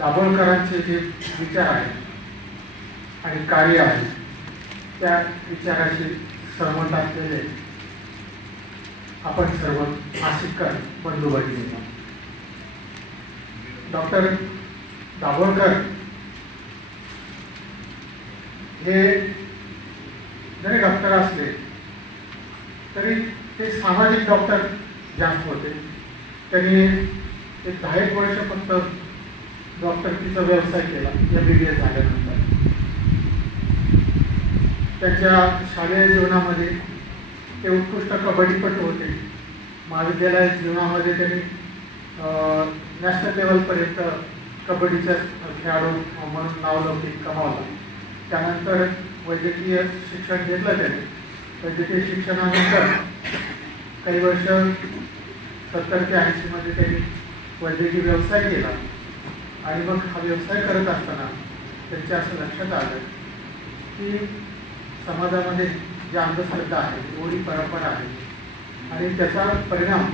दाभोळकरांचे जे विचार आहे आणि कार्य आहे त्या विचाराशी सहमत असलेले आपण सर्व नाशिककर बंधू भगिनी. डॉक्टर दाभोळकर हे जरी डॉक्टर असले तरी ते सामाजिक डॉक्टर जास्त होते. त्यांनी एक 10 वर्ष फक्त डॉक्टरकीचा व्यवसाय केला MBBS झाल्यानंतर. त्यांच्या शालेय जीवनामध्ये ते उत्कृष्ट कबड्डीपटू होते. महाविद्यालय जीवनामध्ये त्यांनी नॅशनल लेवलपर्यंत कबड्डीच्या खेळाडू म्हणून नावलौकिक कमावला. त्यानंतर वैद्यकीय शिक्षण घेतलं त्यांनी. वैद्यकीय शिक्षणानंतर काही वर्ष 70 ते 80 मध्ये त्यांनी वैद्यकीय व्यवसाय केला आणि मग हा व्यवसाय करत असताना त्यांच्या असं लक्षात आलं की समाजामध्ये जी अंधश्रद्धा आहे, रूढी परंपरा आहे आणि त्याचा परिणाम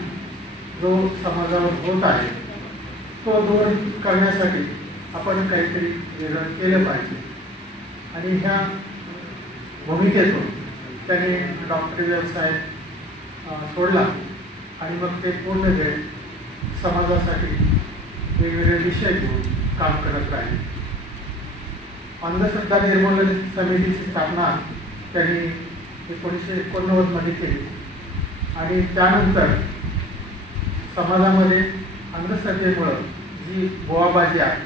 जो समाजावर होत आहे तो दूर करण्यासाठी आपण काहीतरी वेगळं केलं पाहिजे. आणि ह्या भूमिकेतून त्यांनी डॉक्टरी व्यवसाय सोडला आणि मग ते पूर्ण वेळ समाजासाठी वेगवेगळे विषय घेऊन काम करत राहिले. अंधश्रद्धा निर्मूलन समितीची स्थापना त्यांनी 1989 मध्ये केली आणि त्यानंतर समाजामध्ये अंधश्रद्धेमुळं जी बोवाबाजी आहे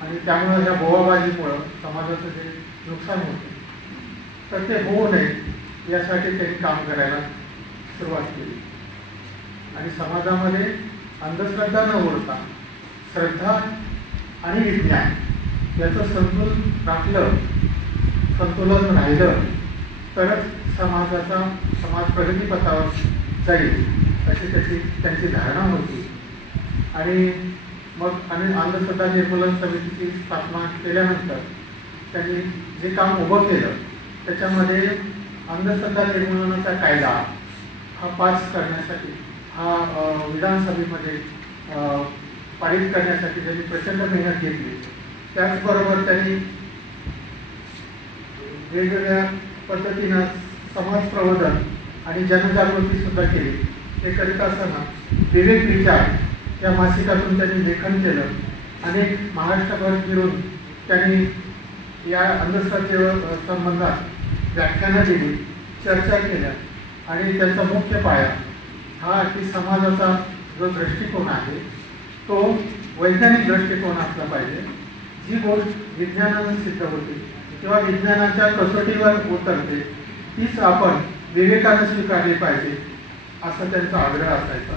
आणि त्यामुळं ह्या बोवाबाजीमुळं समाजाचं जे नुकसान होते तर ते होऊ नये यासाठी त्यांनी काम करायला सुरुवात केली. आणि समाजामध्ये अंधश्रद्धा न उरता श्रद्धा आणि विज्ञान याचं संतुलन राहिलं तरच समाज प्रगतीपथावर जाईल अशी त्यांची धारणा होती. आणि मग अंधश्रद्धा निर्मूलन समितीची स्थापना केल्यानंतर त्यांनी जे काम उभं केलं त्याच्यामध्ये अंधश्रद्धा निर्मूलनाचा कायदा हा पास करण्यासाठी हा विधानसभेमध्ये पारित करण्यासाठी त्यांनी प्रचंड मेहनत घेतली. त्याचबरोबर त्यांनी वेगवेगळ्या पद्धतीनं समाज प्रबोधन आणि जनजागृती सुद्धा केली. हे करीत असताना विवेक विचार या मासिकातून त्यांनी लेखन केलं. अनेक महाराष्ट्रभर फिरून त्यांनी या अंधश्रद्धेवर संबंधात व्याख्यानं दिली, चर्चा केल्या आणि त्यांचा मुख्य पाया हा की समाजाचा जो दृष्टिकोन आहे तो वैज्ञानिक दृष्टिकोन असला पाहिजे. जी गोष्ट विज्ञानानं सिद्ध होते किंवा विज्ञानाच्या कसोटीवर उतरते तीच आपण विवेकानं स्वीकारली पाहिजे असा त्यांचा आग्रह असायचा.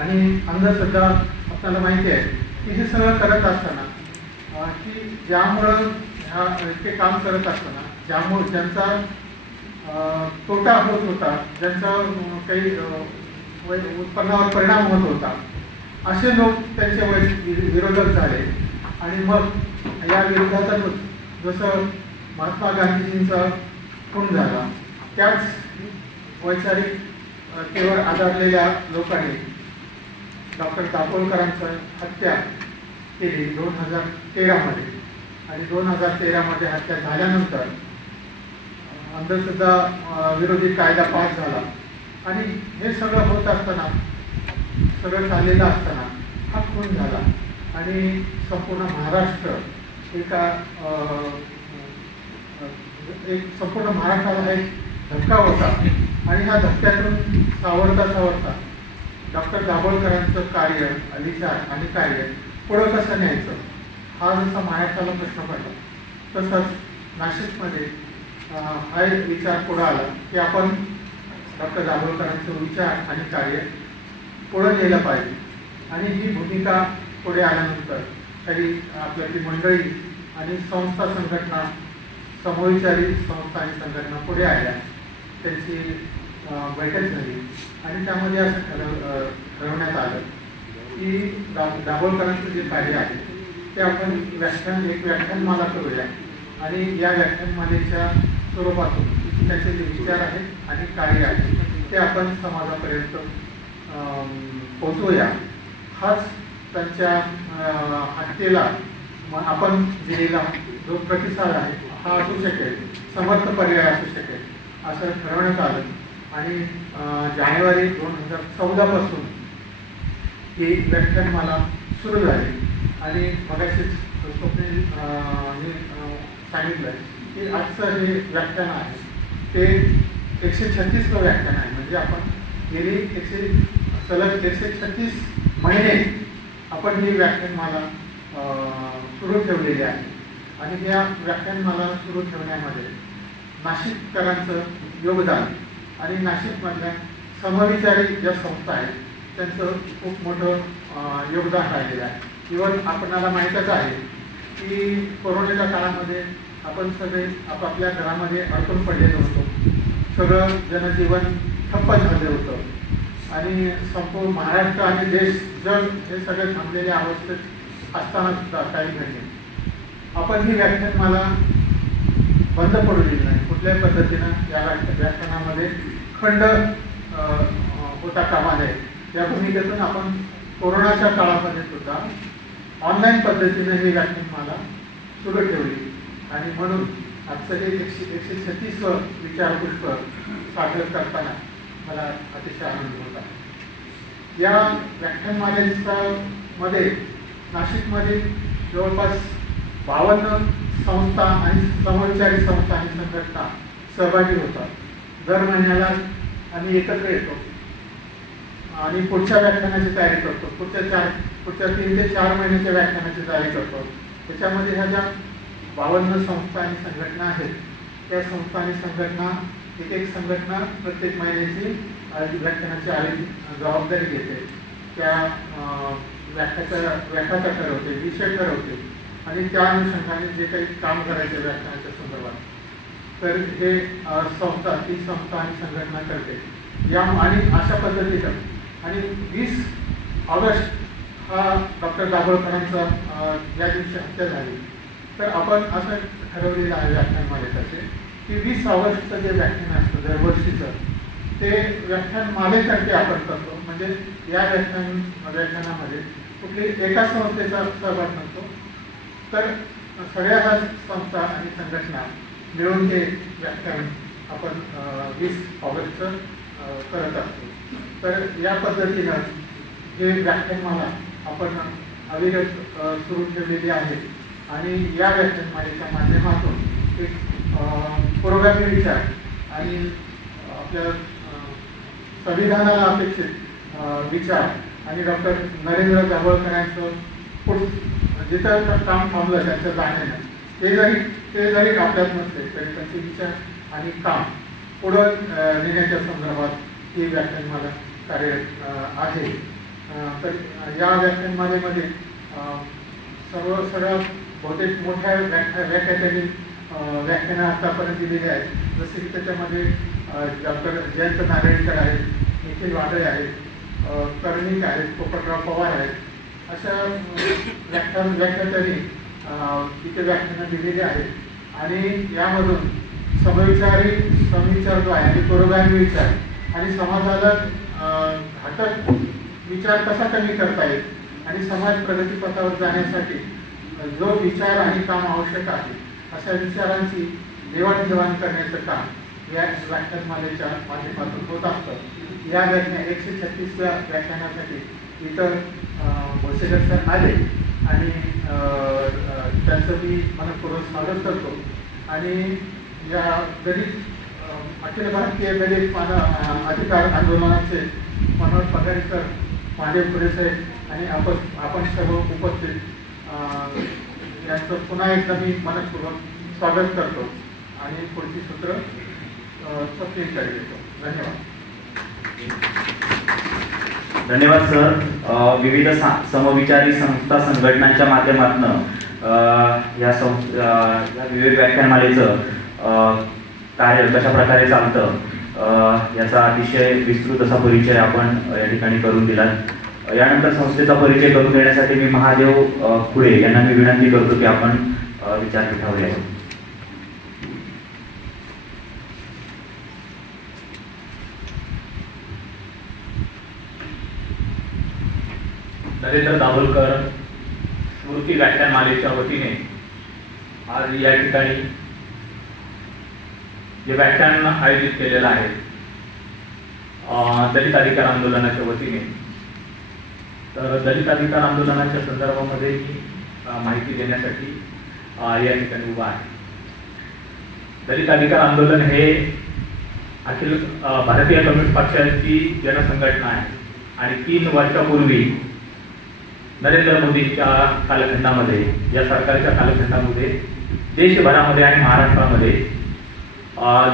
आणि अंधश्रद्धा आपल्याला माहिती आहे की हे सगळं करत असताना की ज्यामुळं ते काम करत असताना ज्यांचा तोटा होत होता, ज्यांचा काही उत्पन्नावर परिणाम होत होता असे लोक त्यांचे विरोधक झाले. आणि मग या विरोधातच जसं महात्मा गांधीजींचा खून झाला त्याच वैचारिकतेवर आधारलेल्या लोकांनी डॉक्टर दाभोळकरांचं हत्या केली 2013 मध्ये. आणि 2013 मध्ये हत्या झाल्यानंतर अंधश्रद्धा विरोधी कायदा पास झाला. आणि हे सगळं होत असताना सगळं चाललेलं असताना हा खून झाला आणि संपूर्ण महाराष्ट्र संपूर्ण महाराष्ट्राला एक धक्का होता. आणि ह्या धक्क्यातून सावरता डॉक्टर दाभोळकरांचं कार्य, विचार आणि कार्य पुढं कसं न्यायचं हा जसा महाराष्ट्राला प्रश्न पडला तसंच नाशिकमध्ये हा एक विचार पुढं आला की आपण डॉक्टर दाभोळकरांचं विचार आणि कार्य पुढं नेलं पाहिजे. आणि ही भूमिका पुढे आल्यानंतर काही आपल्याची मंडळी आणि संस्था संघटना, समविचारी संस्था आणि संघटना पुढे आल्या. त्यांची बैठक झाली आणि त्यामध्ये असं ठरवण्यात आलं की दाभोळकरांचं जे कार्य आहे ते आपण एक व्याख्यानमाला करूया. आणि या व्याख्यानमालेच्या स्वरूपातून त्याचे जे विचार आहेत आणि कार्य आहे ते आपण समाजापर्यंत पोचवूया. हाच त्यांच्या हत्येला आपण दिलेला जो प्रतिसाद आहे हा असू शकेल, समर्थ पर्याय असू शकेल असं ठरवण्यात आलं. आणि जानेवारी 2014 पासून ही व्याख्यानमाला सुरू झाली. आणि मगाशीच स्वप्नील सांगितलं की आजचं हे व्याख्यान आहे ते 136वं व्याख्यान आहे. म्हणजे आपण गेली सलग 136 महिने आपण ही व्याख्यानमाला सुरू ठेवलेली आहे. आणि या व्याख्यानमाला सुरू ठेवण्यामध्ये नाशिककरांचं योगदान आणि नाशिकमधल्या समविचारी ज्या संस्था आहेत त्यांचं खूप मोठं योगदान राहिलेलं आहे. इव्हन आपणाला माहीतच आहे की कोरोनाच्या काळामध्ये आपण सगळे आपापल्या घरामध्ये अडकून पडलेलो होतो. सगळं जनजीवन ठप्प झालं होतं आणि संपूर्ण महाराष्ट्र आणि देश जग हे सगळे थांबलेल्या अवस्थेत असताना सुद्धा काही घडले. आपण ही व्याख्यानमाला बंद पडू दिली नाही. कुठल्याही पद्धतीनं या व्याख्यानामध्ये खंड होता कामा नये या भूमिकेतून आपण कोरोनाच्या काळामध्ये सुद्धा ऑनलाईन पद्धतीने ही व्याख्यानमाला सुरू ठेवली. आणि म्हणून आजचं हे 136वं विचारपुष्प सादर करताना मला अतिशय आनंद होता. या व्याख्यानमालेमध्ये नाशिकमध्ये जवळपास 52 संस्था आणि समविचारी संस्था आणि संघटना सहभागी होतात. दर महिन्याला आम्ही एकत्र येतो आणि पुढच्या व्याख्यानाची तयारी करतो. पुढच्या 3 ते 4 महिन्याच्या व्याख्यानाची तयारी करतो. त्याच्यामध्ये ह्या ज्या 52 संस्था आणि संघटना आहेत त्या संस्था आणि संघटना एक संघटना प्रत्येक महिन्याची व्याख्यानाची जबाबदारी घेते. त्या व्याख्या ठरवते, विषय ठरवते आणि त्या अनुषंगाने जे काही काम करायचे व्याख्यानाच्या संदर्भात तर हे ती संस्था आणि संघटना करते. या आणि अशा पद्धतीनं आणि 20 ऑगस्ट हा डॉक्टर दाभोळकरांचा ज्या दिवशी हत्या झाली तर आपण असं ठरवलेलं आहे व्याख्यानमालेतर्फे की 20 ऑगस्टचं जे व्याख्यान असतं दरवर्षीचं ते व्याख्यानमालेतर्फे आपण करतो. म्हणजे या व्याख्यानामध्ये कुठली एका संस्थेचा सहभाग नसतो तर सगळ्या संस्था आणि संघटना मिळून हे व्याख्यान आपण 20 ऑगस्टचं करत असतो. तर या पद्धतीनं हे व्याख्यानमाला आपण अविरत सुरू ठेवलेली आहे. आणि या व्याख्यानमालेच्या माध्यमातून एक पुरोगामी विचार आणि आपल्या संविधानाला अपेक्षित विचार आणि डॉक्टर नरेंद्र दाभोळकरांचं जिथं काम थांबलं त्यांच्या जाण्यानं ते जरी आपल्यात नसले तरी त्यांचे विचार आणि काम पुढं नेण्याच्या संदर्भात ही व्याख्यानमाला कार्यरत आहे. तर या व्याख्यानमालेमध्ये सगळ्या बहुतेक मोठ्या व्याख्यात्यांनी व्याख्यानं आतापर्यंत दिलेली आहेत. जसे की त्याच्यामध्ये डॉक्टर जयंत नारळीकर आहेत, निखिल वादळे आहेत, कर्णिक आहेत, पोपटराव पवार आहेत. अशा व्याख्यात्यांनी तिथे व्याख्यानं दिलेली आहेत. आणि यामधून समविचार जो आहे आणि पुरोगामी विचार आणि समाजाला घातक विचार कसा कमी करता येईल आणि समाज प्रगतीपथावर जाण्यासाठी जो विचार आणि काम आवश्यक आहे अशा विचारांची देवाणघेवाण करण्याचं काम या व्याख्यानमालेच्या माध्यमातून होत असतं. या 136व्या व्याख्यानासाठी इतर भोसेकर सर आले आणि त्यांचं मी मनपूर्वक स्वागत करतो. आणि या दलित अखिल भारतीय दलित अधिकार आंदोलनाचे मनोहर पगारीकर, महादेव पुरेसे आणि आपण सर्व उपस्थित यांचं पुन्हा एकदा मी मनपूर्वक स्वागत करतो आणि पुढची सूत्र स्वप्नील करी देतो. धन्यवाद. धन्यवाद सर. विविध समविचारी संस्था संघटनांच्या माध्यमातून या विविध व्याख्यानमालेचं कार्य कशा प्रकारे चालतं याचा अतिशय विस्तृत असा परिचय आपण या ठिकाणी करून दिला. यानंतर संस्थेचा परिचय करून देण्यासाठी मी महादेव खुळे यांना मी विनंती करतो की आपण विचारपीठावर यावं. नरेंद्र दाभोलकर स्मृती व्याख्यानमालेच्या वतीने आज या ठिकाणी जे व्याख्यान आयोजित केलेलं आहे दलित अधिकार आंदोलनाच्या वतीने, तर दलित अधिकार आंदोलनाच्या संदर्भामध्ये मी माहिती देण्यासाठी या ठिकाणी उभा आहे. दलित अधिकार आंदोलन हे अखिल भारतीय कम्युनिस्ट पक्षाची जनसंघटना आहे आणि 3 वर्षापूर्वी नरेंद्र मोदींच्या कालखंडामध्ये, या सरकारच्या कालखंडामध्ये देशभरामध्ये आणि महाराष्ट्रामध्ये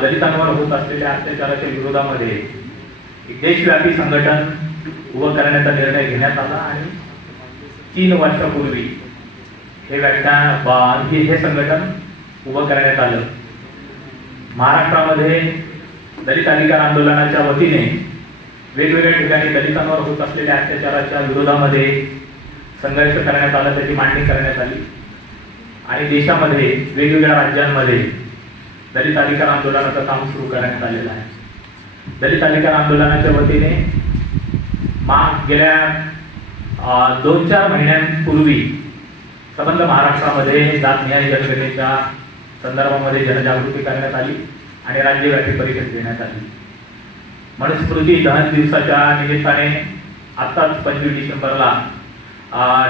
दलितांवर होत असलेल्या अत्याचाराच्या विरोधामध्ये एक देशव्यापी संघटन उभं करण्याचा निर्णय घेण्यात आला आणि 3 वर्षापूर्वी हे संघटन उभं करण्यात आलं. महाराष्ट्रामध्ये दलित अधिकार आंदोलनाच्या वतीने वेगवेगळ्या ठिकाणी दलितांवर होत असलेल्या अत्याचाराच्या विरोधामध्ये संघर्ष करण्यात आला, त्याची मांडणी करण्यात आली आणि देशामध्ये वेगवेगळ्या राज्यांमध्ये दलित अधिकार आंदोलनाचं काम सुरू करण्यात आलेलं आहे. दलित अधिकार आंदोलनाच्या वतीने गेल्या 2-4 महिन्यांपूर्वी संबंध महाराष्ट्रामध्ये जातनिहाय जनगणनेच्या संदर्भामध्ये जनजागृती करण्यात आली आणि राज्यव्यापी परिषद घेण्यात आली. मनुस्मृती दहन दिवसाच्या निमित्ताने आत्ताच 25 डिसेंबरला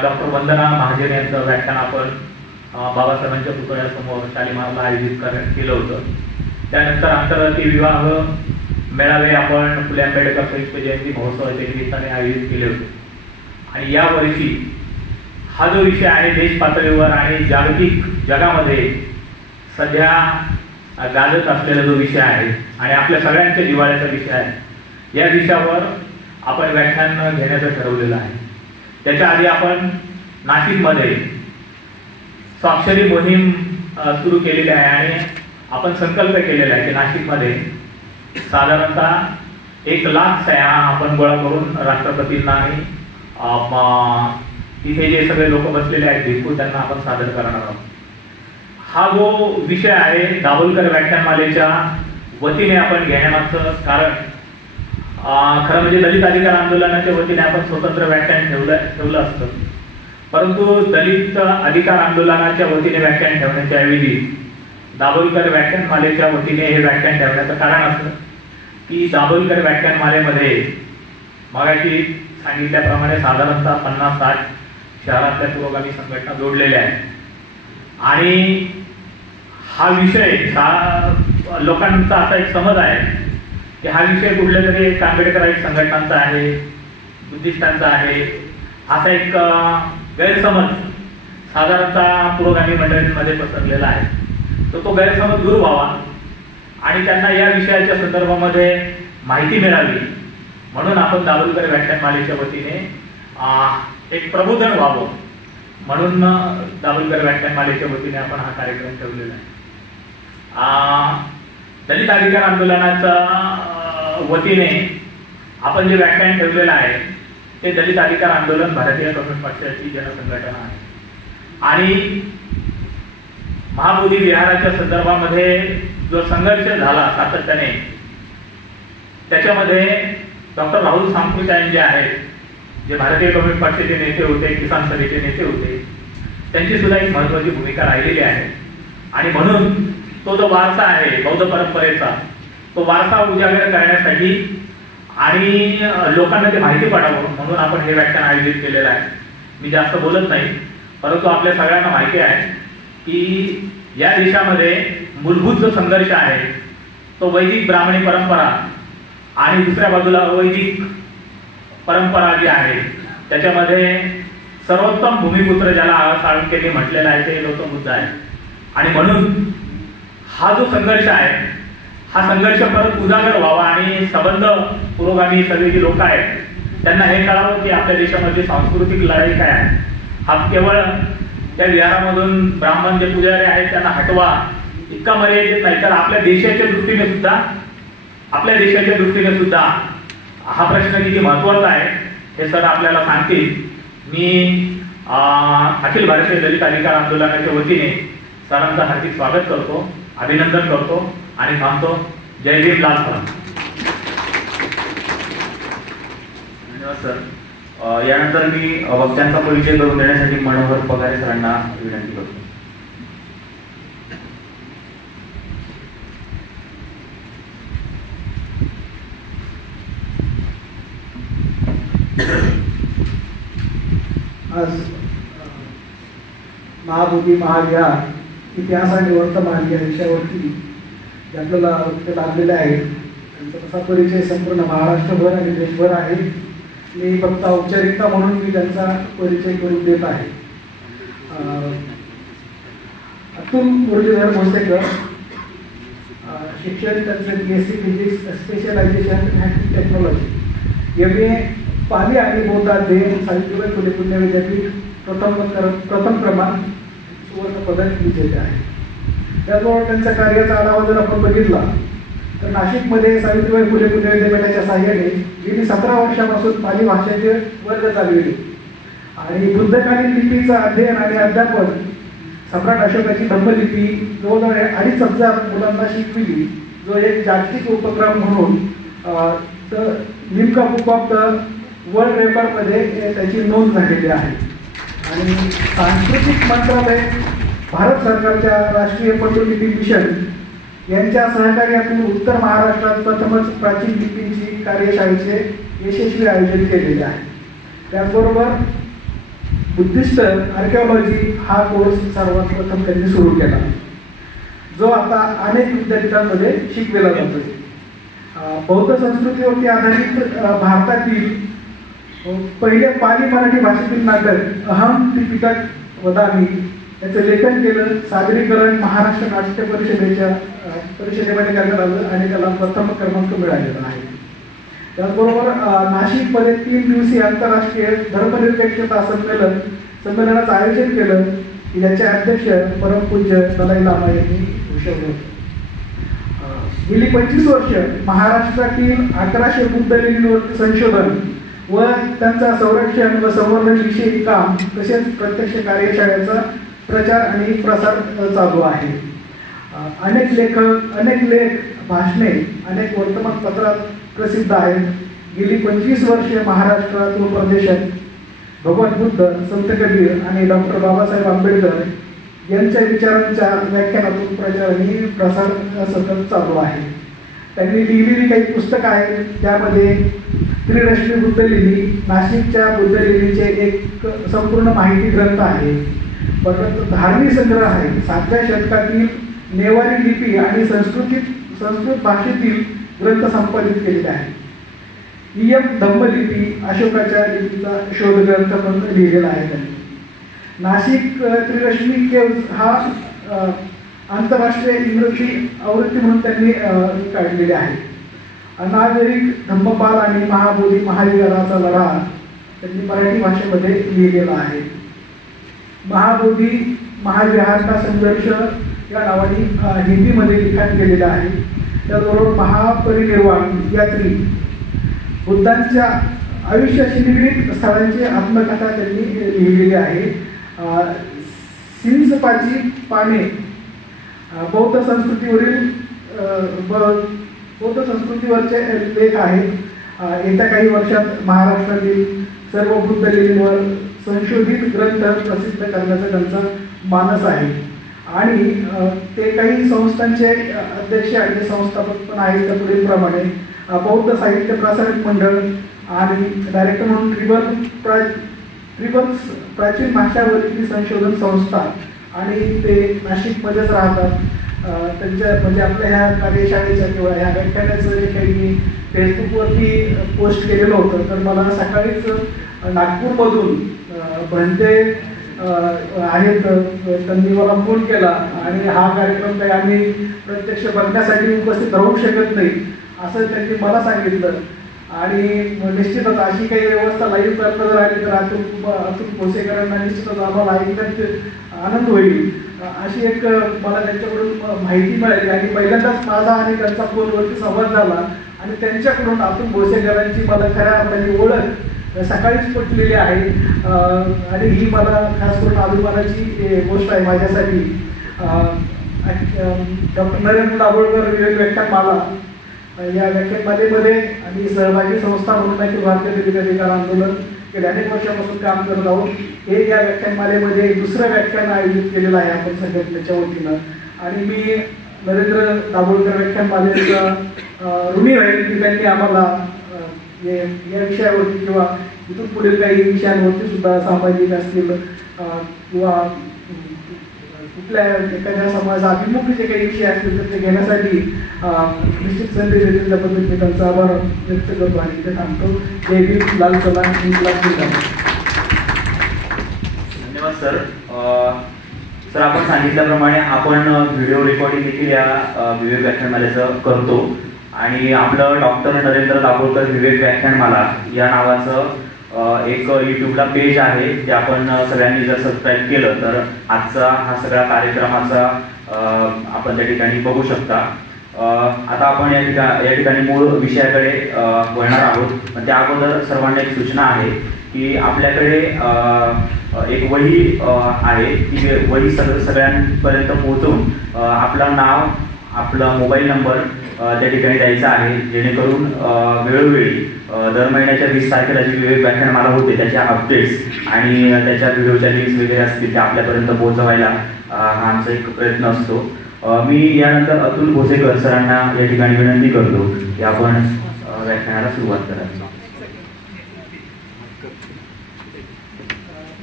डॉक्टर वंदना महाजन यांचं व्याख्यान आपण बाबासाहेबांच्या पुतळ्यासमोर शालिमारला आयोजित केलं होतं. त्यानंतर आंतरराष्ट्रीय विवाह मेळावे आपण फुले आंबेडकर संयुक्त जयंती महोत्सवाच्या निमित्ताने आयोजित केले होते आणि यावर्षी हा जो विषय आहे देश पातळीवर आणि जागतिक जगामध्ये सध्या गाजत असलेला जो विषय आहे आणि आपल्या सगळ्यांच्या जिव्हाळ्याचा विषय आहे, या विषयावर आपण व्याख्यान घेण्याचं ठरवलेलं आहे. त्याच्या आधी आपण नाशिकमध्ये स्वाक्षरी मोहीम सुरू केलेली आहे आणि आपण संकल्प केलेला आहे की नाशिकमध्ये साधारणतः 1,00,000 सह्या आपण गोळा करून राष्ट्रपतींना आणि तिथे जे सगळे लोक बसलेले आहेत भिक्खू त्यांना आपण सादर करणार आहोत. हा जो विषय आहे दाभोलकर व्याख्यानमालेच्या वतीने आपण घेण्यामागचं कारण खरं म्हणजे दलित अधिकार आंदोलनाच्या वतीने आपण स्वतंत्र व्याख्यान ठेवलं असतं, परंतु दलित अधिकार आंदोलनाच्या वतीने व्याख्यान ठेवण्याच्या ऐवजी दाभोलकर व्याख्यानमालेच्या वतीने हे व्याख्यान ठेवण्याचं कारण असं की दाभोलकर व्याख्यानमालेमध्ये मगाशी सांगितल्याप्रमाणे साधारणतः 50-60 शहरातल्या पुरोगामी संघटना जोडलेल्या आहेत आणि हा विषय लोकांचा असा एक समज आहे की हा विषय कुठल्या तरी एक आंबेडकराईट संघटनांचा आहे, बुद्धिस्टांचा आहे, असा एक गैरसमज साधारणतः पुरोगामी मंडळींमध्ये पसरलेला आहे. तो गैरसमज दूर व्हावा आणि त्यांना या विषयाच्या संदर्भामध्ये माहिती मिळावी म्हणून आपण दाभोलकर व्याख्यानमालेच्या वतीने एक प्रबोधन व्हावं म्हणून दाभोलकर व्याख्यानमालेच्या वतीने आपण हा कार्यक्रम ठेवलेला आहे. दलित अधिकार आंदोलनाच्या वतीने आपण जे व्याख्यान ठेवलेलं आहे ते दलित अधिकार आंदोलन भारतीय कम्युनिस्ट पक्षाची जनसंघटना आहे आणि महाबोधी विहाराच्या संदर्भामध्ये जो संघर्ष झाला सातत्याने त्याच्यामध्ये डॉक्टर राहुल सांकृत्यायन जे आहेत, जे भारतीय कम्युनिस्ट पक्षाचे नेते होते, किसान सभेचे नेते होते, त्यांची सुद्धा एक महत्त्वाची भूमिका राहिलेली आहे आणि म्हणून तो जो वारसा आहे बौद्ध परंपरेचा, तो वारसा उजागर करण्यासाठी आणि लोकांना ते माहिती पडावं म्हणून आपण हे व्याख्यान आयोजित केलेलं आहे. मी जास्त बोलत नाही, परंतु आपल्या सगळ्यांना माहिती आहे की या देशामध्ये मूलभूत जो संघर्ष आहे तो वैदिक ब्राह्मणी परंपरा आणि दुसऱ्या बाजूला अवैदिक परंपरा जी आहे त्याच्यामध्ये सर्वोत्तम भूमिपुत्र ज्याला साळुंखेंनी म्हटलेला आहे ते गौतम बुद्ध आहे आणि म्हणून हा जो संघर्ष आहे हा संघर्ष परत उजागर व्हावा आणि संबंध पुरोगामी सगळे जी लोक आहेत त्यांना हे कळावं की आपल्या देशामध्ये सांस्कृतिक लढाई काय आहे. हा केवळ त्या विहारामधून ब्राह्मण जे पुजारी आहेत त्यांना हटवा इतका मर्यादित नाही, तर आपल्या देशाच्या दृष्टीने सुद्धा हा प्रश्न किती महत्त्वाचा आहे हे सर आपल्याला सांगतील. मी अखिल भारतीय दलित अधिकार आंदोलनाच्या वतीने सरांचं हार्दिक स्वागत करतो, अभिनंदन करतो आणि थांबतो. जय भीम, लाल सलाम. धन्यवाद सर. यानंतर मी वक्त्यांचा परिचय करून देण्यासाठी मनोहर पगारे सरांना विनंती करतो. आज महाबोधी महाविहार इतिहास आणि वर्तमान या विषयावरती जे आपल्याला वक्ते लाभलेले आहेत त्यांचा तसा परिचय संपूर्ण महाराष्ट्रभर आणि देशभर आहे. मी फक्त औपचारिकता म्हणून मी त्यांचा परिचय करून देत आहे. अतुल मुरलीधर भोसेकर, शिक्षण त्यांचं BSc physics, specialization technology, MA Pali आणि बौद्धाध्ययन, सावित्रीबाई फुले पुणे विद्यापीठ, प्रथम क्रमांक, सुवर्ण पदक विजेते आहे. त्याचबरोबर त्यांच्या कार्याचा आढावा जर आपण बघितला तर नाशिकमध्ये सावित्रीबाई फुले पुणे विद्यापीठाच्या साहाय्याने गेली 17 वर्षापासून पाली भाषेचे वर्ग चालविले आणि बुद्धकालीन लिपीचं अध्ययन आणि अध्यापन, सम्राट अशोकाची ब्रह्मलिपी जवळजवळ 2,500 मुलांना शिकविली, जो एक जागतिक उपक्रम म्हणून Limca book of the world रेकॉर्डमध्ये त्याची नोंद झालेली आहे. आणि सांस्कृतिक मंत्रालय, भारत सरकारच्या राष्ट्रीय पांडुलिपी मिशन यांच्या सहकार्यातून उत्तर महाराष्ट्रात प्रथमच प्राचीन लिपींची कार्यशाळेचे यशस्वी आयोजन केलेले आहे. त्याचबरोबर बुद्धिस्ट आर्किओलॉजी हा कोर्स सर्वात प्रथम त्यांनी सुरू केला, जो आता अनेक विद्यापीठांमध्ये शिकवला जातो. बौद्ध संस्कृतीवरती आधारित भारतातील पहिले पाली मराठी भाषेतील नाटक अहम त्रिपिटक वदामी याचं लेखन केलं, सादरीकरण महाराष्ट्र नाट्य परिषदेमध्ये करण्यात आलं आणि त्याला प्रथम क्रमांक मिळालेला आहे. त्याचबरोबर नाशिकमध्ये 3 दिवसीय आंतरराष्ट्रीय धर्मनिरपेक्षता संमेलनाचं आयोजन केलं, याचे अध्यक्ष परमपूज्य दलाई लामा यांनी घोषवले होते. गेली 25 वर्ष महाराष्ट्रातील 1100 बुद्ध लेणींवरती संशोधन व त्यांचा संरक्षण व संवर्धन विषयी काम, तसेच प्रत्यक्ष कार्यशाळेचा प्रचार आणि प्रसार चालू आहे. अनेक लेखक, अनेक लेख, भाषणे, अनेक वर्तमानपत्रात प्रसिद्ध आहेत. गेली 25 वर्षे महाराष्ट्रातील प्रदेशात भगवान बुद्ध, संत कबीर आणि डॉक्टर बाबासाहेब आंबेडकर यांच्या विचारांच्या व्याख्यानातून प्रचार आणि प्रसार सतत चालू आहे. त्यांनी लिहिलेली काही पुस्तकं आहेत, त्यामध्ये त्रिरश्मी बुद्धलेणी, नाशिकच्या बुद्धलेणीचे एक संपूर्ण माहिती ग्रंथ आहे. परत धार्मिक संग्रह आहे, 7व्या शतकातील नेवारी लिपी आणि संस्कृत भाषेतील ग्रंथ संपादित केलेले आहे. धम्मलिपी, अशोकाच्या लिपीचा शोध ग्रंथ पण लिहिलेला आहे त्यांनी. नाशिक त्रिरश्मी केव्ज हा आंतरराष्ट्रीय इंग्रजी आवृत्ती म्हणून त्यांनी काढलेली आहे. अनागरिक धम्मपाल आणि महाबोधी महाविहाराचा लढा त्यांनी मराठी भाषेमध्ये लिहिलेला आहे. महाबोधी महाविहार का संघर्ष या नावाने हिंदीमध्ये लिखाण केलेलं आहे. त्याचबरोबर महापरिनिर्वाण यात्री, बुद्धांच्या आयुष्याशी निगडीत स्थळांची आत्मकथा त्यांनी लिहिलेली आहे. सिंसपाची पाने बौद्ध संस्कृतीवरचे लेख आहेत. येत्या काही वर्षात महाराष्ट्रातील सर्व बुद्ध लेणींवर संशोधित ग्रंथ प्रसिद्ध करण्याचा त्यांचा मानस आहे. आणि ते काही संस्थांचे अध्यक्ष आणि संस्थापक पण आहेत. त्या पुढीलप्रमाणे बौद्ध साहित्य प्रसारक मंडळ आणि डायरेक्टर म्हणून ट्रिबल्स प्राचीन भाषावरील संशोधन संस्था, आणि ते नाशिकमध्येच राहतात. त्यांच्या म्हणजे आपल्या ह्या कार्यशाळेच्या किंवा ह्या व्याख्यानाचं जे काही मी फेसबुकवरती पोस्ट केलेलं होतं, तर मला सकाळीच नागपूरमधून भंते आहेत, त्यांनी मला फोन केला आणि हा कार्यक्रम काही आम्ही प्रत्यक्ष बघण्यासाठी उपस्थित राहू शकत नाही असं त्यांनी मला सांगितलं. आणि निश्चितच अशी काही व्यवस्था लाईव्ह करता जर आली तर अतुल भोसेकरांना निश्चितच आम्हाला ऐकण्यात आनंद होईल. अशी एक मला त्यांच्याकडून माहिती मिळाली आणि पहिल्यांदाच माझा आणि त्यांचा फोनवरती संवाद झाला आणि त्यांच्याकडून अतुल भोसेकरांची मला खऱ्या अर्थाने ओळख सकाळीच पटलेली आहे. आणि ही मला खास करून अभिमानाची गोष्ट आहे माझ्यासाठी. डॉक्टर नरेंद्र दाभोळकर विवेक व्याख्यानमाला या व्याख्यानमालेमध्ये आणि सहभागी संस्था म्हणून भारतीय दलित अधिकार आंदोलन गेल्या अनेक वर्षापासून काम करत आहोत. हे या व्याख्यानमालेमध्ये दुसरं व्याख्यान आयोजित केलेलं आहे आपण संघटनेच्या वतीनं. आणि मी नरेंद्र दाभोळकर व्याख्यानमालेचा ऋणी राहील की त्यांनी आम्हाला या विषयावरती किंवा इथून पुढील काही विषयांवरती सुद्धा सामाजिक असतील किंवा कुठल्या एखाद्या समाजाभिमुख जे काही विषय असतील तर ते घेण्यासाठी निश्चित संधी देतील. त्याबद्दल मी त्यांचा आभार व्यक्त करतो आणि इथे थांबतो. जय भीम, लाल सलाम, धन्यवाद सर. सर आपण सांगितल्याप्रमाणे आपण व्हिडिओ रेकॉर्डिंग देखील या विवेक व्याख्यानमालेचं करतो आणि आपलं डॉक्टर नरेंद्र दाभोळकर विवेक व्याख्यानमाला या नावाचं एक यूट्यूबला पेज आहे. ते आपण सगळ्यांनी जर सबस्क्राईब केलं तर आजचा हा सगळा कार्यक्रमाचा आपण त्या ठिकाणी बघू शकता. आता आपण या ठिकाणी मूळ विषयाकडे वळणार आहोत. पण त्या अगोदर सर्वांना एक सूचना आहे की आपल्याकडे एक वही आहे. ती वही सगळ्यांपर्यंत पोहोचवून आपलं नाव, आपला मोबाईल नंबर त्या ठिकाणी द्यायचा आहे, जेणेकरून वेळोवेळी दर महिन्याच्या 20 तारखेला जी विवेक व्याख्यानमाला होते त्याच्या अपडेट्स आणि त्याच्या व्हिडिओच्या लिंक्स वगैरे असतील त्या आपल्यापर्यंत पोहोचवायला हा आमचा एक प्रयत्न असतो. मी यानंतर अतुल भोसेकर सरांना या ठिकाणी विनंती करतो की आपण व्याख्यानाला सुरुवात करावी.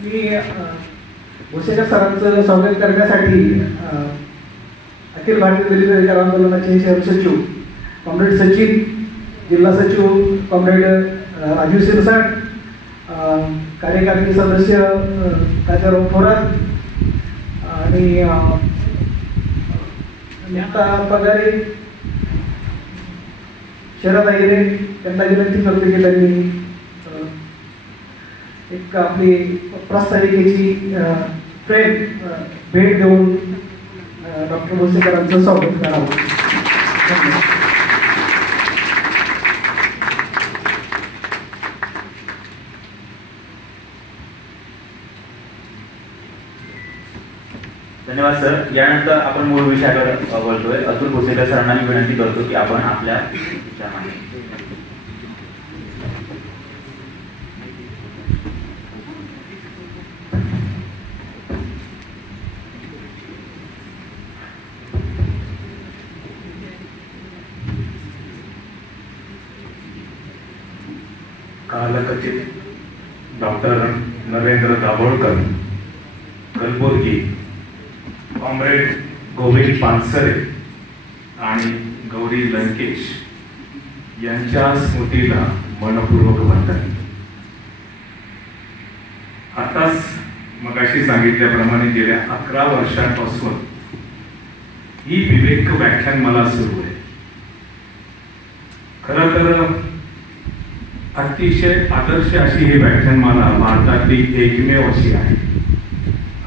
मी भोसेकर सरांचं स्वागत करण्यासाठी अखिल भारतीय दलित अधिकार आंदोलनाचे शहर सचिव कॉम्रेड सचिन, जिल्हा सचिव कॉम्रेड राजीव सिरसाट, कार्यकारिणी सदस्य राजाराम थोरात आणि नेता पगारे, शरद आहिरे त्यांना विनंती करतो की त्यांनी एक आपली प्रास्ताविकेची फ्रेम भेट देऊन डॉक्टर भोसेकरांचं स्वागत करावं. धन्यवाद सर. यानंतर आपण मूळ विषयाकडे बोलतोय. अतुल भोसेकर सरांना मी विनंती करतो की आपण आपल्या कालकथित डॉक्टर नरेंद्र दाभोळकर कलबुर्गी, कॉम्रेड गोविंद पानसरे आणि गौरी लंकेश यांच्या स्मृतीला मनपूर्वक वंदन. आताच मगाशी सांगितल्याप्रमाणे गेल्या 11 वर्षांपासून ही विवेक व्याख्यानमाला सुरू आहे. खरं तर अतिशय आदर्श अशी ही व्याख्यानमाला भारतातली एकमेव अशी आहे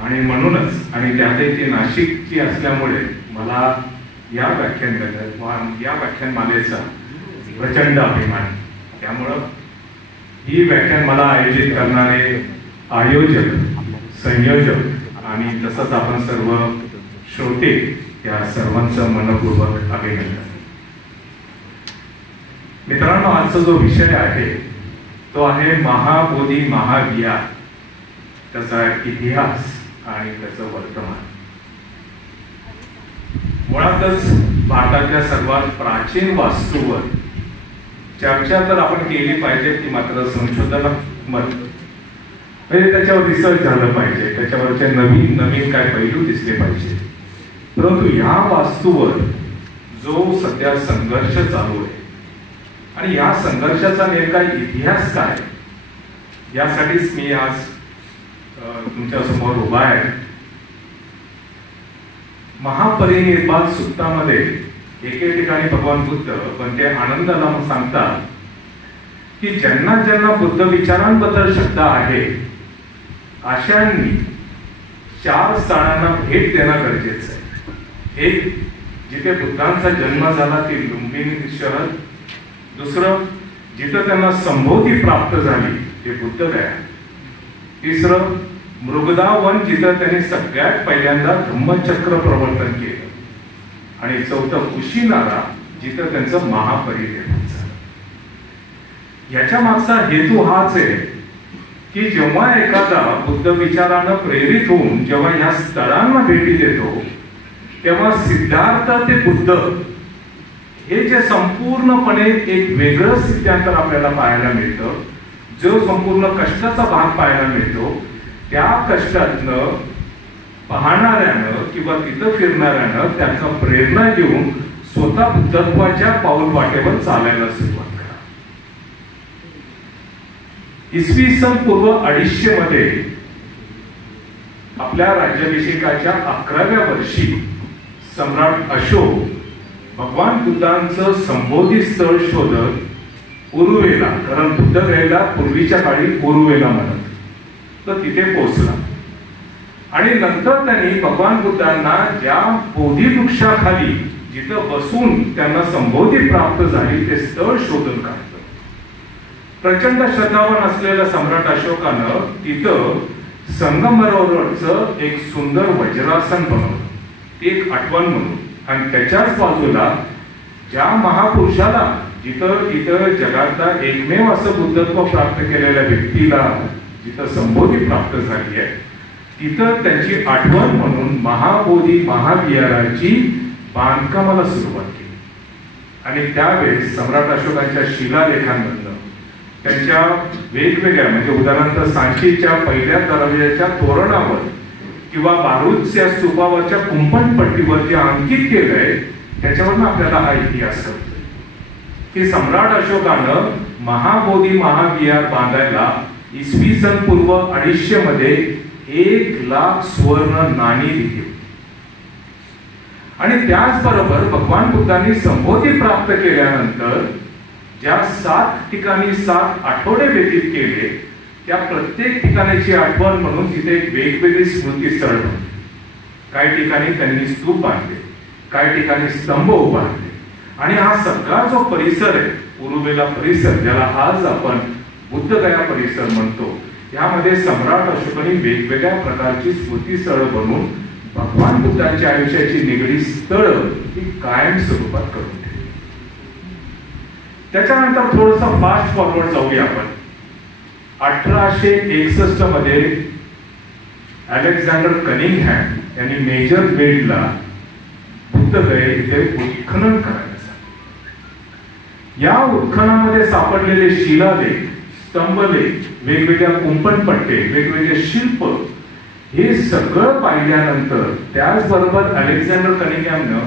आणि म्हणूनच आणि त्यातही ती नाशिकची असल्यामुळे मला या व्याख्यानमालेचा प्रचंड अभिमान. त्यामुळं ही व्याख्यानमाला आयोजित करणारे आयोजक, संयोजक आणि तसंच आपण सर्व श्रोते या सर्वांचं मनपूर्वक अभिनंदन. मित्रांनो, आजचा जो विषय आहे तो आहे महाबोधी महाविहार, त्याचा इतिहास आणि त्याचं वर्तमान. मुळातच भारतातल्या सर्वात प्राचीन वास्तूवर चर्चा तर आपण केली पाहिजे की मात्र संशोधनात्मक म्हणजे त्याच्यावर रिसर्च झालं पाहिजे, त्याच्यावरचे नवीन नवीन काय पैलू दिसले पाहिजे. परंतु या वास्तूवर जो सध्या संघर्ष चालू आहे आणि या संघर्षाचा नेमका इतिहास काय, यासाठीच मी आज तुमच्या समोर उभा आहे. महापरिनिर्वाण सूक्तामध्ये एके ठिकाणी भगवान बुद्ध पण ते आनंदाला सांगतात की ज्यांना ज्यांना बुद्ध विचारांबद्दल श्रद्धा आहे अशांनी 4 स्थानांना भेट देणं गरजेचं आहे. एक, जिथे बुद्धांचा जन्म झाला ती लुंबिनी शहर. दुसरं, जिथं त्यांना संबोधी प्राप्त झाली ते बुद्धगया. तिसरं, मृगदावन, जिथं त्यांनी सगळ्यात पहिल्यांदा धम्मचक्र प्रवर्तन केलं. आणि चौथं, कुशीनारा, जिथं त्यांचं महापरिनिर्वाण झालं. याच्या मागचा हेतू हाच आहे की जेव्हा एखादा बुद्ध विचारानं प्रेरित होऊन जेव्हा ह्या स्थळांना भेटी देतो तेव्हा सिद्धार्थ ते बुद्ध हे जे संपूर्णपणे एक वेगळं सिद्धांतर आपल्याला पाहायला मिळतं, जो संपूर्ण कष्टाचा भाग पाहायला मिळतो, त्या कष्टातनं पाहणाऱ्यानं किंवा तिथं फिरणाऱ्यानं त्याचा प्रेरणा घेऊन स्वतः बुद्धत्वाच्या पाऊल वाटेवर चालायला सुरुवात करा. इसवी सन पूर्व 250 मध्ये आपल्या राज्याभिषेकाच्या 11व्या वर्षी सम्राट अशोक भगवान बुद्धांचं संबोधित स्थळ शोधत उरुवेला, कारण बुद्ध गयेला पूर्वीच्या काळी उरुवेला म्हणत, तर तिथे पोहोचला. आणि नंतर त्यांनी भगवान बुद्धांना ज्या बोधिवृक्षाखाली जिथं बसून त्यांना संबोधी प्राप्त झाली ते स्थळ शोधून काढलं. प्रचंड श्रद्धावान असलेल्या सम्राट अशोकानं तिथं संगमरवरचं एक सुंदर वज्रासन बनवलं, एक आठवण म्हणून. आणि त्याच्याच बाजूला ज्या महापुरुषाला जिथं जगातला एकमेव असं बुद्धत्व प्राप्त केलेल्या व्यक्तीला जिथं संबोधी प्राप्त झाली आहे तिथं त्यांची आठवण म्हणून महाबोधी महाविहाराची बांधकामाला सुरुवात केली. आणि त्यावेळेस सम्राट अशोकांच्या शिलालेखांमधनं त्यांच्या वेगवेगळ्या म्हणजे उदाहरणार्थ सांचीच्या पहिल्या दरवाजाच्या तोरणावर किंवा बारूदच्या स्तूपावरच्या कुंपणपट्टीवर जे अंकित केलंय त्याच्यावरनं आपल्याला हा इतिहास कळतो की सम्राट अशोकानं महाबोधी महाविहार बांधायला इसवी सन पूर्व 250 मध्ये 1,00,000 सुवर्ण नाणी दिली. आणि त्याचबरोबर भगवान बुद्धांनी संबोधी प्राप्त केल्यानंतर ज्या 7 ठिकाणी 7 आठवडे व्यतीत केले त्या प्रत्येक ठिकाणाची आठवण म्हणून तिथे एक वेगवेगळी स्मृतीस्थळ होते. काही ठिकाणी त्यांनी स्तूप बांधले, काही ठिकाणी स्तंभ उभारले. आणि हा सगळा जो परिसर आहे उरुवेला परिसर, ज्याला आज आपण बुद्धगया परिसर म्हणतो, यामध्ये सम्राट अशोकांनी वेगवेगळ्या प्रकारची स्मृतीस्थळ बनवून भगवान बुद्धांच्या आयुष्याची निगडीत स्थळ ही कायम स्वरूपात करून ठेवली. त्याच्यानंतर थोडस फास्ट फॉरवर्ड जाऊया आपण. 1861 मध्ये अलेक्झांडर कनिंगहॅम यांनी मेजर वेडला बुद्धगये इथे उत्खनन करायला सांगितलं. या उत्खनामध्ये सापडलेले शिलालेख, स्तंभलेख, वेगवेगळ्या कुंपणपट्टे, वेगवेगळे शिल्प हे सगळं पाहिल्यानंतर त्याचबरोबर अलेक्झांडर कनिंगहॅमनं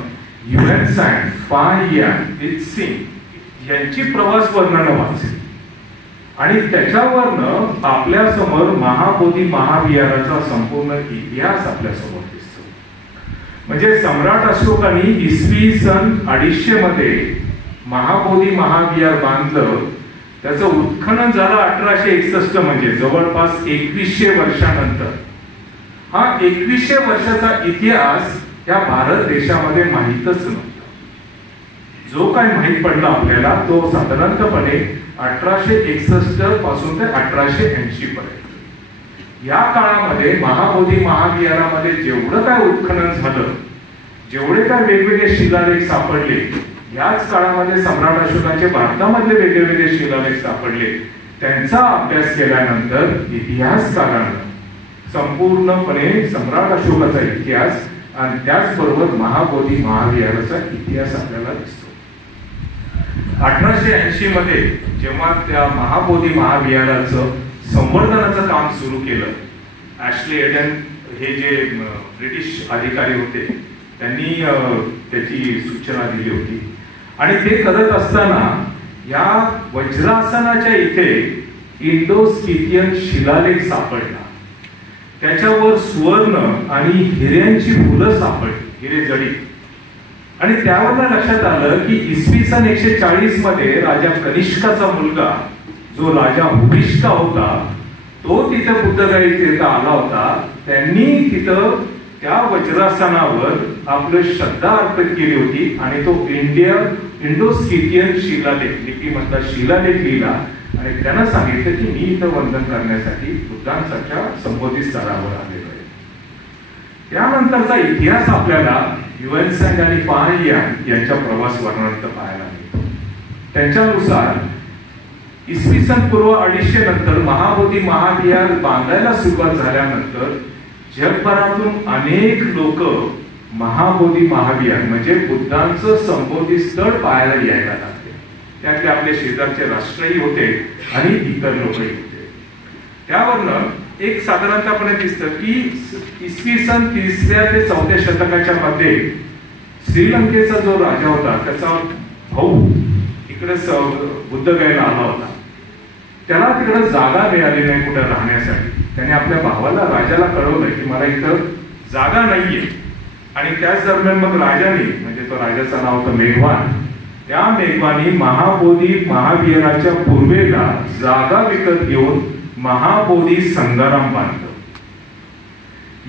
युएनसॅंग, फाहियान, इत्सिंग यांची प्रवास वर्णनं वाचली. आणि त्याच्यावरनं आपल्या समोर महाबोधी महाविहाराचा संपूर्ण इतिहास आपल्या समोर दिसतो. म्हणजे सम्राट अशोकांनी इसवी सन 250 मध्ये महाबोधी महाविहार बांधलं. त्याचं उत्खनन झालं 1861, म्हणजे जवळपास 2100 वर्षानंतर. हा 2100 वर्षाचा इतिहास या भारत देशामध्ये माहीतच नव्हता. जो काय माहीत पडला आपल्याला तो साधारणपणे 1861 पासून ते 1880 पर्यंत. या काळामध्ये महाबोधी महाविहारामध्ये जेवढं काय उत्खनन झालं, जेवढे काय वेगवेगळे शिलालेख सापडले, याच काळामध्ये सम्राट अशोकांचे भारतामधले वेगवेगळे शिलालेख सापडले. त्यांचा अभ्यास केल्यानंतर इतिहासकारांना संपूर्णपणे सम्राट अशोकाचा इतिहास आणि त्याचबरोबर महाबोधी महाविहाराचा इतिहास आपल्याला दिसतो. 1880 मध्ये जेव्हा त्या महाबोधी महाविहाराचं संवर्धनाचं काम सुरू केलं, ॲशले एडन हे जे ब्रिटिश अधिकारी होते त्यांनी त्याची सूचना दिली होती. आणि ते करत असताना या वज्रासनाच्या इथे इंडो स्किथियन शिलालेख सापडला. त्याच्यावर सुवर्ण आणि हिऱ्यांची फुलं सापडली, हिरे जडी. आणि त्यावरून लक्षात आलं की इसवी सन 140 मध्ये राजा कनिष्काचा मुलगा जो राजा हुबिष्का होता तो तिथे बुद्धगयेत आला होता. त्यांनी तिथं त्या वज्रासनावर आपलं श्रद्धा अर्पित केली होती आणि तो इंडो स्किथियन शिलालेख लिपीमधला शिलालेख लिहिला. आणि त्यानं सांगितलं की मी इथं वंदन करण्यासाठी बुद्धांसारख्या संबोधित स्थळावर आलेलो आहे. त्यानंतरचा इतिहास आपल्याला युएनसॅंग आणि फाहियान यांच्या प्रवास वर्णनात पाहायला मिळतो. त्यांच्यानुसार इसवी सन पूर्व 250 नंतर महाबोधी महाविहार बांधायला सुरुवात झाल्यानंतर जगभरातून अनेक लोक महाबोधी महाविहार म्हणजे बुद्धांचं संबोधी स्थळ पाहायला यायला लागले. त्यातले आपले शेजारचे राष्ट्रही होते आणि इतर लोकही होते. त्यावरनं एक साधारणतःपणे दिसतं की इसवी सन 3ऱ्या ते 4थ्या शतकाच्या मध्ये श्रीलंकेचा जो राजा होता त्याचा भाऊ इकडे बुद्धगयेला आला होता. त्याला तिकडे जागा मिळाली नाही कुठे राहण्यासाठी. त्याने आपल्या भावाला राजाला कळवलं की मला इथं जागा नाहीये. आणि त्याच दरम्यान मग राजाने म्हणजे तो राजाचं नाव होतं मेघवान, त्या मेघवानी महाबोधी महाविहाराच्या पूर्वेला जागा विकत घेऊन महाबोधी संगाराम बांधलं.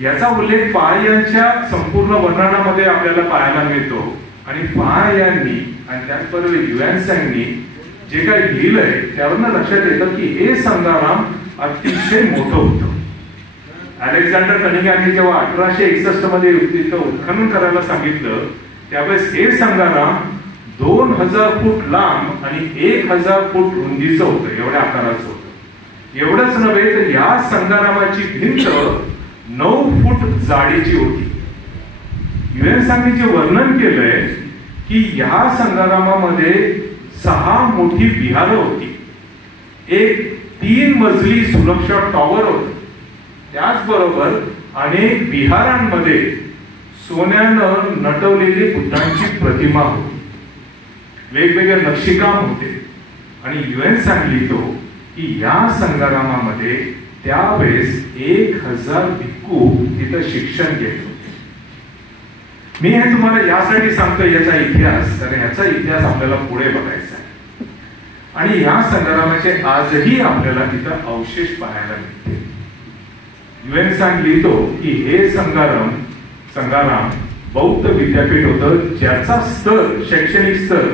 याचा उल्लेख पहाय यांच्या संपूर्ण वर्णनामध्ये आपल्याला पाहायला मिळतो. आणि पहाय यांनी आणि त्याचबरोबर युएनसांनी जे काही लिहिलंय त्यावरनं लक्षात येतं की हे संगाराम अतिशय मोठं होतं. अलेक्झांडर कनिंघहॅमने जेव्हा 1861 मध्ये तिथं उत्खनन करायला सांगितलं त्यावेळेस हे संगाराम 2000 फूट लांब आणि 1000 फूट रुंदीचं होतं. एवढ्या आकाराचं होतं. एवढंच नव्हे तर या संगारामाची भिंत 9 फूट जाडीची होती. युएनसांनी जे वर्णन केलंय की ह्या संगारामामध्ये 6 मोठी विहारं होती. एक 3 मजली सुरक्षा टॉवर होतं. त्याचबरोबर अनेक विहारांमध्ये सोन्यानं नटवलेली बुद्धांची प्रतिमा होती. वेगवेगळे नक्षीकाम होते. आणि युएनसांग लिहितो की या संग्रामामध्ये त्यावेळेस 1000 भिक्खू तिथं शिक्षण घेत होते. मी हे तुम्हाला यासाठी सांगतोय याचा इतिहास, कारण याचा इतिहास आपल्याला पुढे बघायचा आहे. आणि या संग्रामाचे आजही आपल्याला तिथं अवशेष पाहायला मिळते. युएनसांग लिहितो की हे संगाराम बौद्ध विद्यापीठ होतं ज्याचा स्तर शैक्षणिक स्तर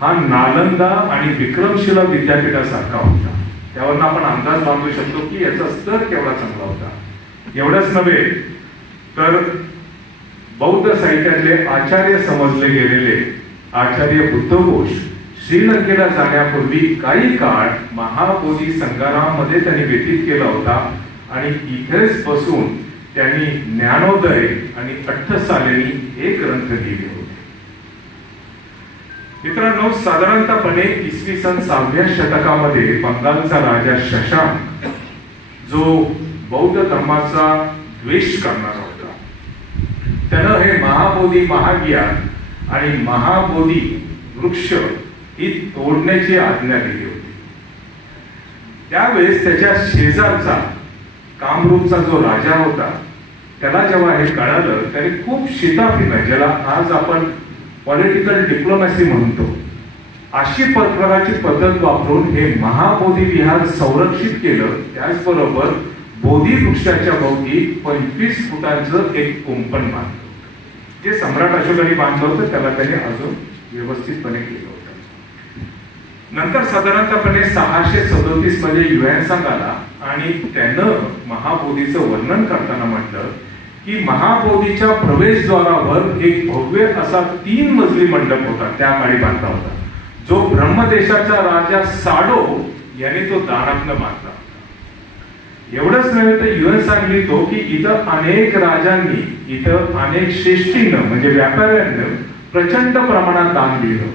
हा नालंदा आणि विक्रमशिला विद्यापीठासारखा होता. त्यावरून आपण अंदाज बांधू शकतो की याचा स्तर केवढा चांगला होता. एवढंच नव्हे तर बौद्ध साहित्यातले आचार्य समजले गेलेले आचार्य बुद्धघोष श्रीलंकेला जाण्यापूर्वी काही काळ महाबोधी संगाराम मध्ये त्यांनी व्यतीत केला होता. आणि इथेच बसून त्यांनी ज्ञानोदय आणि अठ्ठसालिनी हे ग्रंथ लिहिले होते. मित्रांनो, साधारणतःपणे इसवी सन 6व्या शतकामध्ये बंगालचा राजा शशांक जो बौद्ध धर्माचा द्वेष करणारा होता, त्यानं हे महाबोधी महाविहार आणि महाबोधी वृक्ष ही तोडण्याची आज्ञा दिली होती. त्यावेळेस त्याच्या शेजारचा कामरूपचा जो राजा होता त्याला जेव्हा हे कळालं त्याने खूप शिताफीनं, ज्याला आज आपण पॉलिटिकल डिप्लोमॅसी म्हणतो, अशी प्रकारची पद्धत वापरून हे महाबोधी विहार संरक्षित केलं. त्याचबरोबर बोधी वृक्षाच्या भोवती 25 फुटांचं एक कुंपण बांधलं. जे सम्राट अशोकाने बांधलं होतं त्याला त्याने अजून व्यवस्थितपणे केलं होतं. नंतर साधारणतःपणे 637 मध्ये युएनसांग आला आणि त्यानं महाबोधीचं वर्णन करताना म्हटलं की महाबोधीच्या प्रवेशद्वारावर एक भव्य असा 3 मजली मंडप होता, त्या काळी बांधला होता, जो ब्रह्मदेशाचा राजा साडो याने तो दानातनं बांधला होता. एवढंच नव्हे तर युएनसांग लिहितो की इथं अनेक राजांनी, इथं अनेक श्रेष्ठींना म्हणजे व्यापाऱ्यांना प्रचंड प्रमाणात दान दिलं.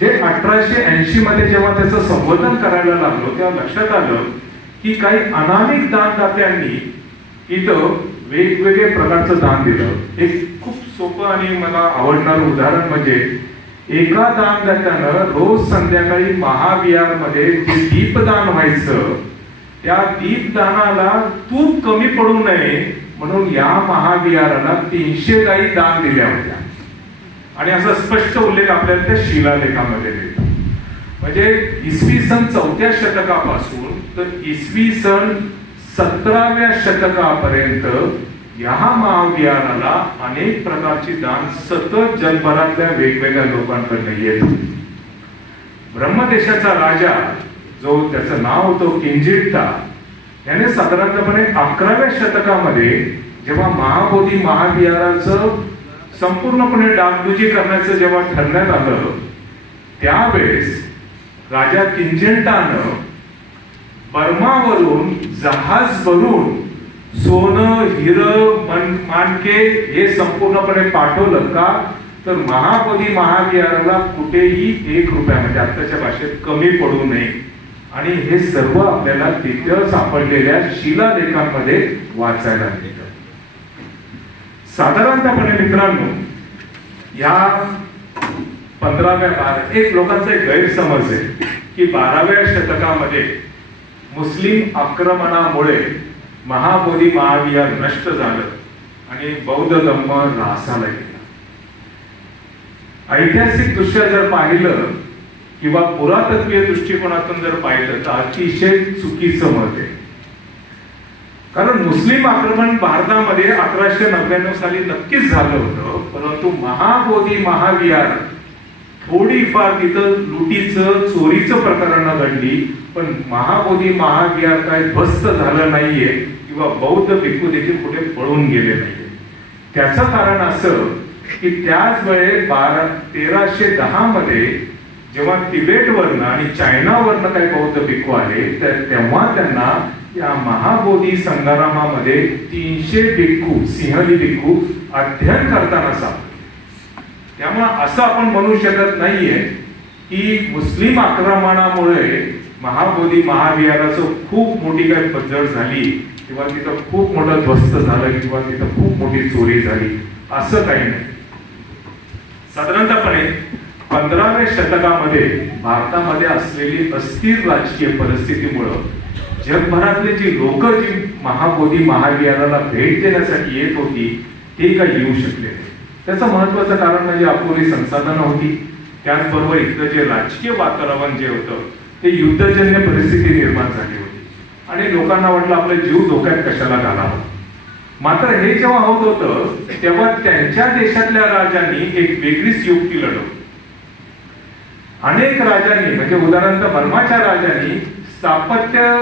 जे 1880 मध्ये जेव्हा त्याचं संवर्धन करायला लागलो तेव्हा लक्षात आलं की काही अनामिक दानदात्यांनी इथं वेगवेगळे प्रकारचं दान दिलं. एक खूप सोपं आणि मला आवडणारं उदाहरण म्हणजे एका दानदात्यानं रोज संध्याकाळी महाविहार मध्ये जे दीपदान व्हायचं त्या दीपदानाला तूप कमी पडू नये म्हणून या महाविहाराला 300 गायी दान दिल्या होत्या. आणि असा स्पष्ट उल्लेख आपल्याला त्या शिलालेखामध्ये मिळतो. म्हणजे इसवी सन 4थ्या शतकापासून तर इसवी सन 17व्या शतकापर्यंत या महाविहाराला अनेक प्रकारची दान सतत जगभरातल्या वेगवेगळ्या लोकांकडून येत होती. ब्रह्मदेशाचा राजा जो त्याचं नाव होतं किंजिट्टा याने साधारणतःपणे 11व्या शतकामध्ये जेव्हा महाबोधी महाविहाराचं संपूर्णपणे डागडुजी करण्याचं जेव्हा ठरण्यात आलं त्यावेळेस राजा किंजिट्टानं बर्मावरून जहाज भरून सोनं हिरं मानके हे संपूर्णपणे पाठवलं का तर महाबोधी महाविहाराला कुठेही 1 रुपया म्हणजे आत्ताच्या भाषेत कमी पडू नये आणि हे सर्व आपल्याला तिथं सापडलेल्या शिलालेखांमध्ये वाचायला मिळतं. साधारणतःपणे मित्रांनो या 15व्या एक लोकांचा एक गैरसमज आहे की 12व्या शतकामध्ये मुस्लिम आक्रमणामुळे महाबोधी महाविहार नष्ट झालं आणि बौद्ध धर्म ऱ्हासाला गेला. ऐतिहासिक दृष्ट्या जर पाहिलं किंवा पुरातत्वीय दृष्टिकोनातून जर पाहिलं तर अतिशय चुकीचं मत आहे. कारण मुस्लिम आक्रमण भारतामध्ये 1199 साली नक्कीच झालं होतं, परंतु महाबोधी महाविहार थोडीफार तिथं लुटीचं चोरीचं प्रकरण घडली, पण महाबोधी महाविहार काय ध्वस्त झालं नाहीये किंवा बौद्ध भिक्खू देखील कुठे पळून गेले नाहीये. त्याचं कारण असं की त्याच वेळे 1310 मध्ये जेव्हा तिबेटवरनं आणि चायनावरनं काही बौद्ध भिक्खू आले तर तेव्हा त्यांना या महाबोधी संग्रामामध्ये 300 भिक्खू सिंहली भिक्खू अध्ययन करताना सापडले. त्यामुळे असं आपण म्हणू शकत नाहीये की मुस्लिम आक्रमणामुळे महाबोधी महाविहाराचं खूप मोठी काही पद्धत झाली किंवा तिथं खूप मोठं ध्वस्त झालं किंवा तिथं खूप मोठी चोरी झाली असं काही नाही. साधारणतःपणे 15व्या शतकामध्ये भारतामध्ये असलेली अस्थिर राजकीय परिस्थितीमुळे जगभरातले जी लोक जी महाबोधी महाविहाराला भेट देण्यासाठी येत होती ते काही येऊ शकले नाही. त्याचं महत्वाचं कारण म्हणजे अपुरी संसाधनं होती. त्याचबरोबर इथलं जे राजकीय वातावरण जे होतं ते युद्धजन्य परिस्थिती निर्माण झाली होती आणि लोकांना वाटलं आपला जीव धोक्यात कशाला घालावा. मात्र हे जेव्हा होत होतं तेव्हा त्यांच्या देशातल्या राजांनी एक वेगळीच युक्ती लढवली. अनेक राजांनी म्हणजे उदाहरणार्थ बर्माच्या राजांनी स्थापत्य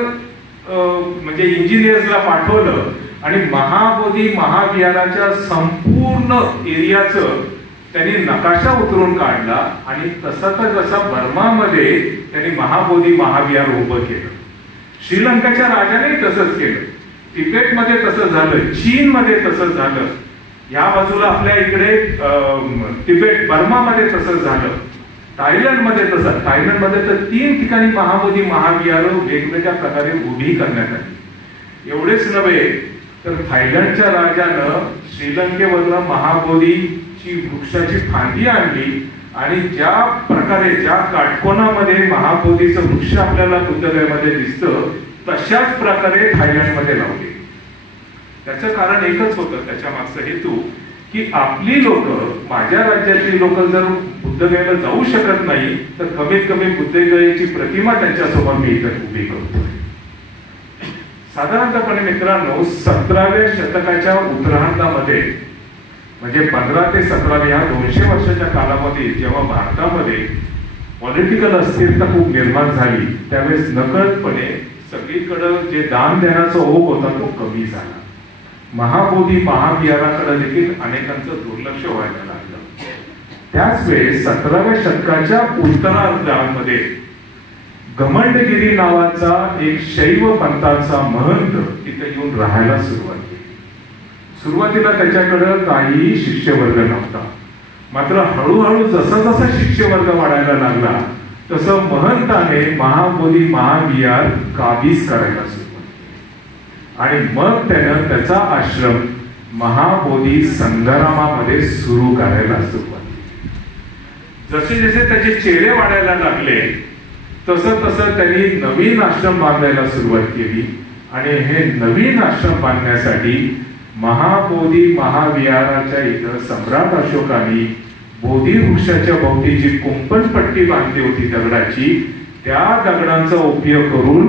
म्हणजे इंजिनियर्सला पाठवलं आणि महाबोधी महाविहाराच्या संपूर्ण एरियाचं त्यांनी नकाशा उतरून काढला आणि तसा बर्मामध्ये त्यांनी महाबोधी महाविहार उभं केलं. श्रीलंकाच्या राजाने तसंच केलं, तिबेटमध्ये तसं झालं, चीनमध्ये तसं झालं, या बाजूला आपल्या इकडे तिबेट बर्मामध्ये तसं झालं, थायलंडमध्ये तसं. थायलंडमध्ये तर 3 ठिकाणी महाबोधी महाविहार वेगवेगळ्या प्रकारे उभी करण्यात आली. एवढेच नव्हे तर थायलंडच्या राजानं श्रीलंकेवरनं महाबोधीची वृक्षाची फांदी आणली आणि ज्या प्रकारे ज्या काटकोनामध्ये महाबोधीचं वृक्ष आपल्याला बुद्धगयेमध्ये दिसतं तशाच प्रकारे थायलंडमध्ये लावले. त्याचं कारण एकच होतं, त्याच्या मागचा हेतू की आपली लोक, माझ्या राज्यातली लोक जर बुद्धगयेला जाऊ शकत नाही तर कमीत कमी बुद्धगयेची प्रतिमा त्यांच्यासमोर मी इथे उभी करतोय. साधारणतःपणे मित्रांनो 17व्या शतकाच्या उत्तरार्धामध्ये म्हणजे 15 ते 17 या 200 वर्षाच्या कालामध्ये जेव्हा भारतामध्ये पॉलिटिकल अस्थिरता खूप निर्माण झाली त्यावेळेस नकळतपणे सगळीकडे जे दान देण्याचा ओघ होता तो कमी झाला. महाबोधी महाविहाराकडे देखील अनेकांचं दुर्लक्ष व्हायला लागलं. त्याच वेळेस 17व्या शतकाच्या उत्तरार्धामध्ये घमंडगिरी नावाचा एक शैव पंथाचा महंत तिथे येऊन राहायला सुरुवात केली. सुरुवातीला त्याच्याकडे काही शिष्यवर्ग नव्हता, मात्र हळूहळू जसा जसा शिष्यवर्ग वाढायला लागला तसं महंताने महाबोधी महाविहार काबीज करायला सुरुवात केली आणि मग त्यानं त्याचा आश्रम महाबोधी संग्रामामध्ये सुरू करायला सुरुवात केली. जसे जसे त्याचे चेहरे वाढायला लागले तसं तसं त्यांनी नवीन आश्रम बांधायला सुरुवात केली आणि हे नवीन आश्रम बांधण्यासाठी महाबोधी महाविहाराच्या इथं सम्राट अशोकाने बोधी वृक्षाच्या भोवती जी कुंपणपट्टी बांधली होती दगडाची, त्या दगडांचा उपयोग करून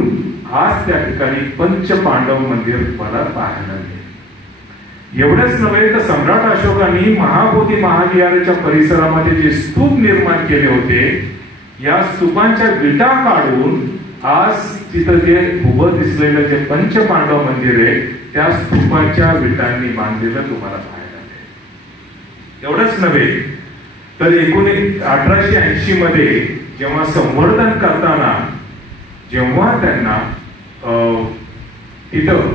आज त्या ठिकाणी पंचपांडव मंदिर मला पाहायला मिळेल. एवढंच नव्हे तर सम्राट अशोकाने महाबोधी महाविहाराच्या परिसरामध्ये जे स्तूप निर्माण केले होते या स्तूपांच्या विटा काढून आज तिथं जे उभं दिसलेलं जे पंचपांडव मंदिर आहे त्या स्तूपांच्या विटांनी बांधलेलं तुम्हाला पाहायला मिळेल. एवढंच नव्हे तर 1880 मध्ये जेव्हा संवर्धन करताना जेव्हा त्यांना तिथं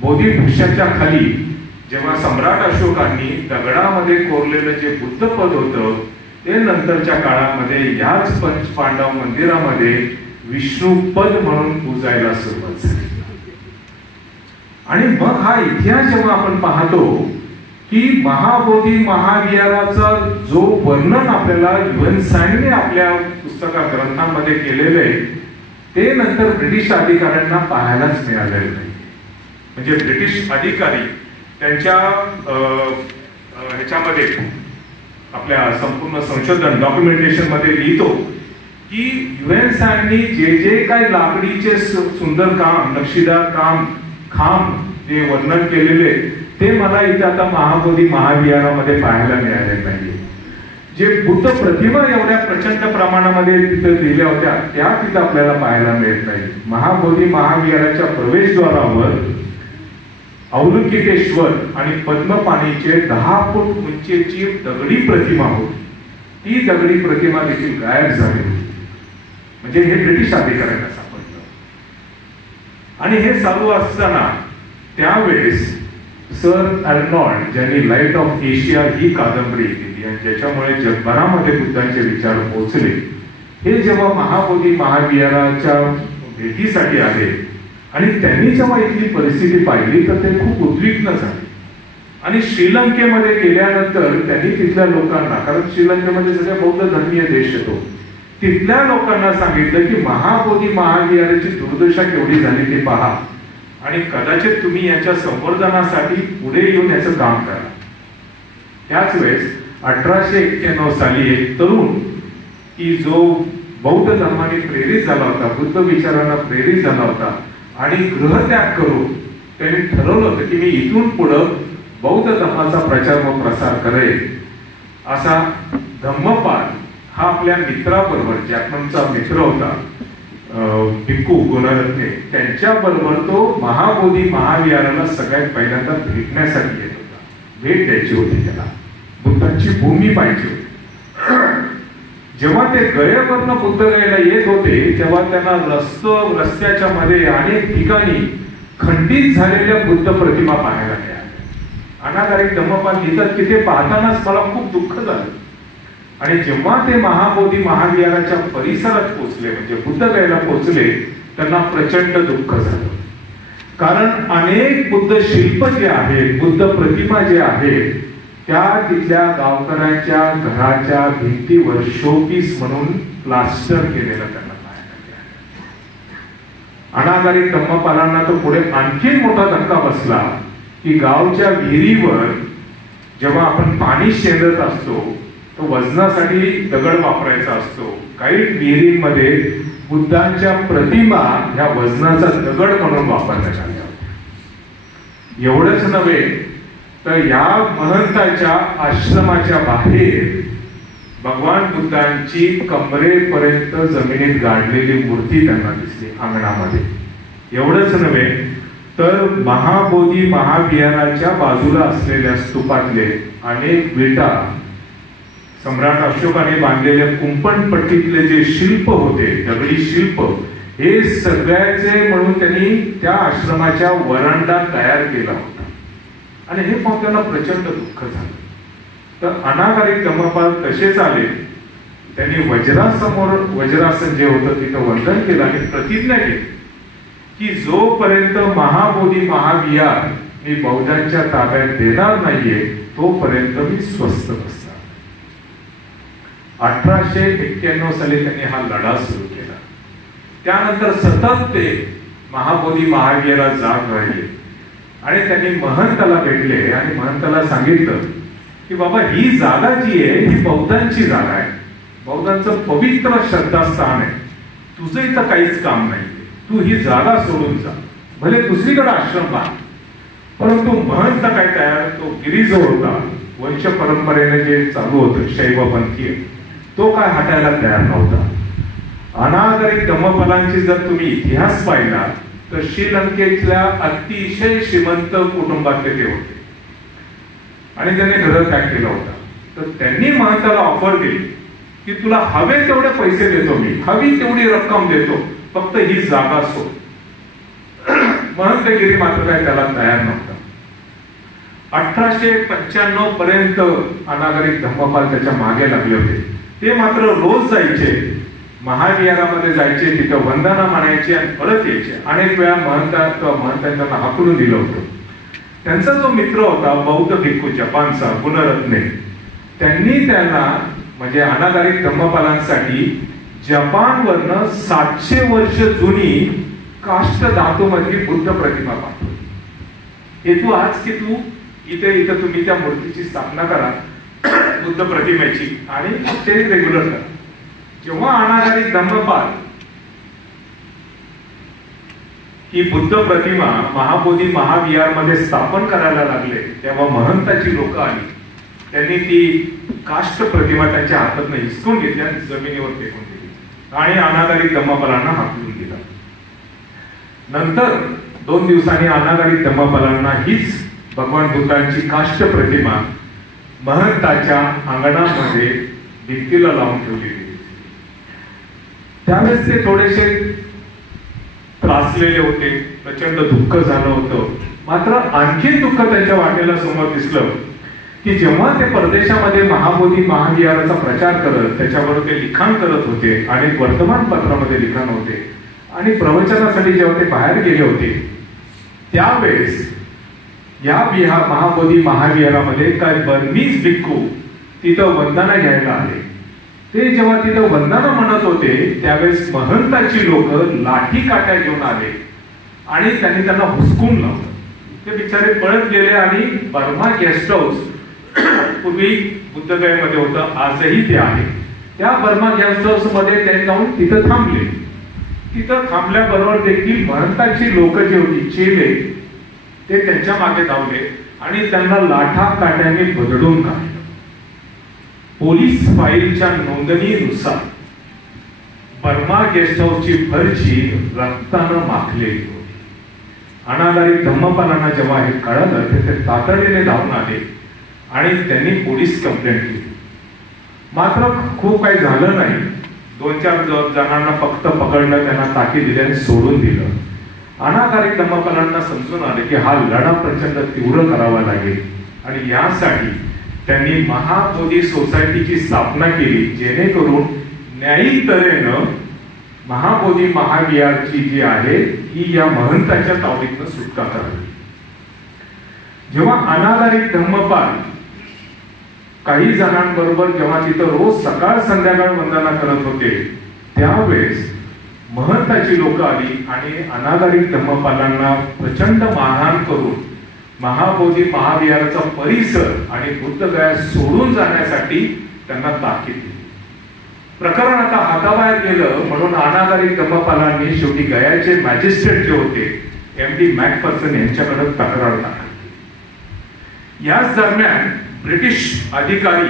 बोधिवृक्षाच्या खाली जेव्हा सम्राट अशोकांनी दगडामध्ये कोरलेलं जे बुद्धपद होतं ते नंतरच्या काळामध्ये याच पंचपांडव मंदिरामध्ये विष्णुपद म्हणून पूजायला सुरुवात झाली. आणि मग हा इतिहास जेव्हा आपण पाहतो की महाबोधी महाविहाराचा जो वर्णन आपल्याला युएनसांनी आपल्या पुस्तका ग्रंथांमध्ये केलेलं आहे ते नंतर ब्रिटिश अधिकाऱ्यांना पाहायलाच मिळालेलं नाही. म्हणजे ब्रिटिश अधिकारी त्यांच्या ह्याच्यामध्ये आपल्या संपूर्ण संशोधन डॉक्युमेंटेशन मध्ये लिहितो की युएनसांनी जे जे काही लाकडीचे सुंदर काम नक्षीदार काम खांब जे वर्णन केलेले ते मला इथे आता महाबोधी महाविहारामध्ये पाहायला मिळाले नाहीये. जे बुद्ध प्रतिमा एवढ्या प्रचंड प्रमाणामध्ये तिथे दिल्या होत्या त्या तिथे आपल्याला पाहायला मिळत नाही. महाबोधी महाविहाराच्या प्रवेशद्वारावर अवलोकितेश्वर आणि पद्मपाणीचे 10 फूट उंचीची दगडी प्रतिमा होती. ती दगडी प्रतिमा देखील गायब झाली होती. म्हणजे हे ब्रिटिश अधिकाऱ्यांना सापडलं. आणि हे चालू असताना त्यावेळेस सर अर्नॉल्ड ज्यांनी लाईट ऑफ एशिया ही कादंबरी लिहिली आणि ज्याच्यामुळे जगभरामध्ये बुद्धांचे विचार पोहोचले, हे जेव्हा महाबोधी महाविहाराच्या भेटीसाठी आले आणि त्यांनी जेव्हा इथली परिस्थिती पाहिली तर ते खूप उद्विग्न झाले. आणि श्रीलंकेमध्ये गेल्यानंतर त्यांनी तिथल्या लोकांना, कारण श्रीलंकेमध्ये सगळे बौद्ध धर्मीय देश येतो, तिथल्या लोकांना सांगितलं की महाबोधी महाविहाराची दुर्दशा केवढी झाली ते पहा आणि कदाचित तुम्ही याच्या संवर्धनासाठी पुढे येऊन याचं काम करा. त्याच वेळेस 1891 साली एक तरुण की जो बौद्ध धर्माने प्रेरित झाला होता, बुद्ध विचारांना प्रेरित झाला होता आणि गृहत्याग करून त्यांनी ठरवलं होतं की मी इथून पुढं बौद्ध धर्माचा प्रचार व प्रसार करेल. असा धम्मपाल हा आपल्या मित्राबरोबर, जॅकमनचा मित्र होता भिक्खू गुणरत्ने, त्यांच्या बरोबर तो महाबोधी महाविहाराला सगळ्यात पहिल्यांदा भेटण्यासाठी येत होता. भेट द्यायची होती त्याला, बुद्धांची भूमी पाहिजे होती. जेव्हा ते गयेवरनं बुद्धगयेला येत होते तेव्हा त्यांना रस्त्याच्या मध्ये अनेक ठिकाणी खंडित झालेल्या बुद्ध प्रतिमा पाहायला मिळाल्या. अनागारिक धम्मपाल लिहितात की ते पाहतानाच मला खूप दुःख झालं. आणि जेव्हा ते महाबोधी महाविहाराच्या परिसरात पोहोचले, म्हणजे बुद्धगयेला पोहोचले, त्यांना प्रचंड दुःख झालं. कारण अनेक बुद्ध शिल्प जे आहेत, बुद्ध प्रतिमा जे आहेत, त्या तिथल्या गावकऱ्यांच्या घराच्या भिंतीवर शोपीस म्हणून प्लास्टर केलेलं त्यांना पाहायला मिळालं. अनागारिक धम्मपालांना तर पुढे आणखी मोठा धक्का बसला की गावच्या विहिरीवर जेव्हा आपण पाणी शेंदत असतो तो वजनासाठी दगड वापरायचा असतो. काही विहिरींमध्ये बुद्धांच्या प्रतिमा ह्या वजनाचा दगड म्हणून वापरण्यात आल्या होत्या. एवढंच नव्हे तर या महंताच्या आश्रमाच्या बाहेर भगवान बुद्धांची कमरेपर्यंत जमिनीत गाडलेली मूर्ती त्यांना दिसली अंगणामध्ये. एवढंच नव्हे तर महाबोधी महाविहाराच्या बाजूला असलेल्या स्तूपातले अनेक विटा, सम्राट अशोकाने बांधलेल्या कुंपणपट्टीतले जे शिल्प होते, दगडी शिल्प, हे सगळ्याचे म्हणून त्यांनी त्या आश्रमाच्या वरांडा तयार केला होता. आणि हे पाहून त्यांना प्रचंड दुःख झालं. तर अनागारिक धम्मपाल तसेच आले. त्यांनी वज्रासमोर वज्रासन जे होतं तिथं वंदन केलं आणि प्रतिज्ञा केली की जोपर्यंत महाबोधी महाविहार मी बौद्धांच्या ताब्यात देणार नाहीये तोपर्यंत मी स्वस्थ बसणार. 1891 साली त्यांनी हा लढा सुरू केला. त्यानंतर सतत ते महाबोधी महाविहारात जात राहिले आणि त्यांनी महंताला भेटले आणि महंताला सांगितलं की बाबा ही जागा जी आहे ही बौद्धांची जागा आहे, बौद्धांचं पवित्र श्रद्धास्थान आहे, तुझं इथं काहीच काम नाही, तू ही जागा सोडून जा, भले दुसरीकडे आश्रम बांध. परंतु महंत काय तयार, तो गिरीजोड होता, वंश परंपरेने जे चालू होतं शैवपंथीय, तो काय हटायला तयार नव्हता. अनागारिक धम्मपालांची जर तुम्ही इतिहास पाहिला तर श्रीलंकेतल्या अतिशय श्रीमंत कुटुंबातले ते होते आणि त्याने गृहत्याग केला होता. तर त्यांनी महंताला ऑफर दिली की तुला हवे तेवढे पैसे देतो मी, हवी तेवढी रक्कम देतो, फक्त ही जागा सोड. महंतगिरी मात्र काय त्याला तयार नव्हता. 1895 पर्यंत अनागरिक धम्मपाल त्याच्या मागे लागले होते. ते मात्र रोज जायचे, महाविहारामध्ये जायचे, तिथं वंदना मानायचे आणि परत यायचे. अनेक वेळा महंतांनी त्यांना हाकलून दिलं होतं. त्यांचा जो मित्र होता बौद्ध भिक्खू जपानचा गुणरत्ने, त्यांनी त्यांना म्हणजे अनागरिक धम्मपालांसाठी जपानवरनं 700 वर्ष जुनी काष्ट धातूमधली बुद्ध प्रतिमा पाठवली. हेतू आज की तू इथं तुम्ही त्या मूर्तीची स्थापना करा बुद्ध प्रतिमेची आणि ते रेग्युलर करा. जेव्हा अनागरिक धम्मपाल ही बुद्ध प्रतिमा महाबोधी महाविहारमध्ये स्थापन करायला लागले, तेव्हा महंताची लोक आली. त्यांनी ती काष्ट प्रतिमा त्यांच्या हातातून हिसकून घेतली आणि जमिनीवर फेकून दिली आणि अनागरिक धम्मपालांना हाकलून दिला. नंतर 2 दिवसांनी अनागरिक धम्मपालांना हीच भगवान बुद्धांची काष्ट प्रतिमा महंताच्या अंगणामध्ये भिंतीला लावून ठेवली गेली. त्यावेळेस ते थोडेसे त्रासलेले होते, प्रचंड दुःख झालं होतं. मात्र आणखी दुःख त्यांच्या वाटेला समोर दिसलं की जेव्हा ते परदेशामध्ये महाबोधी महाविहाराचा प्रचार करत, त्याच्यावर ते लिखाण करत होते आणि वर्तमानपत्रामध्ये लिखाण होते आणि प्रवचनासाठी जेव्हा ते बाहेर गेले होते, त्यावेळेस या महाबोधी महाविहारामध्ये काय बर्मीज भिक्खू तिथं वंदना घ्यायला आले. ते जेव्हा तिथं वंदना म्हणत होते त्यावेळेस महंताची लोक लाठी काट्या घेऊन आले आणि त्यांनी त्यांना हुसकून लावलं. ते बिचारे पळत गेले आणि बर्मा गेस्ट हाऊस पूर्वी बुद्धगयेमध्ये होतं, आजही ते आहे. त्या बर्मा गेस्ट हाऊस मध्ये ते जाऊन तिथं थांबले. तिथं थांबल्याबरोबर देखील महंताची लोक जी होती चेले ते त्यांच्या मागे धावले आणि त्यांना लाठा काट्याने बदडून काढले. पोलीस फाईलच्या नोंदणीनुसार बर्मा गेस्ट हाऊसची फरशी रक्तानं माखलेली होती. अनागरिक धम्मपालांना जेव्हा हे कळलं ते तातडीने धावून आले आणि त्यांनी पोलीस कंप्लेंट केली. मात्र खूप काही झालं नाही. 2-4 जणांना फक्त पकडलं, त्यांना ताकी दिली आणि सोडून दिलं. अनागरिक धम्मपालांना समजून आले की हा लढा प्रचंड तीव्र करावा लागेल आणि यासाठी त्यांनी महाबोधी सोसायटीची स्थापना केली, जेणेकरून न्यायिक तऱ्हेनं महाबोधी महाविहारची जी आहे ही या महंताच्या तावडीतनं सुटका करावी. जेव्हा अनागरिक धम्मपाल काही जणांबरोबर जेव्हा तिथं रोज सकाळ संध्याकाळ वंदना करत होते, त्यावेळेस महंताची लोक आली आणि अनागरिक धम्मपालांना प्रचंड मारहाण करून महाबोधी महाविहाराचा परिसर आणि बुद्धगया सोडून जाण्यासाठी त्यांना ताकीद दिली. प्रकरण आता हाताबाहेर गेलं म्हणून अनागरिक धम्मपालांनी शेवटी गयाचे मॅजिस्ट्रेट जे होते MD मॅकफर्सन यांच्याकडे तक्रार दाखल. याच दरम्यान ब्रिटिश अधिकारी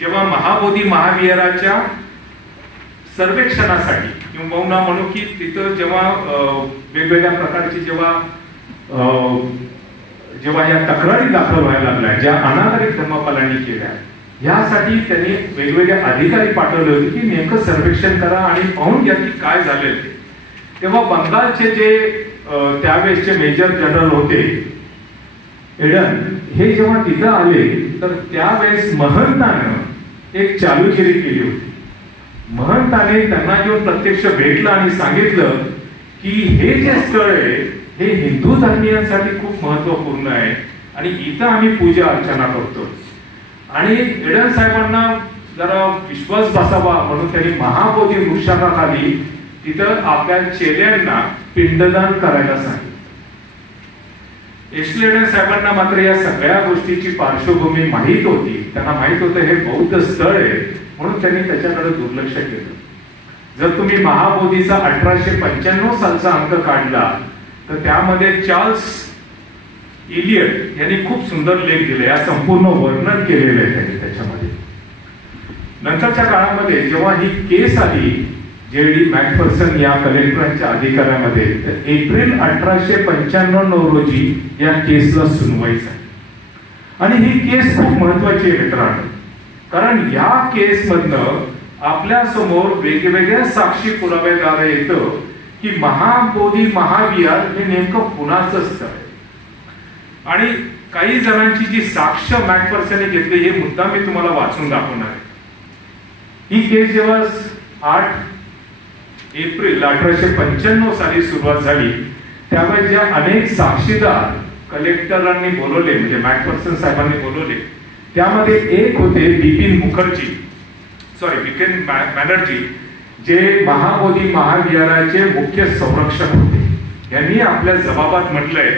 जेव्हा महाबोधी महाविहाराच्या सर्वेक्षणासाठी किंवा म्हणू की तिथं जेव्हा वेगवेगळ्या प्रकारची जेव्हा या तक्रारी दाखल व्हायला लागल्या ज्या अनागरिक धम्मपालांनी केल्या, यासाठी त्यांनी वेगवेगळे अधिकारी पाठवले होते की नेमकं सर्वेक्षण करा आणि पाहून घ्या की काय झाले ते. तेव्हा बंगालचे जे त्यावेळेसचे मेजर जनरल होते एडन, हे जेव्हा तिथं आले तर त्यावेळेस महंतानं एक चालूगिरी केली होती. महंताने त्यांना घेऊन प्रत्यक्ष भेटलं आणि सांगितलं की हे जे स्थळ आहे हे हिंदू धर्मीयांसाठी खूप महत्वपूर्ण आहे आणि इथं आम्ही पूजा अर्चना करतो आणि एडन साहेबांना जरा विश्वास बसावा म्हणून त्यांनी महाबोधी वृक्षाखाली तिथं आपल्या चेल्यांना पिंडदान करायला सांगितलं. एडन साहेबांना मात्र या सगळ्या गोष्टीची पार्श्वभूमी माहीत होती. त्यांना माहित होतं हे बौद्ध स्थळ आहे म्हणून त्यांनी त्याच्याकडे दुर्लक्ष केलं. जर तुम्ही महाबोधीचा 1895 सालचा अंक काढला तर त्यामध्ये चार्ल्स इलियट यांनी खूप सुंदर लेख दिले, या संपूर्ण वर्णन केलेलं आहे त्यांनी त्याच्यामध्ये. नंतरच्या काळामध्ये जेव्हा ही केस आली JD मॅकफर्सन या कलेक्टरांच्या अधिकाऱ्यामध्ये, तर एप्रिल 1895 रोजी या केसला सुनवाई झाली. आणि ही केस खूप महत्वाची आहे मित्रांनो, कारण या केस मधनं आपल्या समोर वेगवेगळ्या साक्षी पुरावेद्वारे येतं की महाबोधी महाविहार हे नेमकं कुणाचं स्थळ आहे. आणि काही जणांची जी साक्ष मॅकफर्सनने घेतली हे मुद्दा मी तुम्हाला वाचून दाखवणार आहे. ही केस जेव्हा 8 एप्रिल 1895 साली सुरुवात झाली त्यावेळेस ज्या अनेक साक्षीदार कलेक्टरांनी बोलवले म्हणजे मॅकफर्सन साहेबांनी बोलवले त्यामध्ये एक होते बिपिन बॅनर्जी जे महाबोधी महाविहाराचे मुख्य संरक्षक होते. यांनी आपल्या जबाबात म्हटलंय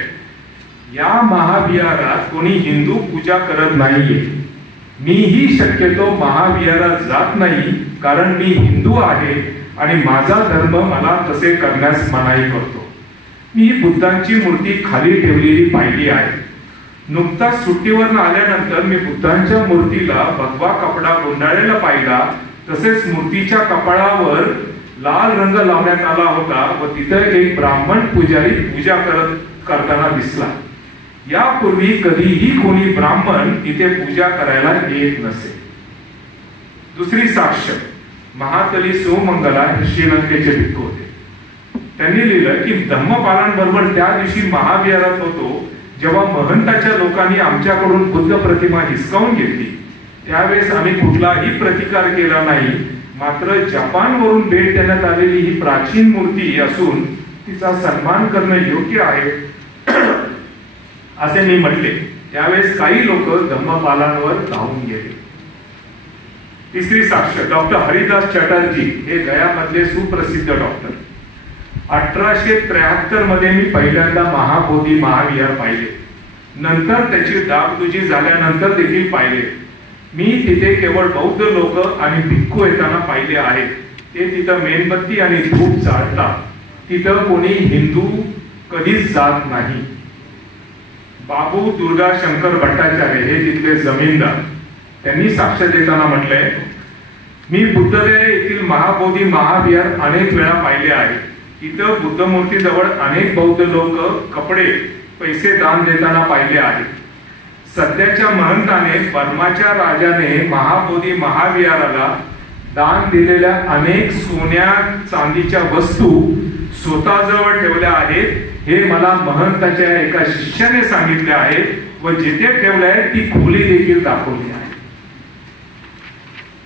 या महाविहारात कोणी हिंदू पूजा करत नाहीये. मीही शक्यतो महाविहारात जात नाही कारण मी हिंदू आहे आणि माझा धर्म मला तसे करण्यास मनाई करतो. मी बुद्धांची मूर्ती खाली ठेवलेली पाहिली आहे. नुकताच सुट्टीवर आल्यानंतर मी बुद्धांच्या मूर्तीला भगवा कपडा गुंडाळलेला पाहिला. तसेच मूर्तीच्या कपाळावर लाल रंग लावण्यात आला होता व तिथे एक ब्राह्मण पुजारी पूजा करताना दिसला. यापूर्वी कधीही कोणी ब्राह्मण इथे पूजा करायला येत नसे. दुसरी साक्ष महातली सोमंगला हे श्रीलंकेचे भिक्खू होते. त्यांनी लिहिलं की धम्मपालांबरोबर त्या दिवशी महाविहारात होतो जेव्हा महंताच्या लोकांनी आमच्याकडून बुद्ध प्रतिमा हिसकावून घेतली. त्यावेळेस आम्ही कुठलाही प्रतिकार केला नाही. मात्र जपानवरून भेट देण्यात आलेली ही प्राचीन मूर्ती असून तिचा सन्मान करणं योग्य आहे असे मी म्हटले. त्यावेळेस काही लोक धम्मपालांवर धावून गेले. तिसरी साक्ष डॉक्टर हरिदास चटर्जी हे गयामधले सुप्रसिद्ध डॉक्टर. 1873 मध्ये मी पहिल्यांदा महाबोधी महाविहार पाहिले. नंतर त्याची डागडुजी झाल्यानंतर देखील पाहिले. मी तिथे केवळ बौद्ध लोक आणि भिक्खू येताना पाहिले आहेत. ते तिथं मेणबत्ती आणि धूप जाळतात. तिथं कोणी हिंदू कधीच जात नाही. बाबू दुर्गा शंकर भट्टाचार्य हे तिथले जमीनदार त्यांनी साक्ष देताना म्हटलंय मी बुद्धगया येथील महाबोधी महाविहार अनेक वेळा पाहिले आहे. इथं बुद्ध मूर्तीजवळ अनेक बौद्ध लोक कपडे पैसे दान देताना पाहिले आहेत. सध्याच्या महंताने बर्माच्या राजाने महाबोधी महाविहाराला दान दिलेल्या अनेक सोन्या चांदीच्या वस्तू स्वतःजवळ ठेवल्या आहेत हे मला महंताच्या एका शिष्याने सांगितले आहे व जिथे ठेवले आहे ती खोली देखील दाखवली आहे.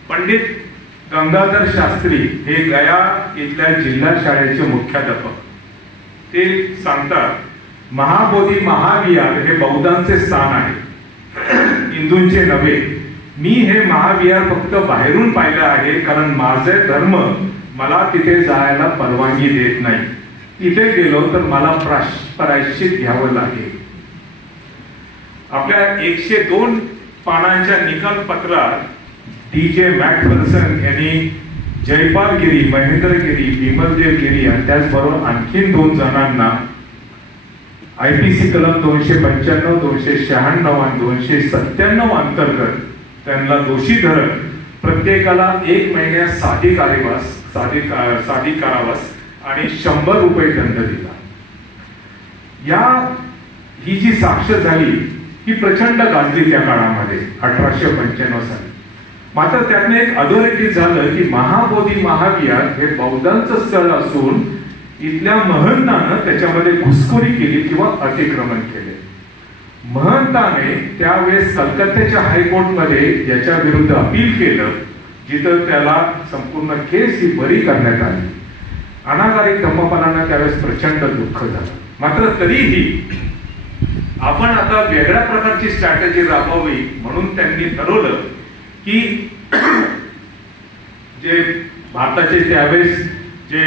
पंडित गंगाधर शास्त्री हे गया इथल्या जिल्हा शाळेचे मुख्याध्यापक ते सांगतात महाबोधी महाविहार हे बौद्धांचे स्थान आहे हिंदूंचे नव्हे. मी हे महाविहार फक्त बाहेरून पाहिलं आहे कारण माझे धर्म मला तिथे जायला परवानगी देत नाही. तिथे गेलो तर मला प्रायश्चित घ्यावं लागेल. आपल्या 102 पानांच्या निकाल पत्रात DJ मॅकफर्सन यांनी जयपाल गिरी, महेंद्र गिरी, विमलदेव गिरी आणि त्याचबरोबर आणखीन 2 जणांना IPC कलम 295, 296 आणि 297 अंतर्गत त्यांना दोषी धरत प्रत्येकाला 1 महिन्यात साधी कारावास आणि 100 रुपये दंड दिला. ही जी साक्ष झाली ही प्रचंड गाजली त्या काळामध्ये 1895 साली. मात्र त्यातनं एक अधोरेखित झालं की महाबोधी महाविहार हे बौद्धांचं स्थळ असून इथल्या महंतानं त्याच्यामध्ये घुसखोरी केली किंवा अतिक्रमण केले. महंताने त्यावेळेस कलकत्त्याच्या हायकोर्टमध्ये याच्या विरुद्ध अपील केलं जिथं त्याला संपूर्ण केस ही बरी करण्यात आली. अनागारिक धम्मपालांना त्यावेळेस प्रचंड दुःख झालं. मात्र तरीही आपण आता वेगळ्या प्रकारची स्ट्रॅटेजी राबवावी म्हणून त्यांनी ठरवलं की जे भारताचे त्यावेळेस जे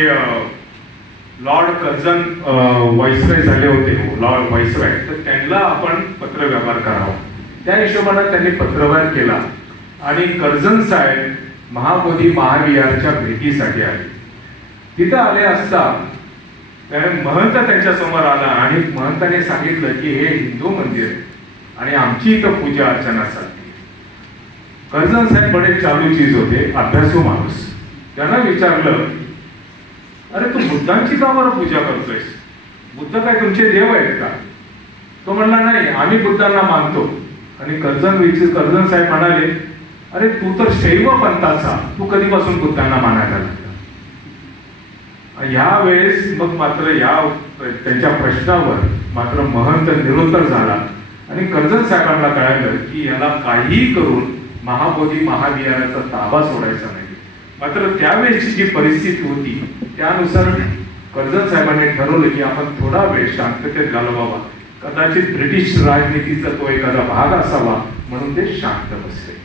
लॉर्ड कर्झन व्हाईसरॉय झाले होते लॉर्ड व्हाईसरॉय तर त्यांना आपण पत्रव्यवहार करावा. त्या हिशोबाने त्यांनी पत्रव्यवहार केला आणि कर्झन साहेब महाबोधी महाविहारच्या भेटीसाठी आले. तिथं आले असता महंत त्यांच्या समोर आला आणि महंताने सांगितलं की हे हिंदू मंदिर आणि आमची इथं पूजा अर्चना चालते. कर्झन साहेब बडे चालू चीज होते, अभ्यासू माणूस. त्यांना विचारलं अरे तू बुद्धांची का बरं पूजा करतोयस? बुद्ध काय तुमचे देव आहेत का? तो म्हणला नाही आम्ही बुद्धांना मानतो. आणि कर्झन साहेब म्हणाले अरे तू तर शैव पंथाचा, तू कधीपासून बुद्धांना मानायला लागला? यावेळेस मग मात्र त्यांच्या प्रश्नावर मात्र महंत निरुत्तर झाला आणि कर्जत साहेबांना कळालं की याला काहीही करून महाबोधी महाविहाराचा ताबा सोडायचा नाही. मात्र त्यावेळेची जी परिस्थिती होती त्यानुसार कर्जत साहेबांनी ठरवलं की आपण थोडा वेळ शांततेत घालवावा, कदाचित ब्रिटिश राजनीतीचा तो एखादा भाग असावा म्हणून ते शांत बसले.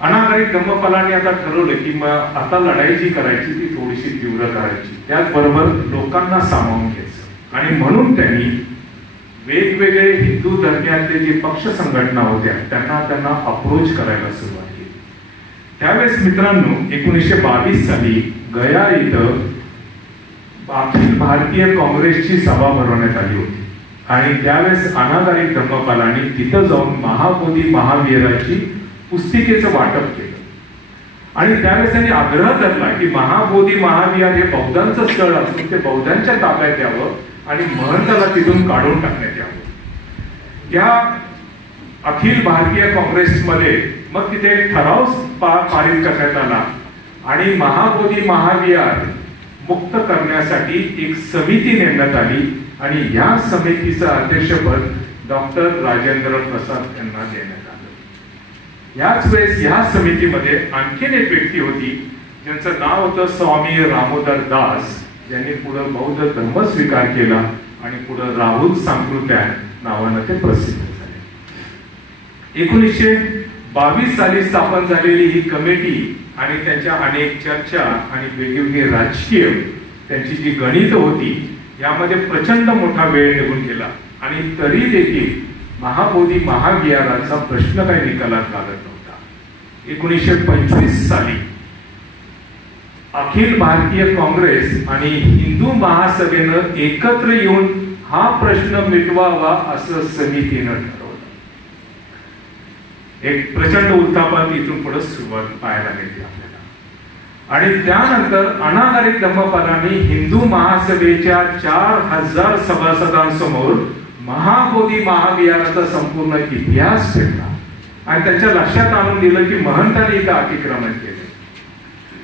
अनागरिक धम्मपालांनी आता ठरवलं की मग आता लढाई जी करायची ती थोडीशी तीव्र करायची, त्याचबरोबर लोकांना सामावून घ्यायचं. आणि म्हणून त्यांनी वेगवेगळे हिंदू धर्मियातले जे पक्ष संघटना होत्या त्यांना अप्रोच करायला सुरुवात केली. त्यावेळेस मित्रांनो 1922 साली गया इथं अखिल भारतीय काँग्रेसची सभा भरवण्यात आली होती आणि त्यावेळेस अनागरिक धम्मपालांनी तिथं जाऊन महाबोधी महाविहाराची पुस्तिकेचं वाटप केलं आणि त्यावेळेस त्यांनी आग्रह धरला की महाबोधी महाविहार हे बौद्धांचं स्थळ असून ते बौद्धांच्या ताब्यात यावं आणि महंताला तिथून काढून टाकण्यात यावं. या अखिल भारतीय काँग्रेसमध्ये मग तिथे एक ठराव पारित करण्यात आला आणि महाबोधी महाविहार मुक्त करण्यासाठी एक समिती नेमण्यात आली आणि या समितीचं अध्यक्षपद डॉक्टर राजेंद्र प्रसाद यांना देण्यात आलं. याच वेळेस या समितीमध्ये आणखीन एक व्यक्ती होती ज्यांचं नाव होतं स्वामी रामोदर दास, ज्यांनी पुढे बौद्ध धर्म स्वीकार केला आणि पुढे राहुल सांकृत्या नावानं ते प्रसिद्ध झाले. 1922 साली स्थापन झालेली ही कमिटी आणि त्यांच्या अनेक चर्चा आणि वेगवेगळे राजकीय त्यांची जी गणित होती यामध्ये प्रचंड मोठा वेळ निघून गेला आणि तरी देखील महाबोधी महाविहाराचा प्रश्न काही निकालात लागत नव्हता. 1925 साली अखिल भारतीय काँग्रेस आणि हिंदू महासभेनं एकत्र येऊन हा प्रश्न मिटवावा असं समितीनं ठरवलं. एक प्रचंड उत्थापन इथून पुढे सुरुवात पाहायला मिळते आपल्याला आणि त्यानंतर अनागरिक धम्मपालांनी हिंदू महासभेच्या 4000 सभासदांसमोर महाबोधी महाविहाराचा संपूर्ण इतिहास ठेवला आणि त्यांच्या लक्षात आणून दिलं की महंतांनी इथं अतिक्रमण केलं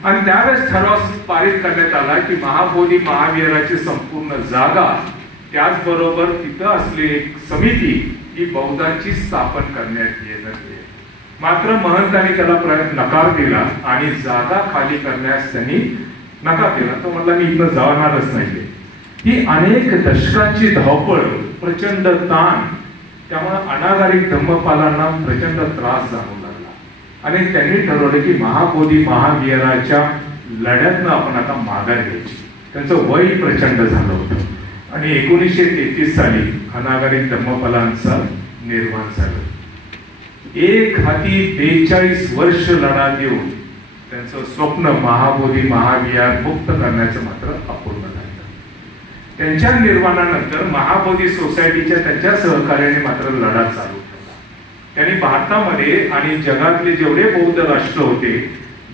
आणि त्यावेळेस ठराव पारित करण्यात आला की महाबोधी महाविहाराची संपूर्ण जागा त्याचबरोबर तिथं असलेली एक समिती ही बौद्धांची स्थापन करण्यात येणार. मात्र महंतांनी त्याला नकार दिला आणि जागा खाली करण्यास त्यांनी नकार दिला. तो म्हणला मी इथं जाणारच नाही. ही अनेक दशकांची धावपळ, प्रचंड ताण, त्यामुळे अनागरिक धम्मपालांना प्रचंड त्रास जाणवू लागला आणि त्यांनी ठरवलं की महाबोधी महाविहाराच्या लढ्यातनं आपण आता माघार घ्यायची. त्यांचं वय प्रचंड झालं होतं आणि 1933 साली अनागरिक धम्मपालांचा निर्माण झालं. एक हाती 42 वर्ष लढा देऊन त्यांचं स्वप्न महाबोधी महाविहार मुक्त करण्याचं मात्र अपूर्ण झालं. त्यांच्या निर्माणानंतर महाबोधी सोसायटीच्या त्यांच्या सहकार्याने मात्र लढा चालू ठेवला. त्यांनी भारतामध्ये आणि जगातले जेवढे बौद्ध राष्ट्र होते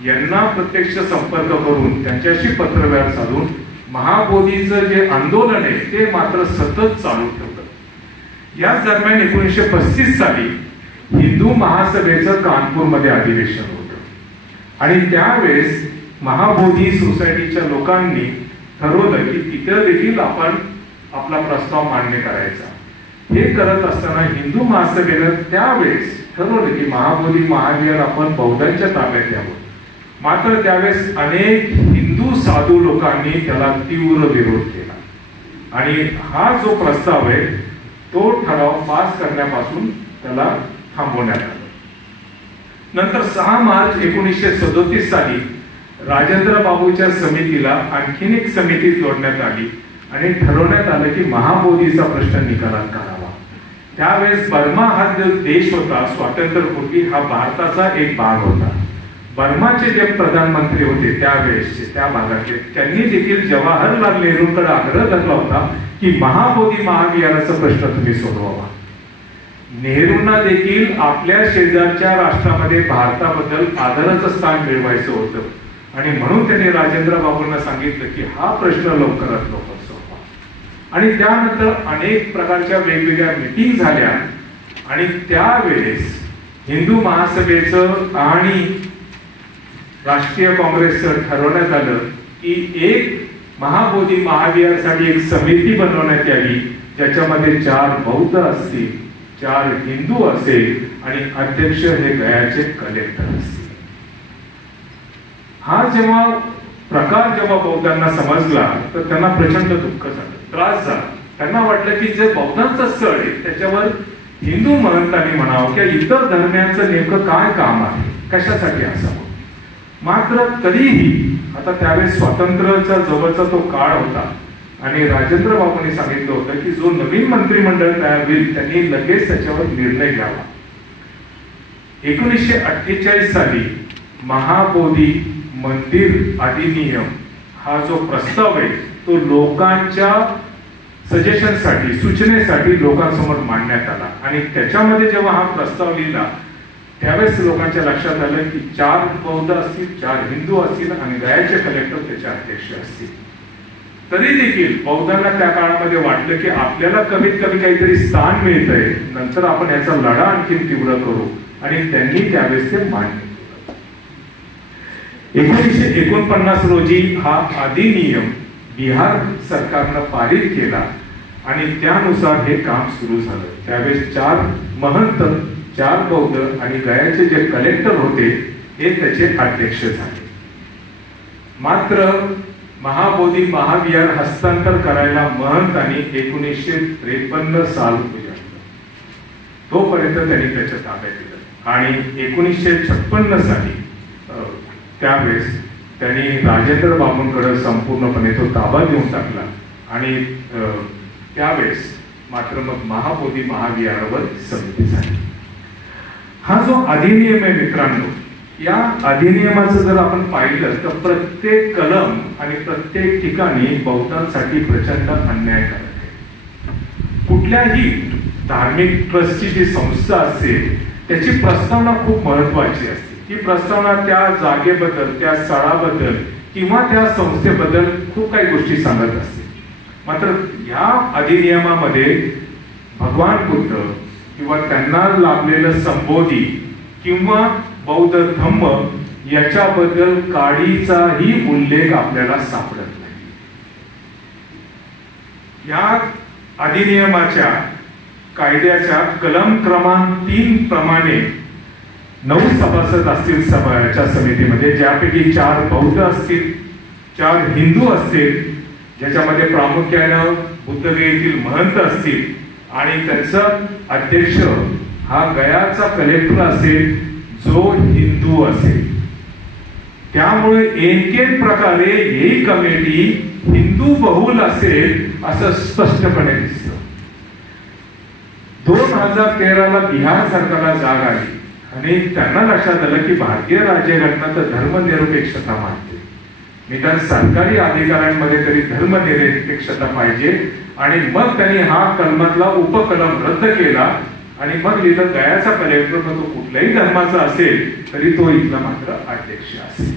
यांना प्रत्यक्ष संपर्क करून त्यांच्याशी पत्रव्यवहार साधून महाबोधीचं जे आंदोलन आहे ते मात्र सतत चालू ठेवलं. याच दरम्यान 1935 साली हिंदू महासभेचं कानपूरमध्ये अधिवेशन होतं आणि त्यावेळेस महाबोधी सोसायटीच्या लोकांनी ठरवलं की तिथं देखील आपण आपला प्रस्ताव मान्य करायचा. हे करत असताना हिंदू महासभेनं त्यावेळेस ठरवलं की महाबोधी महाविहार आपण बौद्धांच्या ताब्यात यावं. मात्र त्यावेळेस अनेक हिंदू साधू लोकांनी त्याला तीव्र विरोध केला आणि हा जो प्रस्ताव आहे तो ठराव पास करण्यापासून त्याला थांबवण्यात आलं. नंतर 6 मार्च 1937 साली राजेंद्र बाबूच्या समितीला आणखीन एक समिती जोडण्यात आली आणि ठरवण्यात आलं की महाबोधीचा प्रश्न निकालात काढावा. त्यावेळेस बर्मा हा जो देश होता स्वातंत्र्यपूर्वी हा भारताचा एक भाग होता. बर्माचे जे प्रधानमंत्री होते त्यावेळेसचे त्या भागातले त्यांनी देखील जवाहरलाल नेहरूंकडे आग्रह धरला होता की महाबोधी महाविहाराचा प्रश्न तुम्ही सोडवावा. नेहरूंना देखील आपल्या शेजारच्या राष्ट्रामध्ये भारताबद्दल आदराचं स्थान मिळवायचं होतं आणि म्हणून त्यांनी राजेंद्र बाबूंना सांगितलं की हा प्रश्न लवकरात लवकर सोडवा. आणि त्यानंतर अनेक प्रकारच्या वेगवेगळ्या मीटिंग झाल्या आणि त्यावेळेस हिंदू महासभेचं आणि राष्ट्रीय काँग्रेसचं ठरवण्यात आलं की एक महाबोधी महाविहारसाठी एक समिती बनवण्यात यावी, ज्याच्यामध्ये 4 बौद्ध असतील, 4 हिंदू असेल आणि अध्यक्ष हे गयाचे कलेक्टर असतील. हा प्रकार जेव्हा बौद्धांना समजला तर त्यांना प्रचंड दुःख झालं, त्रास झाला. त्यांना वाटलं की जे बौद्धांचं स्थळ आहे त्याच्यावर हिंदू महंतांनी म्हणावं किंवा इतर धर्मांचं नेमकं काय काम आहे, कशासाठी असावं. मात्र तरीही आता त्यावेळेस स्वातंत्र्याचा जवळचा तो काळ होता आणि राजेंद्र बाबूंनी सांगितलं होतं की जो नवीन मंत्रिमंडळ तयार होईल त्यांनी लगेच त्याच्यावर निर्णय घ्यावा. 1948 साली महाबोधी मंदिर अधिनियम हा जो प्रस्ताव आहे तो लोकांच्या सजेशनसाठी, सूचनेसाठी लोकांसमोर मांडण्यात आला आणि त्याच्यामध्ये जेव्हा हा प्रस्ताव लिहिला त्यावेळेस लोकांच्या लक्षात आलं की 4 बौद्ध असतील, 4 हिंदू असतील आणि गयाचे कलेक्टर त्याचे अध्यक्ष असतील. तरी देखील बौद्धांना त्या काळामध्ये वाटलं की आपल्याला कमीत कमी काहीतरी स्थान मिळतंय, नंतर आपण याचा लढा आणखी तीव्र करू आणि त्यांनी त्यावेळेस ते मान्य केलं. 1949 रोजी हा अधिनियम बिहार सरकारनं पारित केला आणि त्यानुसार हे काम सुरू झालं. त्यावेळेस 4 महंत, 4 बौद्ध आणि गयाचे जे कलेक्टर होते हे त्याचे अध्यक्ष झाले. मात्र महाबोधी महाविहार हस्तांतर करायला महंतांनी 1953 साल उजाडलं. तोपर्यंत त्यांनी त्याच्या ताब्यात दिलं आणि 1956 साली त्यावेळेस त्यांनी राजेंद्र बाबूंकडे संपूर्णपणे तो ताबा देऊन टाकला आणि त्यावेळेस मात्र मग महाबोधी महाविहारावर समिती झाली. हा जो अधिनियम आहे मित्रांनो, या अधिनियमाचं जर आपण पाहिलं तर प्रत्येक कलम आणि प्रत्येक ठिकाणी बौद्धांसाठी प्रचंड अन्यायकारक आहे. कुठल्याही धार्मिक ट्रस्टची जी संस्था असेल त्याची प्रस्तावना खूप महत्वाची असते. ही प्रस्तावना त्या जागेबद्दल, त्या स्थळाबद्दल किंवा त्या संस्थेबद्दल खूप काही गोष्टी सांगत असते. मात्र या अधिनियमामध्ये भगवान बुद्ध किंवा त्यांना लाभलेलं संबोधी किंवा बौद्ध धम्म याच्याबद्दल काडीचाही उल्लेख आपल्याला सापडत नाही. या अधिनियमाच्या कायद्याच्या कलम क्रमांक 3 प्रमाणे 9 सभासद असतील सभाच्या समितीमध्ये, ज्यापैकी 4 बौद्ध असतील, 4 हिंदू असतील, ज्याच्यामध्ये प्रामुख्यानं बुद्धगयेतील महंत असतील आणि त्यांचा अध्यक्ष हा गयाचा कलेक्टर असेल जो हिंदू असेल. त्यामुळे एक प्रकारे ही कमिटी हिंदू बहुल असेल असं स्पष्टपणे दिसतं. 2013ला बिहार सरकारला जाग आली आणि त्यांना लक्षात आलं की भारतीय राज्यघटना तर धर्मनिरपेक्षता मानते, निदान सरकारी अधिकाऱ्यांमध्ये तरी धर्मनिरपेक्षता पाहिजे. आणि मग त्यांनी हा कलमातला उपकलम रद्द केला आणि मग लिहिलं गयाचा कलेक्टर तो कुठल्याही धर्माचा असेल तरी तो इथला मात्र अध्यक्ष असेल.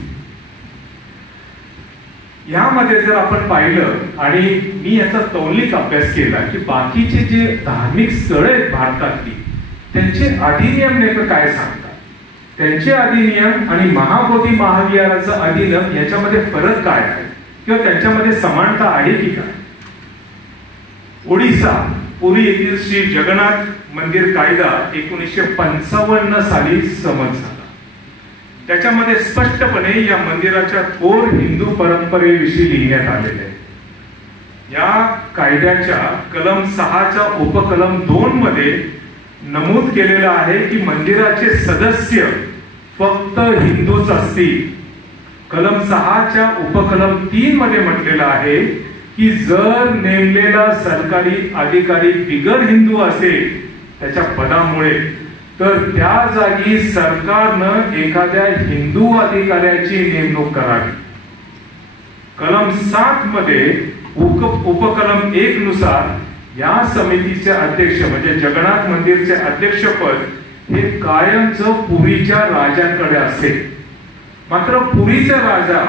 यामध्ये जर आपण पाहिलं आणि मी याचा तौलिक अभ्यास केला की बाकीचे जे धार्मिक स्थळ आहेत भारतातली त्यांचे अधिनियम नेमकं काय सांगतात, त्यांचे अधिनियम आणि महाबोधी महाविहाराचं अधिनियम याच्यामध्ये फरक काय आहे किंवा त्यांच्यामध्ये समानता आहे की काय. ओडिसा पुरी येथील श्री जगन्नाथ मंदिर कायदा 1955 साली समज झाला. त्याच्यामध्ये स्पष्टपणे या मंदिराच्या थोर हिंदू परंपरेविषयी लिहिण्यात आलेले आहे. या कायद्याच्या कलम 6च्या उपकलम 2 मध्ये नमूद केलेलं आहे की मंदिराचे सदस्य फक्त हिंदूच असतील. कलम 6च्या उपकलम 3 मध्ये म्हटलेलं आहे की जर नेमलेला सरकारी अधिकारी बिगर हिंदू असेल त्याच्या पदामुळे तर त्या जागी सरकारनं एखाद्या हिंदू अधिकाऱ्याची नेमणूक करावी. कलम 7 मध्ये उपकलम 1 नुसार या समितीचे अध्यक्ष म्हणजे जगन्नाथ मंदिरचे अध्यक्षपद हे कायमचं पुरीच्या राजांकडे असेल. मात्र पुरीचा राजा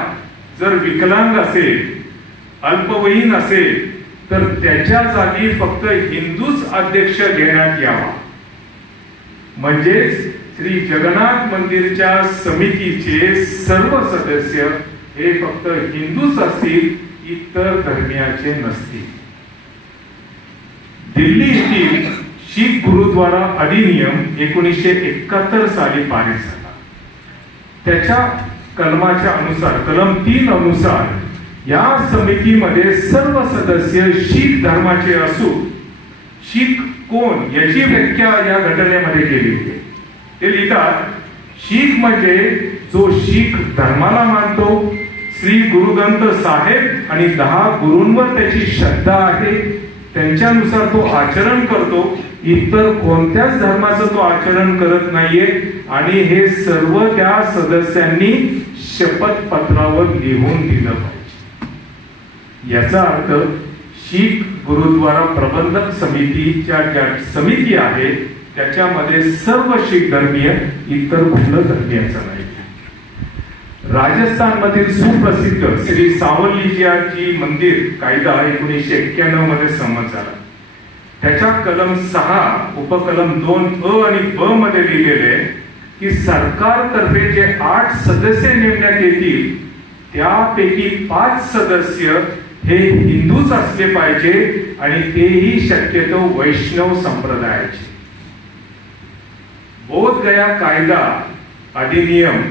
जर विकलांग असेल, अल्पवयीन असेल तर त्याच्या जागी फक्त हिंदूच अध्यक्ष घेण्यात यावा. म्हणजेच श्री जगन्नाथ मंदिरच्या समितीचे सर्व सदस्य हे फक्त हिंदूच असतील इतर धर्मियाचे नसतील. दिल्ली येथील शीख गुरुद्वारा अधिनियम 1971 साली पारित झाला. त्याच्या कलमाच्या अनुसार, कलम 3 अनुसार या समितीमध्ये सर्व सदस्य शीख धर्माचे असून शीख कोण याची व्याख्या या घटनेमध्ये केली होती. ते लिहितात, शीख म्हणजे जो शीख धर्माला मानतो, श्री गुरुग्रंथ साहेब आणि 10 गुरूंवर त्याची श्रद्धा आहे, त्यांच्यानुसार तो आचरण करतो, इतर कोणत्याच धर्माचं तो आचरण करत नाहीये, आणि हे सर्व त्या सदस्यांनी शपथपत्रावर लिहून दिलं पाहिजे. याचा अर्थ शीख गुरुद्वारा प्रबंधक समितीच्या ज्या समिती आहे त्याच्यामध्ये सर्व शीख धर्मीय, इतर कुठलं धर्मीयाचं नाही. राजस्थानमधील सुप्रसिद्ध श्री सावलीजी मंदिर कायदा 1991 मध्ये संमत झाला. त्याच्या कलम 6 उपकलम 2 आणि ब मध्ये लिहिलेले की सरकारतर्फे जे 8 सदस्य नेमण्यात येतील त्यापैकी 5 सदस्य हे हिंदूच असले पाहिजे आणि तेही शक्यतो वैष्णव संप्रदायाचे. बोध गया कायदा अधिनियम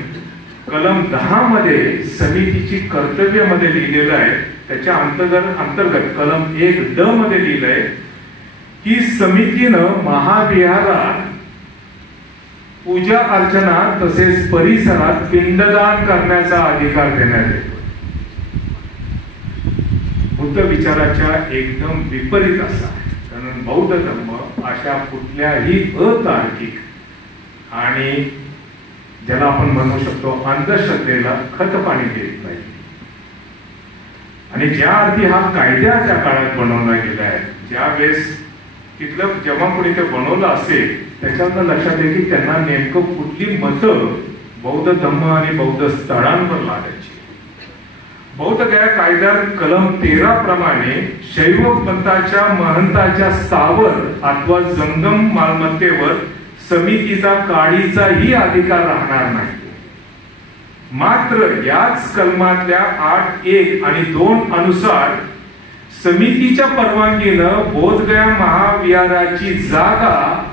कलम 10 मध्ये समितीची कर्तव्य मध्ये लिहिलेलं आहे. त्याच्या अंतर्गत कलम 1 ड मध्ये लिहिलंय की समितीनं महाविहारात पूजा अर्चना तसेच परिसरात पिंडदान करण्याचा अधिकार देण्यात येतो. बुद्ध विचाराच्या एकदम विपरीत असा आहे. कारण बौद्ध धर्म अशा कुठल्याही अतार्किक आणि ज्याला आपण म्हणू शकतो अंधश्रद्धेला खतपाणी देत नाही. आणि ज्या अर्थी हा कायदा त्या काळात बनवला गेला आहे, ज्यावेळेस तिथलं जेव्हा कोणी ते बनवलं असेल त्याच्यातनं लक्षात येईल की त्यांना नेमकं कुठली मतं बौद्ध धम्म आणि बौद्ध स्थळांवर लादायची. बौद्ध गया कायद्यात कलम 13 प्रमाणे शैव पंथाच्या महंताच्या स्थावर अथवा जंगम मालमत्तेवर समितीचा काडीचाही अधिकार राहणार नाही. मात्र याच कलमातल्या 8(1) आणि 2 अनुसार समितीच्या परवानगीनं बोधगया महाविहाराची जागा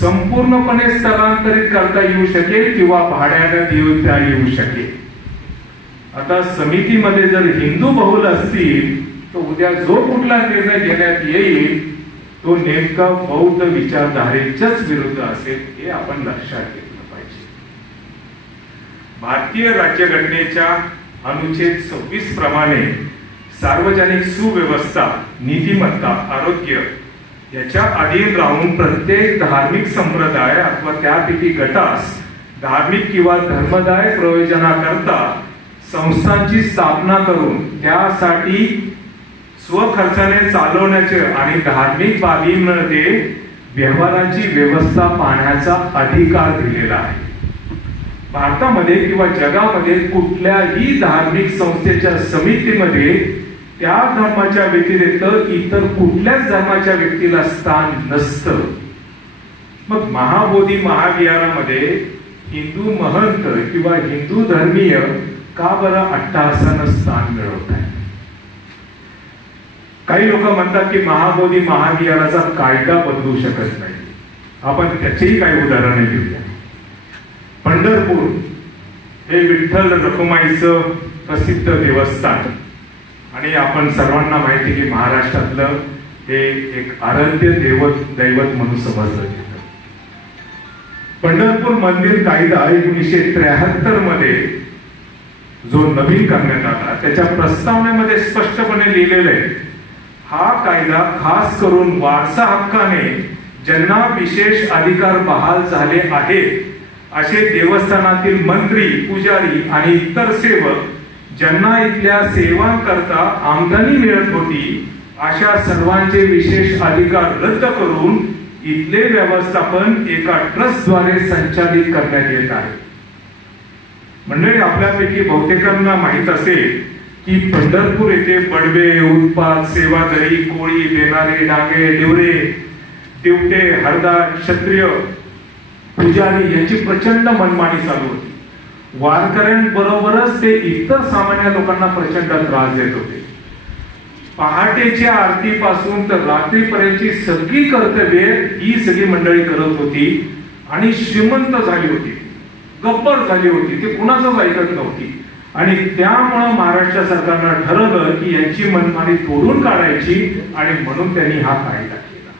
संपूर्णपणे स्थलांतरित करता येऊ शकेल किंवा भाड्यानं देता येऊ शकेल. आता समितीमध्ये जर हिंदू बहुल असतील तर उद्या जो कुठला निर्णय घेण्यात येईल तो नेमका बौद्ध विचारधारेच्याच विरुद्ध असेल हे आपण लक्षात घेतलं पाहिजे. भारतीय राज्यघटनेच्या अनुच्छेद 26 प्रमाणे सार्वजनिक सुव्यवस्था, नीतिमत्ता, आरोग्य याच्या अधीन राहून प्रत्येक धार्मिक संप्रदाय अथवा त्यापैकी गटास धार्मिक किंवा धर्मदाय प्रयोजनाकरता संस्थांची स्थापना करून त्यासाठी स्वखर्चाने चालवण्याचे आणि धार्मिक बाबींमध्ये व्यवहाराची व्यवस्था पाहण्याचा अधिकार दिलेला आहे. भारतामध्ये किंवा जगामध्ये कुठल्याही धार्मिक संस्थेच्या समितीमध्ये त्या धर्माच्या व्यतिरिक्त इतर कुठल्याच धर्माच्या व्यक्तीला स्थान नसतं. मग महाबोधी महाविहारामध्ये हिंदू महंत किंवा हिंदू धर्मीय का बरं अट्टहासानं स्थान मिळवत आहे? काही लोक म्हणतात की महाबोधी महाविहाराचा कायदा बदलू शकत नाही. आपण त्याचेही काही उदाहरणे घेऊया. पंढरपूर हे विठ्ठल रखुमाईचं प्रसिद्ध देवस्थान आणि आपण सर्वांना माहिती की महाराष्ट्रातलं हे एक आराध्य दैवत म्हणून समजलं गेलं. पंढरपूर मंदिर कायदा 1973 मध्ये जो नवीन करण्यात आला त्याच्या प्रस्तावनेमध्ये स्पष्टपणे लिहिलेलं आहे, हा कायदा खास करून वारसा हक्काने ज्यांना विशेष अधिकार बहाल झाले आहेत असे देवस्थानातील मंत्री, पुजारी आणि इतर सेवक ज्यांना इथल्या सेवांकरता आमदानी मिळत होती अशा सर्वांचे विशेष अधिकार रद्द करून इथले व्यवस्थापन एका ट्रस्टद्वारे संचालित करण्यात येत आहे. मंडळी, आपल्यापैकी बहुतेकांना माहित असेल की पंढरपूर येथे बडवे, उत्पात, सेवादरी, कोळी, बेनारे, डांगे, डिवरे, दिवटे, हरदार, क्षत्रिय, पुजारी यांची प्रचंड मनमानी चालू होती. वारकऱ्यांबरोबरच ते इतर सामान्य लोकांना प्रचंड त्रास देत होते. पहाटेच्या आरतीपासून तर रात्रीपर्यंतची सगळी कर्तव्ये ही सगळी मंडळी करत होती आणि श्रीमंत झाली होती, गब्बर झाली होती, ते कुणाचंच ऐकत नव्हती. आणि त्यामुळं महाराष्ट्र सरकारनं ठरवलं की यांची मनमानी तोडून काढायची आणि म्हणून त्यांनी हा कायदा केला.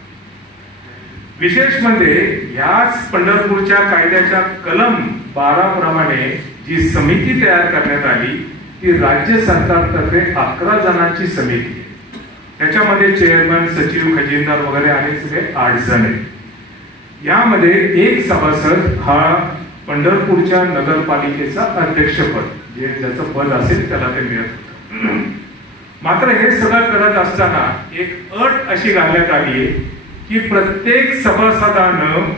विशेष म्हणजे याच पंढरपूरच्या कायद्याच्या कलम 12 प्रमाणे जी समिती तयार करण्यात आली ती राज्य सरकारतर्फे 11 जणांची समिती आहे. त्याच्यामध्ये चेअरमन, सचिव, खजिनदार वगैरे आणि सगळे 8 जण आहेत. यामध्ये एक सभासद हा पंढरपूरच्या नगरपालिकेचा अध्यक्षपद, जे ज्याचं पद असेल त्याला ते मिळत होतं. मात्र हे सगळं करत असताना एक अट अशी घालण्यात आली की प्रत्येक सभासदानं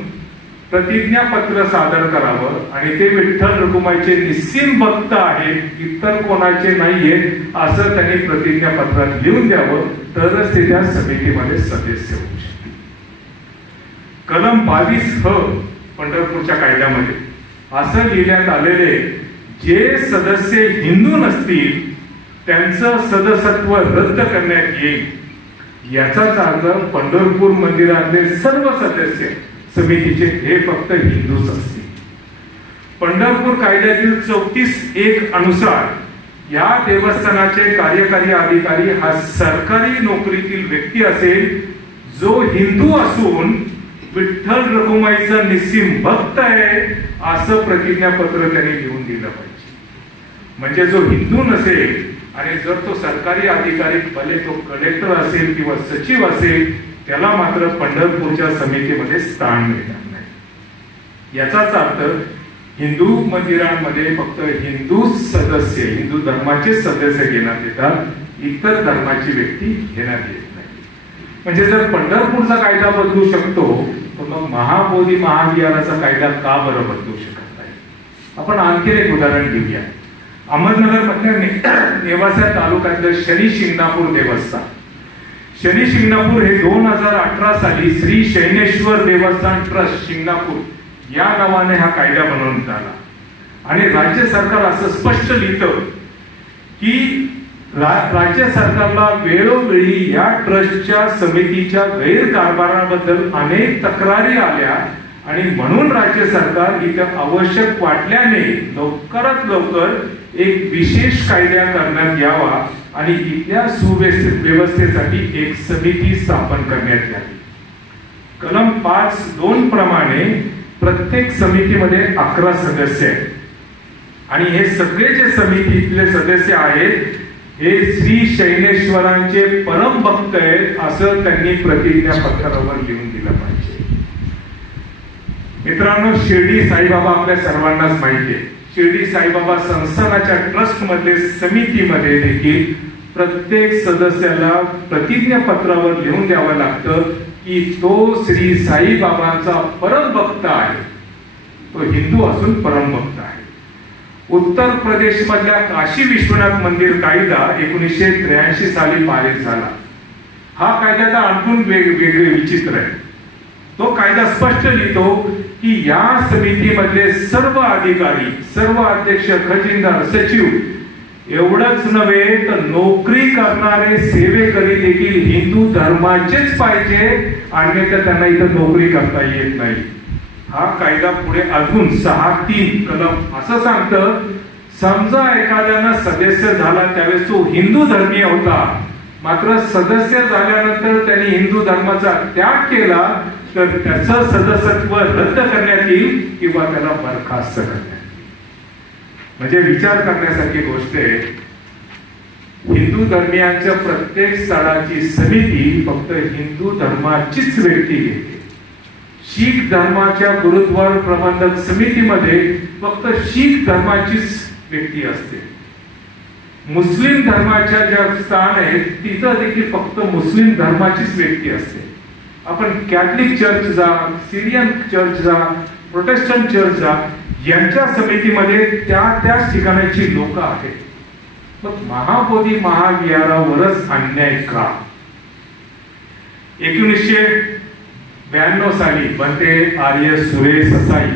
प्रतिज्ञापत्र सादर करावं आणि ते विठ्ठल रखुमाईचे निस्सीम भक्त आहेत, इतर कोणाचे नाहीये असं त्यांनी प्रतिज्ञापत्रात लिहून द्यावं, तरच ते त्या समितीमध्ये सदस्य होऊ शकतील. कलम 22 पंढरपूरच्या कायद्यामध्ये असं लिहिण्यात आलेले जे सदस्य हिंदू नसतील त्यांचं सदस्यत्व रद्द करण्यात येईल. याचाच अर्थ पंढरपूर मंदिरातले सर्व सदस्य समितीचे हे फक्त हिंदूच असतील. पंढरपूर कायद्यातील 34(1) अनुसार या देवस्थानाचे कार्यकारी अधिकारी हा सरकारी नोकरीतील व्यक्ती असेल जो हिंदू असून विठ्ठल रखुमाईचं निस्सीम भक्त आहे असं प्रतिज्ञापत्र त्यांनी लिहून दिलं पाहिजे. म्हणजे जो हिंदू नसेल आणि जर तो सरकारी अधिकारी भले तो कलेक्टर असेल किंवा सचिव असेल त्याला मात्र पंढरपूरच्या समितीमध्ये स्थान मिळणार नाही. याचाच अर्थ हिंदू मंदिरांमध्ये फक्त हिंदू सदस्य, हिंदू धर्माचे सदस्य घेण्यात येतात, इतर धर्माची व्यक्ती घेण्यात येत नाही. म्हणजे जर पंढरपूरचा कायदा बदलू शकतो तर मग महाबोधी महाविहाराचा कायदा का बरं बदलू शकत नाही? आपण आणखी एक उदाहरण घेऊया. अहमदनगर मधल्या नेवासा तालुक्यातलं शनी शिंगणापूर देवस्थान. शनी शिंगणापूर हे 2018 साली श्री शैनेश्वर देवस्थान ट्रस्ट शिंगणापूर या नावाने हा कायदा बनवण्यात आला. आणि राज्य सरकार असं स्पष्ट लिहितं की राज्य सरकारला वेळोवेळी या ट्रस्टच्या समितीच्या गैरकारभाराबद्दल अनेक तक्रारी आल्या आणि म्हणून राज्य सरकार इथं आवश्यक वाटल्याने लवकरात लवकर एक विशेष कायदा करण्यात यावा आणि इथल्या सुव्यवस्थेसाठी एक समिती स्थापन करण्यात यावी. कलम 5(2) प्रमाणे प्रत्येक समितीमध्ये 11 सदस्य आहेत आणि हे सगळे जे समितीतले सदस्य आहेत हे श्री शैनेश्वरांचे परम भक्त आहेत असं त्यांनी प्रतिज्ञापत्रावर लिहून दिलं पाहिजे. मित्रांनो, शिर्डी साईबाबा आपल्या सर्वांनाच माहिती आहे. शिर्डी साईबाबा संस्थानाच्या ट्रस्ट मधले समितीमध्ये देखील प्रत्येक सदस्याला प्रतिज्ञापत्रावर लिहून द्यावं लागतं की तो श्री साईबाबांचा परम भक्त आहे, तो हिंदू असून परम भक्त आहे. उत्तर प्रदेश मधल्या काशी विश्वनाथ मंदिर कायदा 1983 साली पारित झाला. हा कायद्याचा आणखून वेगळे विचित्र आहे. तो कायदा स्पष्ट लिहितो की या समितीमधले सर्व अधिकारी, सर्व अध्यक्ष, खजिनदार, सचिव एवढंच नव्हे तर नोकरी करणारे सेवेकरी देखील हिंदू धर्माचेच पाहिजे, अन्यथा त्यांना इथं नोकरी करता येत नाही. हा कायदा पुढे अजून 6(3) कलम असं सांगतं, समजा एखाद्यानं सदस्य झाला त्यावेळेस तो हिंदू धर्मीय होता, मात्र सदस्य झाल्यानंतर त्यांनी हिंदू धर्माचा त्याग केला तर त्याचं सदस्यत्व रद्द करण्यात येईल किंवा त्याला बरखास्त करण्यात येईल. म्हणजे विचार करण्यासारखी गोष्ट आहे. हिंदू धर्मियांच्या प्रत्येक स्थळाची समिती फक्त हिंदू धर्माचीच व्यक्ती घेते. शीख धर्माच्या गुरुद्वार प्रबंधक समितीमध्ये फक्त शीख धर्माचीच व्यक्ती असते. मुस्लिम धर्माच्या ज्या स्थान आहेत तिथं देखील फक्त मुस्लिम धर्माचीच व्यक्ती असते. आपण कॅथलिक चर्च जा, सिरियन चर्च जा, प्रोटेस्टंट चर्च जा, यांच्या समितीमध्ये त्याच ठिकाणाची लोक आहेत. मग महाबोधी महाविहारावरच अन्याय का? 1992 साली बनते आर्य सुरेश ससाई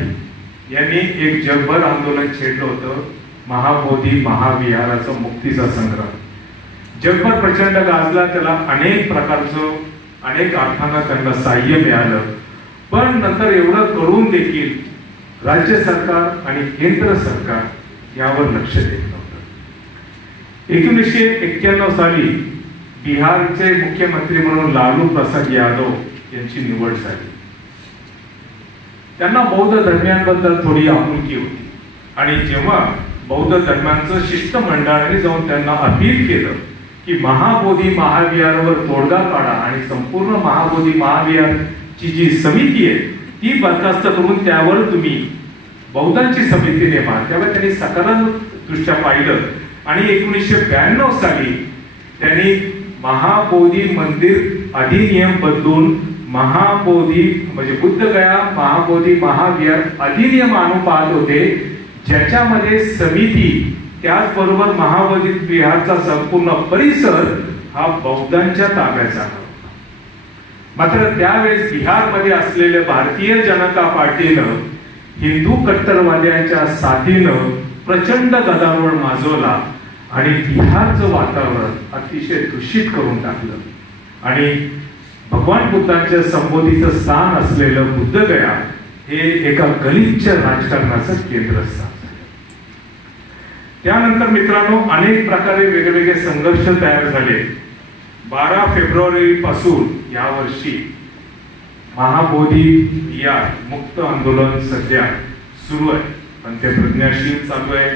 यांनी एक जगभर आंदोलन छेडलं होतं, महाबोधी महाविहाराचा मुक्तीचा संग्राम. जगभर प्रचंड गाजला, त्याला अनेक प्रकारचं अनेक अर्थानं त्यांना साह्य मिळालं. पण नंतर एवढं करून देखील राज्य सरकार आणि केंद्र सरकार यावर लक्ष देत नव्हतं. 1991 साली बिहारचे मुख्यमंत्री म्हणून लालू प्रसाद यादव यांची निवड झाली. त्यांना बौद्ध धर्मियांबद्दल थोडी आपुलकी होती आणि जेव्हा बौद्ध धर्मांचं शिष्टमंडळाने जाऊन त्यांना अपील केलं की महाबोधी महाविहारावर तोडगा काढा आणि संपूर्ण महाबोधी महाविहारची जी समिती आहे ती बरखास्त करून त्यावर तुम्ही बौद्धांची समिती नेमा, त्यावेळी त्यांनी सकारात्मक दृष्ट्या पाहिलं आणि 1992 साली त्यांनी महाबोधी मंदिर अधिनियम बदलून महाबोधी म्हणजे बुद्धगया महाबोधी महाविहार अधिनियम आणून पाहत होते, ज्याच्यामध्ये समिती त्याचबरोबर महाबोधी विहारचा संपूर्ण परिसर हा बौद्धांच्या ताब्याचा होता. मात्र त्यावेळेस बिहारमध्ये असलेल्या भारतीय जनता पार्टीनं हिंदू कट्टरवाद्यांच्या साथीनं प्रचंड गदारोळ माजवला आणि बिहारचं वातावरण अतिशय दूषित करून टाकलं आणि भगवान बुद्धांच्या संबोधीचं स्थान असलेलं बुद्धगया हे एका गलिच्छ राजकारणाचं केंद्रस्थान. त्यानंतर मित्रांनो अनेक प्रकारे वेगवेगळे संघर्ष तयार झाले. 12 फेब्रुवारी पासून यावर्षी महाबोधी विहार मुक्त आंदोलन सध्या सुरू आहे, पण ते प्रज्ञाशील चालू आहे,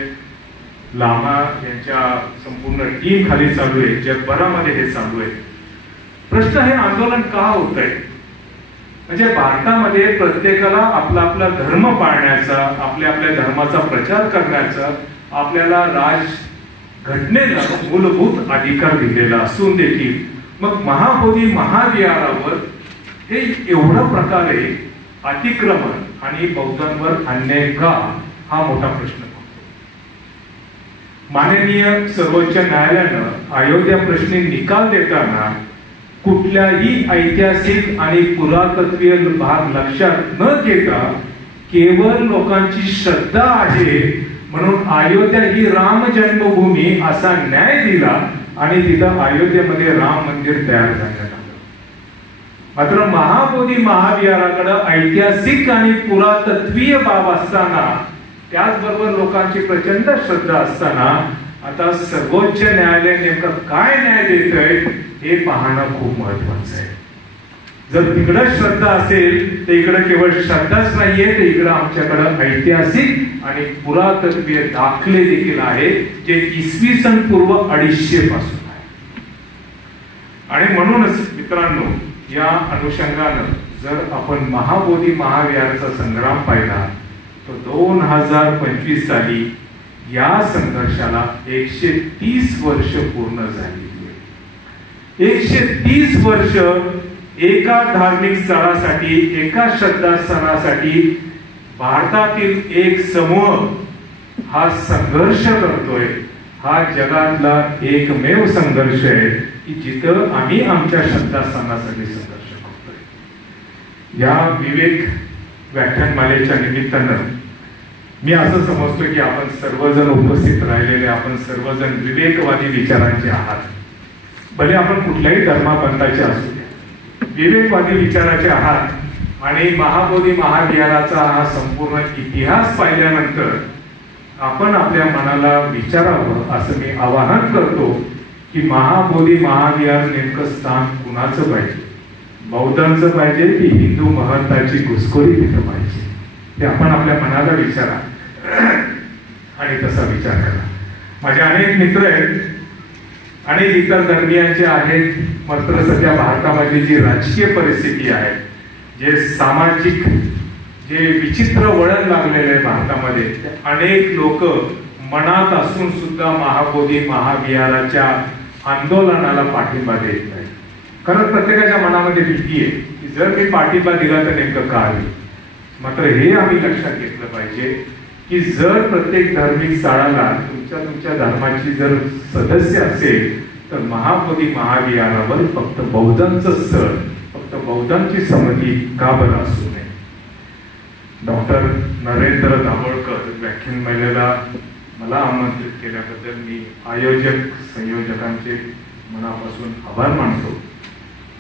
लामा यांच्या संपूर्ण टीम खाली चालू आहे, जगभरामध्ये हे चालू आहे. प्रश्न हे आंदोलन का होत आहे म्हणजे भारतामध्ये प्रत्येकाला आपला आपला धर्म पाळण्याचा, आपल्या आपल्या धर्माचा प्रचार करण्याचा आपल्याला घटनेला मूलभूत अधिकार दिलेला असून देखील मग महाबोधी महाविहारावर हे एवढ्या प्रकारे अतिक्रमण आणि बौद्धांवर अन्याय का, हा मोठा प्रश्न पडतो. माननीय सर्वोच्च न्यायालयानं अयोध्या प्रश्नी निकाल देताना कुठल्याही ऐतिहासिक आणि पुरातत्वीय भाग लक्षात न घेता केवळ लोकांची श्रद्धा आहे म्हणून अयोध्या ही राम जन्मभूमी असा न्याय दिला आणि तिथं अयोध्येमध्ये राम मंदिर तयार झालं. मात्र महाबोधी महाविहाराकडे ऐतिहासिक आणि पुरातत्वीय बाब असताना त्याचबरोबर लोकांची प्रचंड श्रद्धा असताना आता सर्वोच्च न्यायालय नेमकं काय न्याय देतंय हे पाहणं खूप महत्वाचं आहे. जर तिकडे श्रद्धा असेल तर इकडे केवळ श्रद्धाच नाहीये, तर इकडे आमच्याकडे ऐतिहासिक आणि पुरातत्वीय दाखले देखील आहेत जे इसवी पूर्व 250 पासून आहे. आणि म्हणूनच मित्रांनो या अनुषंगानं जर आपण महाबोधी महाविहाराचा संग्राम पाहिला तर 2025 साली या संघर्षाला 130 वर्ष पूर्ण झालेली आहे. 130 वर्ष एका धार्मिक स्थळासाठी, एका श्रद्धास्थानासाठी भारतातील एक समूह हा संघर्ष करतोय. हा जगातला एकमेव संघर्ष आहे की जिथं आम्ही आमच्या श्रद्धास्थानासाठी संघर्ष करतोय. या विवेक व्याख्यानमालेच्या निमित्तानं मी असं समजतो की आपण सर्वजण उपस्थित राहिलेले, आपण सर्वजण विवेकवादी विचारांचे आहात. भले आपण कुठल्याही धर्मापंथाचे असू द्या, विवेकवादी विचाराचे आहात आणि महाबोधी महाविहाराचा हा संपूर्ण इतिहास पाहिल्यानंतर आपण आपल्या मनाला विचारावं असं मी आवाहन करतो की महाबोधी महाविहार नेमकं स्थान कुणाचं पाहिजे, बौद्धांचं पाहिजे की हिंदू महंताची घुसखोरी तिथं पाहिजे, ते आपण आपल्या मनाला विचारा आणि तसा विचार करा. माझे अनेक मित्र आहेत आणि इतर धर्मीयांचे आहेत, मात्र सध्या भारतामध्ये जी राजकीय परिस्थिती आहे, जे सामाजिक जे विचित्र वळण लागलेले आहे भारतामध्ये, अनेक लोक मनात असून सुद्धा महाबोधी महाविहाराच्या आंदोलनाला पाठिंबा देत नाही. कारण प्रत्येकाच्या मनामध्ये भीती आहे की जर मी पाठिंबा दिला तर नेमकं काय होईल. मात्र हे आम्ही लक्षात घेतलं पाहिजे की जर प्रत्येक धार्मिक स्थळाला तुमच्या धर्माची जर सदस्य असेल तर महाबोधी महाविहारावर फक्त बौद्धांचं स्थळ, फक्त बौद्धांची संमती का बरं असू नये. डॉक्टर नरेंद्र दाभोळकर व्याख्यानमालेला मला आमंत्रित केल्याबद्दल मी आयोजक संयोजकांचे मनापासून आभार मानतो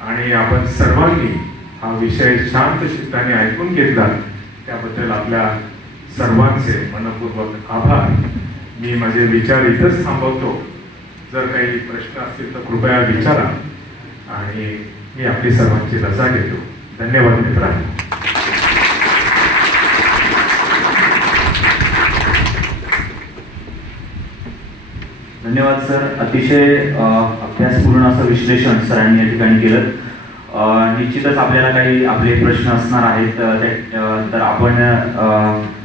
आणि आपण सर्वांनी हा विषय शांत चित्ताने ऐकून घेतला त्याबद्दल आपल्या सर्वांचे मनपूर्वक आभार. मी माझे विचार इथंच थांबवतो. जर काही प्रश्न असतील तर कृपया विचारा आणि मी आपली सर्वांची रजा घेतो. धन्यवाद मित्रांनो. धन्यवाद सर. अतिशय अभ्यासपूर्ण असं विश्लेषण सरांनी या ठिकाणी केलं. निश्चितच आपल्याला काही आपले प्रश्न असणार आहेत तर आपण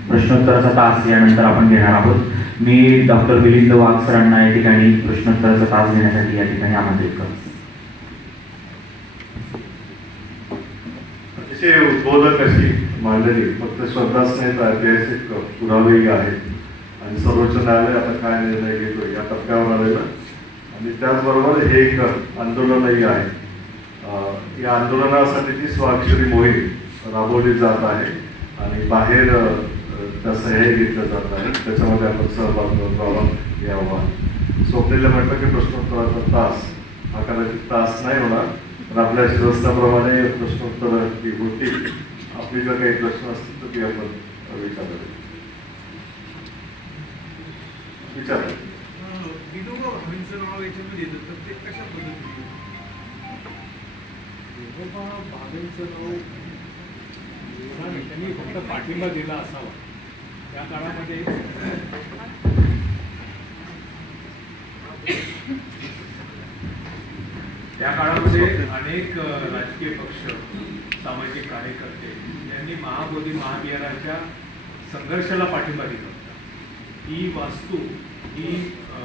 प्रश्नोत्तराचा तास यानंतर आपण घेणार आहोत. मी डॉक्टर मिलिंद वाघ सरांना या ठिकाणी प्रश्नोत्तराचा तास घेण्यासाठी या ठिकाणी आमंत्रित करतो. अतिशय उद्बोधक अशी मांडणी, फक्त श्रद्धाच नाही तर ऐतिहासिक पुरावेही आहेत आणि सर्वोच्च न्यायालय आता काय निर्णय घेतो या टप्प्यावर आलेलं आणि त्याचबरोबर हे एक आंदोलनही आहे. या आंदोलनासाठीची स्वाक्षरी मोहीम राबवली जात आहे आणि बाहेर त्याचं हे घेतलं जात आहे. त्याच्यामध्ये आपण सहभाग नोंदवावा हे आव्हान. स्वप्नीला म्हटलं की प्रश्नोत्तराचा तास हा कदाचित तास नाही होणार पण आपल्या शिरस्ताप्रमाणे प्रश्नोत्तर ही होतील. आपली जर काही प्रश्न असतील तर ती आपण विचारावे. विनोबा भावेंचं नाव याच्यामध्ये येतं तर ते कशा पद्धतीने? विनोबा भावेंचं नाव त्यांनी फक्त पाठिंबा दिला असावा. त्या काळामध्ये अनेक राजकीय पक्ष, सामाजिक कार्यकर्ते यांनी महाबोधी महाविहाराच्या संघर्षाला पाठिंबा दिला होता. ही वास्तू ही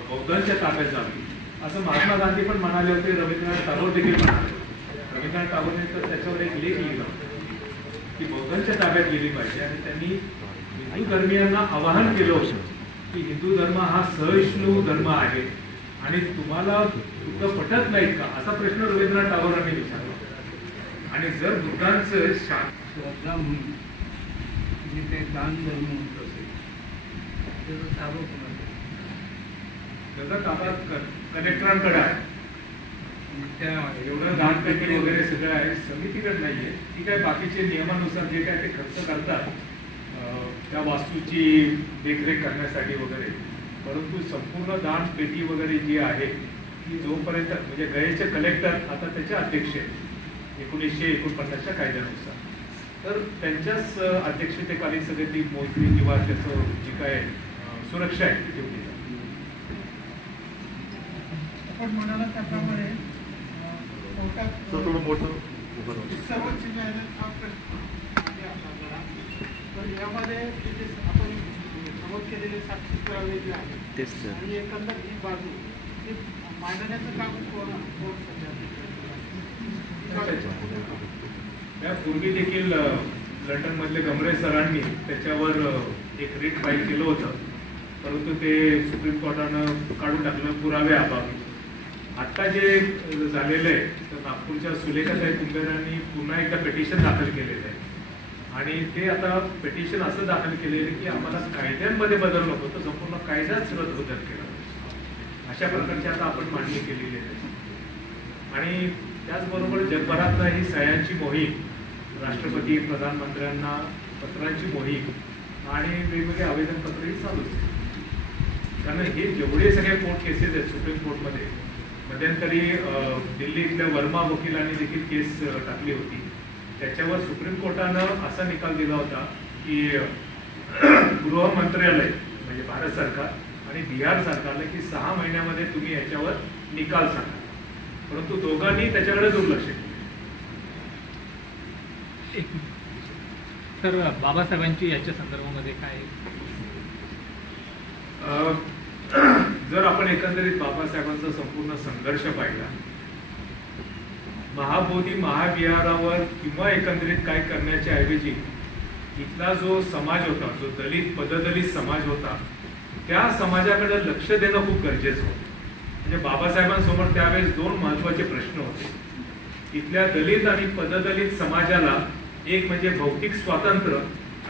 बौद्धांच्या ताब्यात जावी असं महात्मा गांधी पण म्हणाले होते. रवींद्रनाथ टागोर देखील म्हणाले होते. रवींद्रनाथ टागोरने तर त्याच्यावर एक लेख लिहिला होता की बौद्धांच्या ताब्यात गेली पाहिजे आणि त्यांनी हिंदू धर्मीयांना आवाहन केलं होतं की हिंदू धर्म हा सहिष्णू धर्म आहे आणि तुम्हाला बुद्ध पटत नाहीत का असा प्रश्न रवींद्रनाथ टागोरांनी विचारला. आणि जर बुद्धांचं श्रद्धा म्हणून ते दान धर्म होत असेल त्याचा ताबा कोणाचा? त्याचा ताबा कलेक्टरांकडे आहे. त्या एवढं दानपेटी वगैरे सगळं आहे समितीकडे नाहीये. ठीक आहे, बाकीचे नियमानुसार जे काय ते खर्च करतात त्या वास्तूची देखरेख करण्यासाठी वगैरे, परंतु संपूर्ण दान पेटी वगैरे जी आहे ती जोपर्यंत म्हणजे गयेचे कलेक्टर आता त्याचे अध्यक्ष आहेत 1949च्या कायद्यानुसार, तर त्यांच्याच अध्यक्षतेखाली सगळे ती मोजणी किंवा त्याचं जी काय सुरक्षा आहे ती ठेवली जाते. आपण म्हणाला त्याप्रमाणे सर्वोच्च न्यायालयात हा प्रश्न तर यामध्ये जे आपण नमूद केलेले साक्षी पुरावे जे आहेत आणि एकंदर ही बाजू हे मांडण्याचं काम कोण त्यापूर्वी देखील लंडन मधले गमरे सरांनी त्याच्यावर एक रिट फाईल केलं होतं, परंतु ते सुप्रीम कोर्टानं काढून टाकलं पुराव्याअभावी. आता जे झालेलं आहे तर नागपूरच्या सुलेखाताई कुंभेरांनी पुन्हा एकदा पिटिशन दाखल केलेलं आहे आणि ते आता पिटिशन असं दाखल केलेलं आहे की आम्हाला कायद्यांमध्ये बदल नको तर संपूर्ण कायदाच रद्दबदल केला अशा प्रकारची आता आपण मांडणी केलेली आहे. आणि त्याचबरोबर जगभरातनं ही सह्यांची मोहीम, राष्ट्रपती प्रधानमंत्र्यांना पत्रांची मोहीम आणि वेगवेगळे आवेदनपत्रही चालू आहेत. कारण हे जेवढे सगळे कोर्ट केसेस आहेत सुप्रीम कोर्टमध्ये, मध्यंतरी दिल्ली इथल्या वर्मा वकिलांनी देखील केस टाकली होती. त्याच्यावर सुप्रीम कोर्टानं असा निकाल दिला होता की गृह मंत्रालय म्हणजे भारत सरकार आणि बिहार सरकारला की 6 महिन्यामध्ये तुम्ही याच्यावर निकाल सांगा, परंतु दोघांनी त्याच्याकडे दुर्लक्ष केले. तर बाबासाहेबांची याच्या संदर्भामध्ये काय जर आपण एकंदरीत बाबासाहेबांचा संपूर्ण संघर्ष पाहिला, महाबोधी महाविहारावर किंवा एकंदरीत काय करण्याच्या ऐवजी इथला जो समाज होता, जो दलित पददलित समाज होता, त्या समाजाकडे लक्ष देणं खूप गरजेचं होतं. म्हणजे बाबासाहेबांसमोर त्यावेळेस 2 महत्वाचे प्रश्न होते. इथल्या दलित आणि पददलित समाजाला एक म्हणजे भौतिक स्वातंत्र्य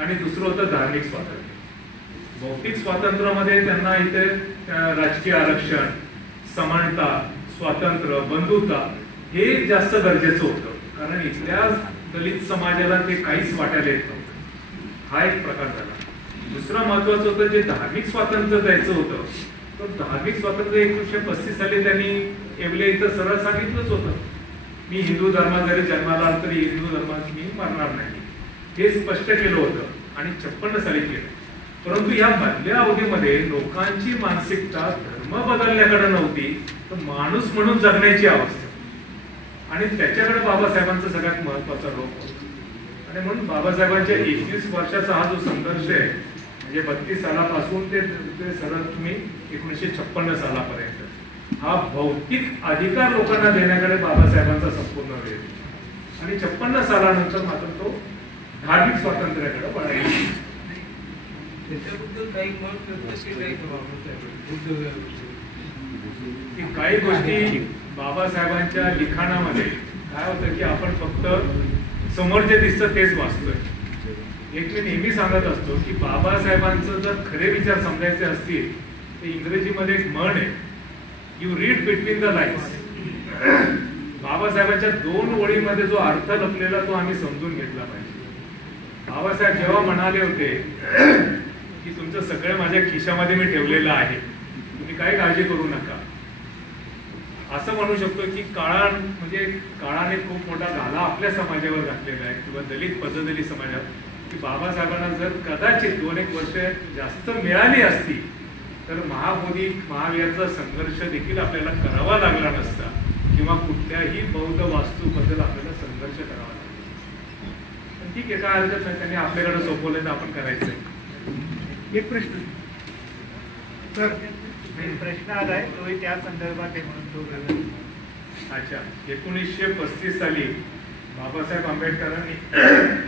आणि दुसरं होतं धार्मिक स्वातंत्र्य. भौतिक स्वातंत्र्यामध्ये त्यांना इथे राजकीय आरक्षण, समानता, स्वातंत्र्य, बंधुता हे जास्त गरजेचं होतं, कारण इथल्या दलित समाजाला ते काहीच वाटायला येत नव्हतं. हा एक प्रकार झाला. दुसरं महत्वाचं होतं, जे धार्मिक स्वातंत्र्य द्यायचं होतं, तर धार्मिक स्वातंत्र्य 1935 साली त्यांनी येवले इथं सरळ सांगितलंच होतं, मी हिंदू धर्मात जरी जन्माला आलो तरी हिंदू धर्मात मी मरणार नाही, हे स्पष्ट केलं होतं आणि 56 साली केलं. परंतु या मधल्या अवधीमध्ये लोकांची मानसिकता धर्म बदलण्याकडे नव्हती, तर माणूस म्हणून जगण्याची अवस्था, आणि त्याच्याकडे बाबासाहेबांचा सगळ्यात महत्वाचा रोल होता. आणि म्हणून बाबासाहेबांच्या 21 वर्षाचा हा जो संघर्ष आहे, म्हणजे 32 सालापासून ते सरळ तुम्ही 1956 सालापर्यंत, हा भौतिक अधिकार लोकांना देण्याकडे बाबासाहेबांचा संपूर्ण वेळ, आणि 56 सालानंतर मात्र तो धार्मिक स्वातंत्र्याकडे वळायला. त्याच्याबद्दल काही मत व्यक्त केलं आहे का की काही गोष्टी बाबासाहेबांच्या लिखाणामध्ये काय होतं की आपण फक्त समोर जे दिसतं तेच वाचतोय. एक मी नेहमी सांगत असतो की बाबासाहेबांचं जर खरे विचार समजायचे असतील तर इंग्रजीमध्ये एक म्हण आहे, you read between the lines. बाबासाहेबांच्या 2 ओळीमध्ये जो अर्थ लपलेला तो आम्ही समजून घेतला पाहिजे. बाबासाहेब जेव्हा म्हणाले होते की तुमचं सगळं माझ्या खिशामध्ये मी ठेवलेलं आहे, तुम्ही काही काळजी करू नका, असं म्हणू शकतो की काळाने खूप मोठा घाला आपल्या समाजावर घातलेला आहे, किंवा दलित पददलित समाजावर, की बाबासाहेबांना जर कदाचित 2-1 वर्ष जास्त मिळाली असती तर महावीरचा संघर्ष देखील आपल्याला करावा लागला नसता, किंवा कुठल्याही बौद्ध वास्तूबद्दल आपल्याला संघर्ष करावा लागला. ठीक आहे, काय हरकत नाही, त्यांनी आपल्याकडे सोपवलं तर आपण करायचंय. एक प्रश्न सर, प्रश्न आलाय तोही त्या संदर्भात आहे म्हणून तो. अच्छा, 1935 साली बाबासाहेब आंबेडकरांनी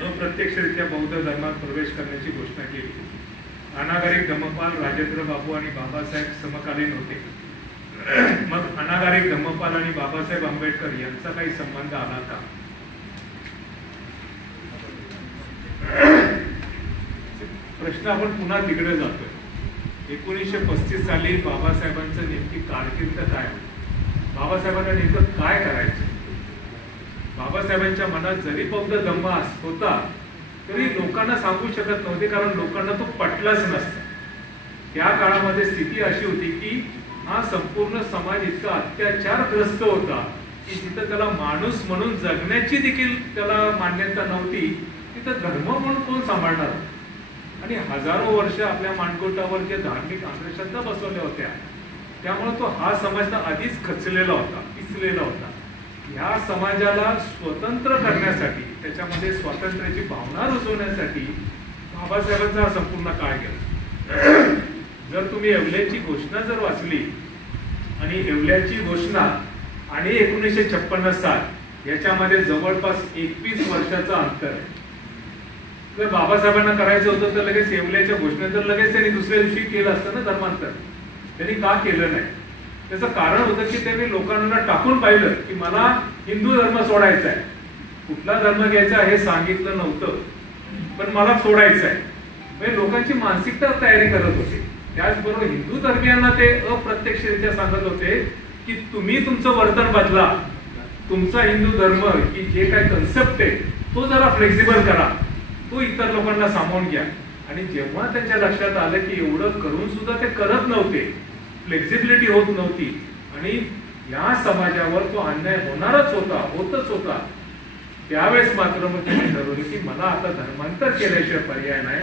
अप्रत्यक्षरित्या बौद्ध धर्मात प्रवेश करण्याची घोषणा केली. अनागरिक धम्मपाल राजेंद्र बाबू आणि बाबासाहेब समकालीन होते. मग अनागरिक धम्मपाल आणि बाबासाहेब आंबेडकर यांचा काही संबंध आला का? प्रश्न आपण पुन्हा तिकडे जातोय. 1935 साली बाबासाहेबांचं नेमकी कारकीर्द काय, बाबासाहेबांना नेमकं काय करायचं? बाबासाहेबांच्या मनात जरी बौद्ध धम्म होता तरी लोकांना सांगू शकत नव्हते, कारण लोकांना तो पटलाच नसता. त्या काळामध्ये स्थिती अशी होती की हा संपूर्ण समाज इतका अत्याचारग्रस्त होता की तिथं त्याला माणूस म्हणून जगण्याची देखील त्याला मान्यता नव्हती. तिथं धर्म म्हणून कोण सांभाळणार? आणि हजारो वर्ष आपल्या मानकोटावर जे धार्मिक अंधश्रद्धा बसवल्या होत्या, त्यामुळे तो हा समाज आधीच खचलेला होता, पिचलेला होता. ह्या समाजाला स्वतंत्र करण्यासाठी, त्याच्यामध्ये स्वातंत्र्याची भावना रुजवण्यासाठी बाबासाहेबांचा हा संपूर्ण काळ गेला. जर तुम्ही येवल्याची घोषणा जर वाचली, आणि येवल्याची घोषणा आणि 1956 साल याच्यामध्ये जवळपास 21 वर्षाचा अंतर आहे. जर बाबासाहेबांना करायचं होतं तर लगेच येवल्याच्या घोषणेनंतर लगेच त्यांनी दुसऱ्या दिवशी केलं असतं ना धर्मांतर. त्यांनी का केलं नाही? त्याचं कारण होतं की त्यांनी लोकांना टाकून पाहिलं की मला हिंदू धर्म सोडायचा आहे, कुठला धर्म घ्यायचा हे सांगितलं नव्हतं, पण मला सोडायचं आहे. म्हणजे लोकांची मानसिकता तयारी करत होते. त्याचबरोबर हिंदू धर्मियांना ते अप्रत्यक्षरित्या सांगत होते की तुम्ही तुमचं वर्तन बदला, तुमचा हिंदू धर्म की जे काही कन्सेप्ट आहे तो जरा फ्लेक्झिबल करा, तो इतर लोकांना सामावून घ्या. आणि जेव्हा त्यांच्या लक्षात आलं की एवढं करून सुद्धा ते करत नव्हते, फ्लेक्झिबिलिटी होत नव्हती, आणि या समाजावर तो अन्याय होतच होता, त्यावेळेस मात्र मग त्यांनी ठरवलं की मला आता धर्मांतर केल्याशिवाय पर्याय नाही,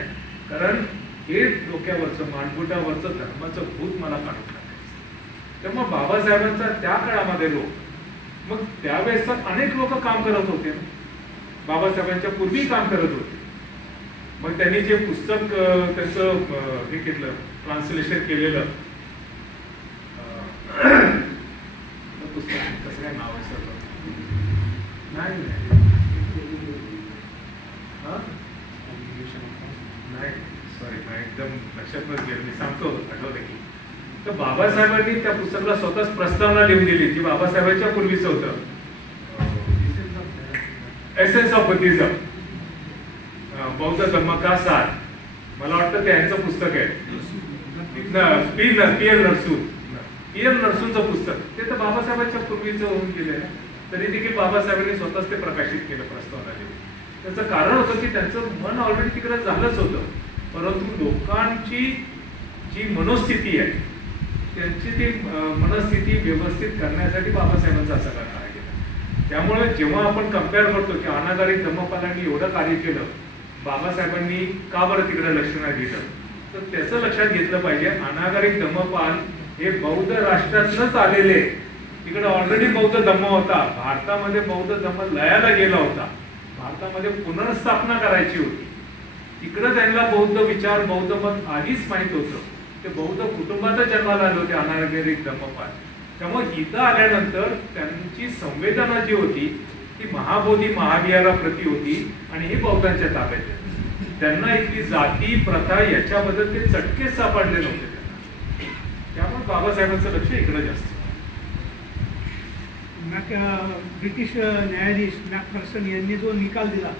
कारण हे डोक्यावरचं मानगुटावरचं धर्माचं भूत मला काढून टाकायचं. तेव्हा बाबासाहेबांचा त्या काळामध्ये लोक, मग त्यावेळेस अनेक लोक काम करत होते, बाबासाहेबांच्या पूर्वी काम करत होते. मग त्यांनी जे पुस्तक त्याचं हे केलं, ट्रान्सलेशन केलेलं पुस्तक, कसं काय नाव आहे सर? नाही सॉरी, एकदम लक्षात गेलं, मी सांगतो, आठवलं की. तर बाबासाहेबांनी त्या पुस्तकाला स्वतःच प्रस्तावना लिहून दिली, जी बाबासाहेबांच्या पूर्वीच होतं, एसेन्स ऑफ बुद्धिझम, बौद्ध धर्म का सार. मला वाटतं त्यांचं पुस्तक आहे, पी एल नरसूर. E.L. नरसूंचं पुस्तक, ते तर बाबासाहेबांच्या पूर्वीचं होऊन गेले ना, तरी देखील बाबासाहेबांनी स्वतःच ते प्रकाशित केलं प्रस्तावना. त्याचं कारण होतं की त्यांचं मन ऑलरेडी तिकडे झालंच होतं, परंतु लोकांची जी मनोस्थिती आहे त्यांची ती मनस्थिती व्यवस्थित करण्यासाठी बाबासाहेबांचा असा काळ आहे. त्यामुळे जेव्हा आपण कम्पेअर करतो की अनागारिक धम्मपालांनी एवढं कार्य केलं, बाबासाहेबांनी का बरं तिकडे लक्ष नाही दिलं, तर त्याचं लक्षात घेतलं पाहिजे. अनागारिक धम्मपाल हे बौद्ध राष्ट्रातूनच आलेले, तिकडे ऑलरेडी बौद्ध धम्म होता, भारतामध्ये बौद्ध धम्म लयाला गेला होता, भारतामध्ये पुनर्स्थापना करायची होती, तिकडे त्यांना बौद्ध विचार बौद्ध मत आधीच माहित होतं. ते बौद्ध कुटुंबातच जन्माला आले होते अनागारिक धम्मपाल. त्यामुळे इथं आल्यानंतर त्यांची संवेदना जी होती ती महाबोधी महाविहाराप्रती होती आणि ही बौद्धांच्या ताब्यात आहे. त्यांना इथली जाती प्रथा याच्याबद्दल ते चटकेच सापडले नव्हते. त्यामुळे बाबासाहेबांचं लक्ष इकडे जास्त. ब्रिटिश न्यायाधीश मॅकफर्सन यांनी जो निकाल दिला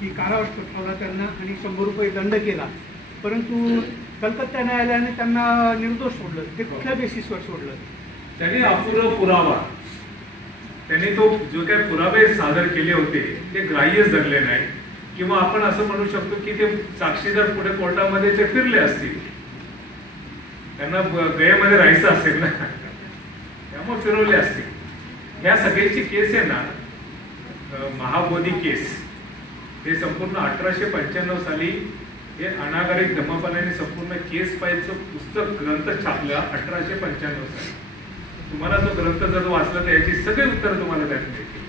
की कारावास ठोठावला त्यांना आणि 100 रुपये दंड केला, परंतु कलकत्ता न्यायालयाने त्यांना निर्दोष सोडलं. ते कुठल्या बेसिसवर सोडलं? त्यांनी अपुरा पुरावा, त्यांनी तो जो काही पुरावे सादर केले होते ते ग्राह्य धरले नाही, किंवा आपण असं म्हणू शकतो की ते साक्षीदार पुढे कोर्टामध्ये ते फिरले असतील, त्यांना गयेमध्ये राहायचं असेल ना, त्यामुळे फिरवले असतील. ह्या सगळ्याची केस आहे ना, महाबोधी केस, हे संपूर्ण 1895 साली हे अनागारिक धम्मपालांनी संपूर्ण केस फाईलचं पुस्तक ग्रंथ छापला 1895 साली. तुम्हाला तो ग्रंथ जर वाचला तर याची सगळी उत्तर तुम्हाला त्यात मिळतील,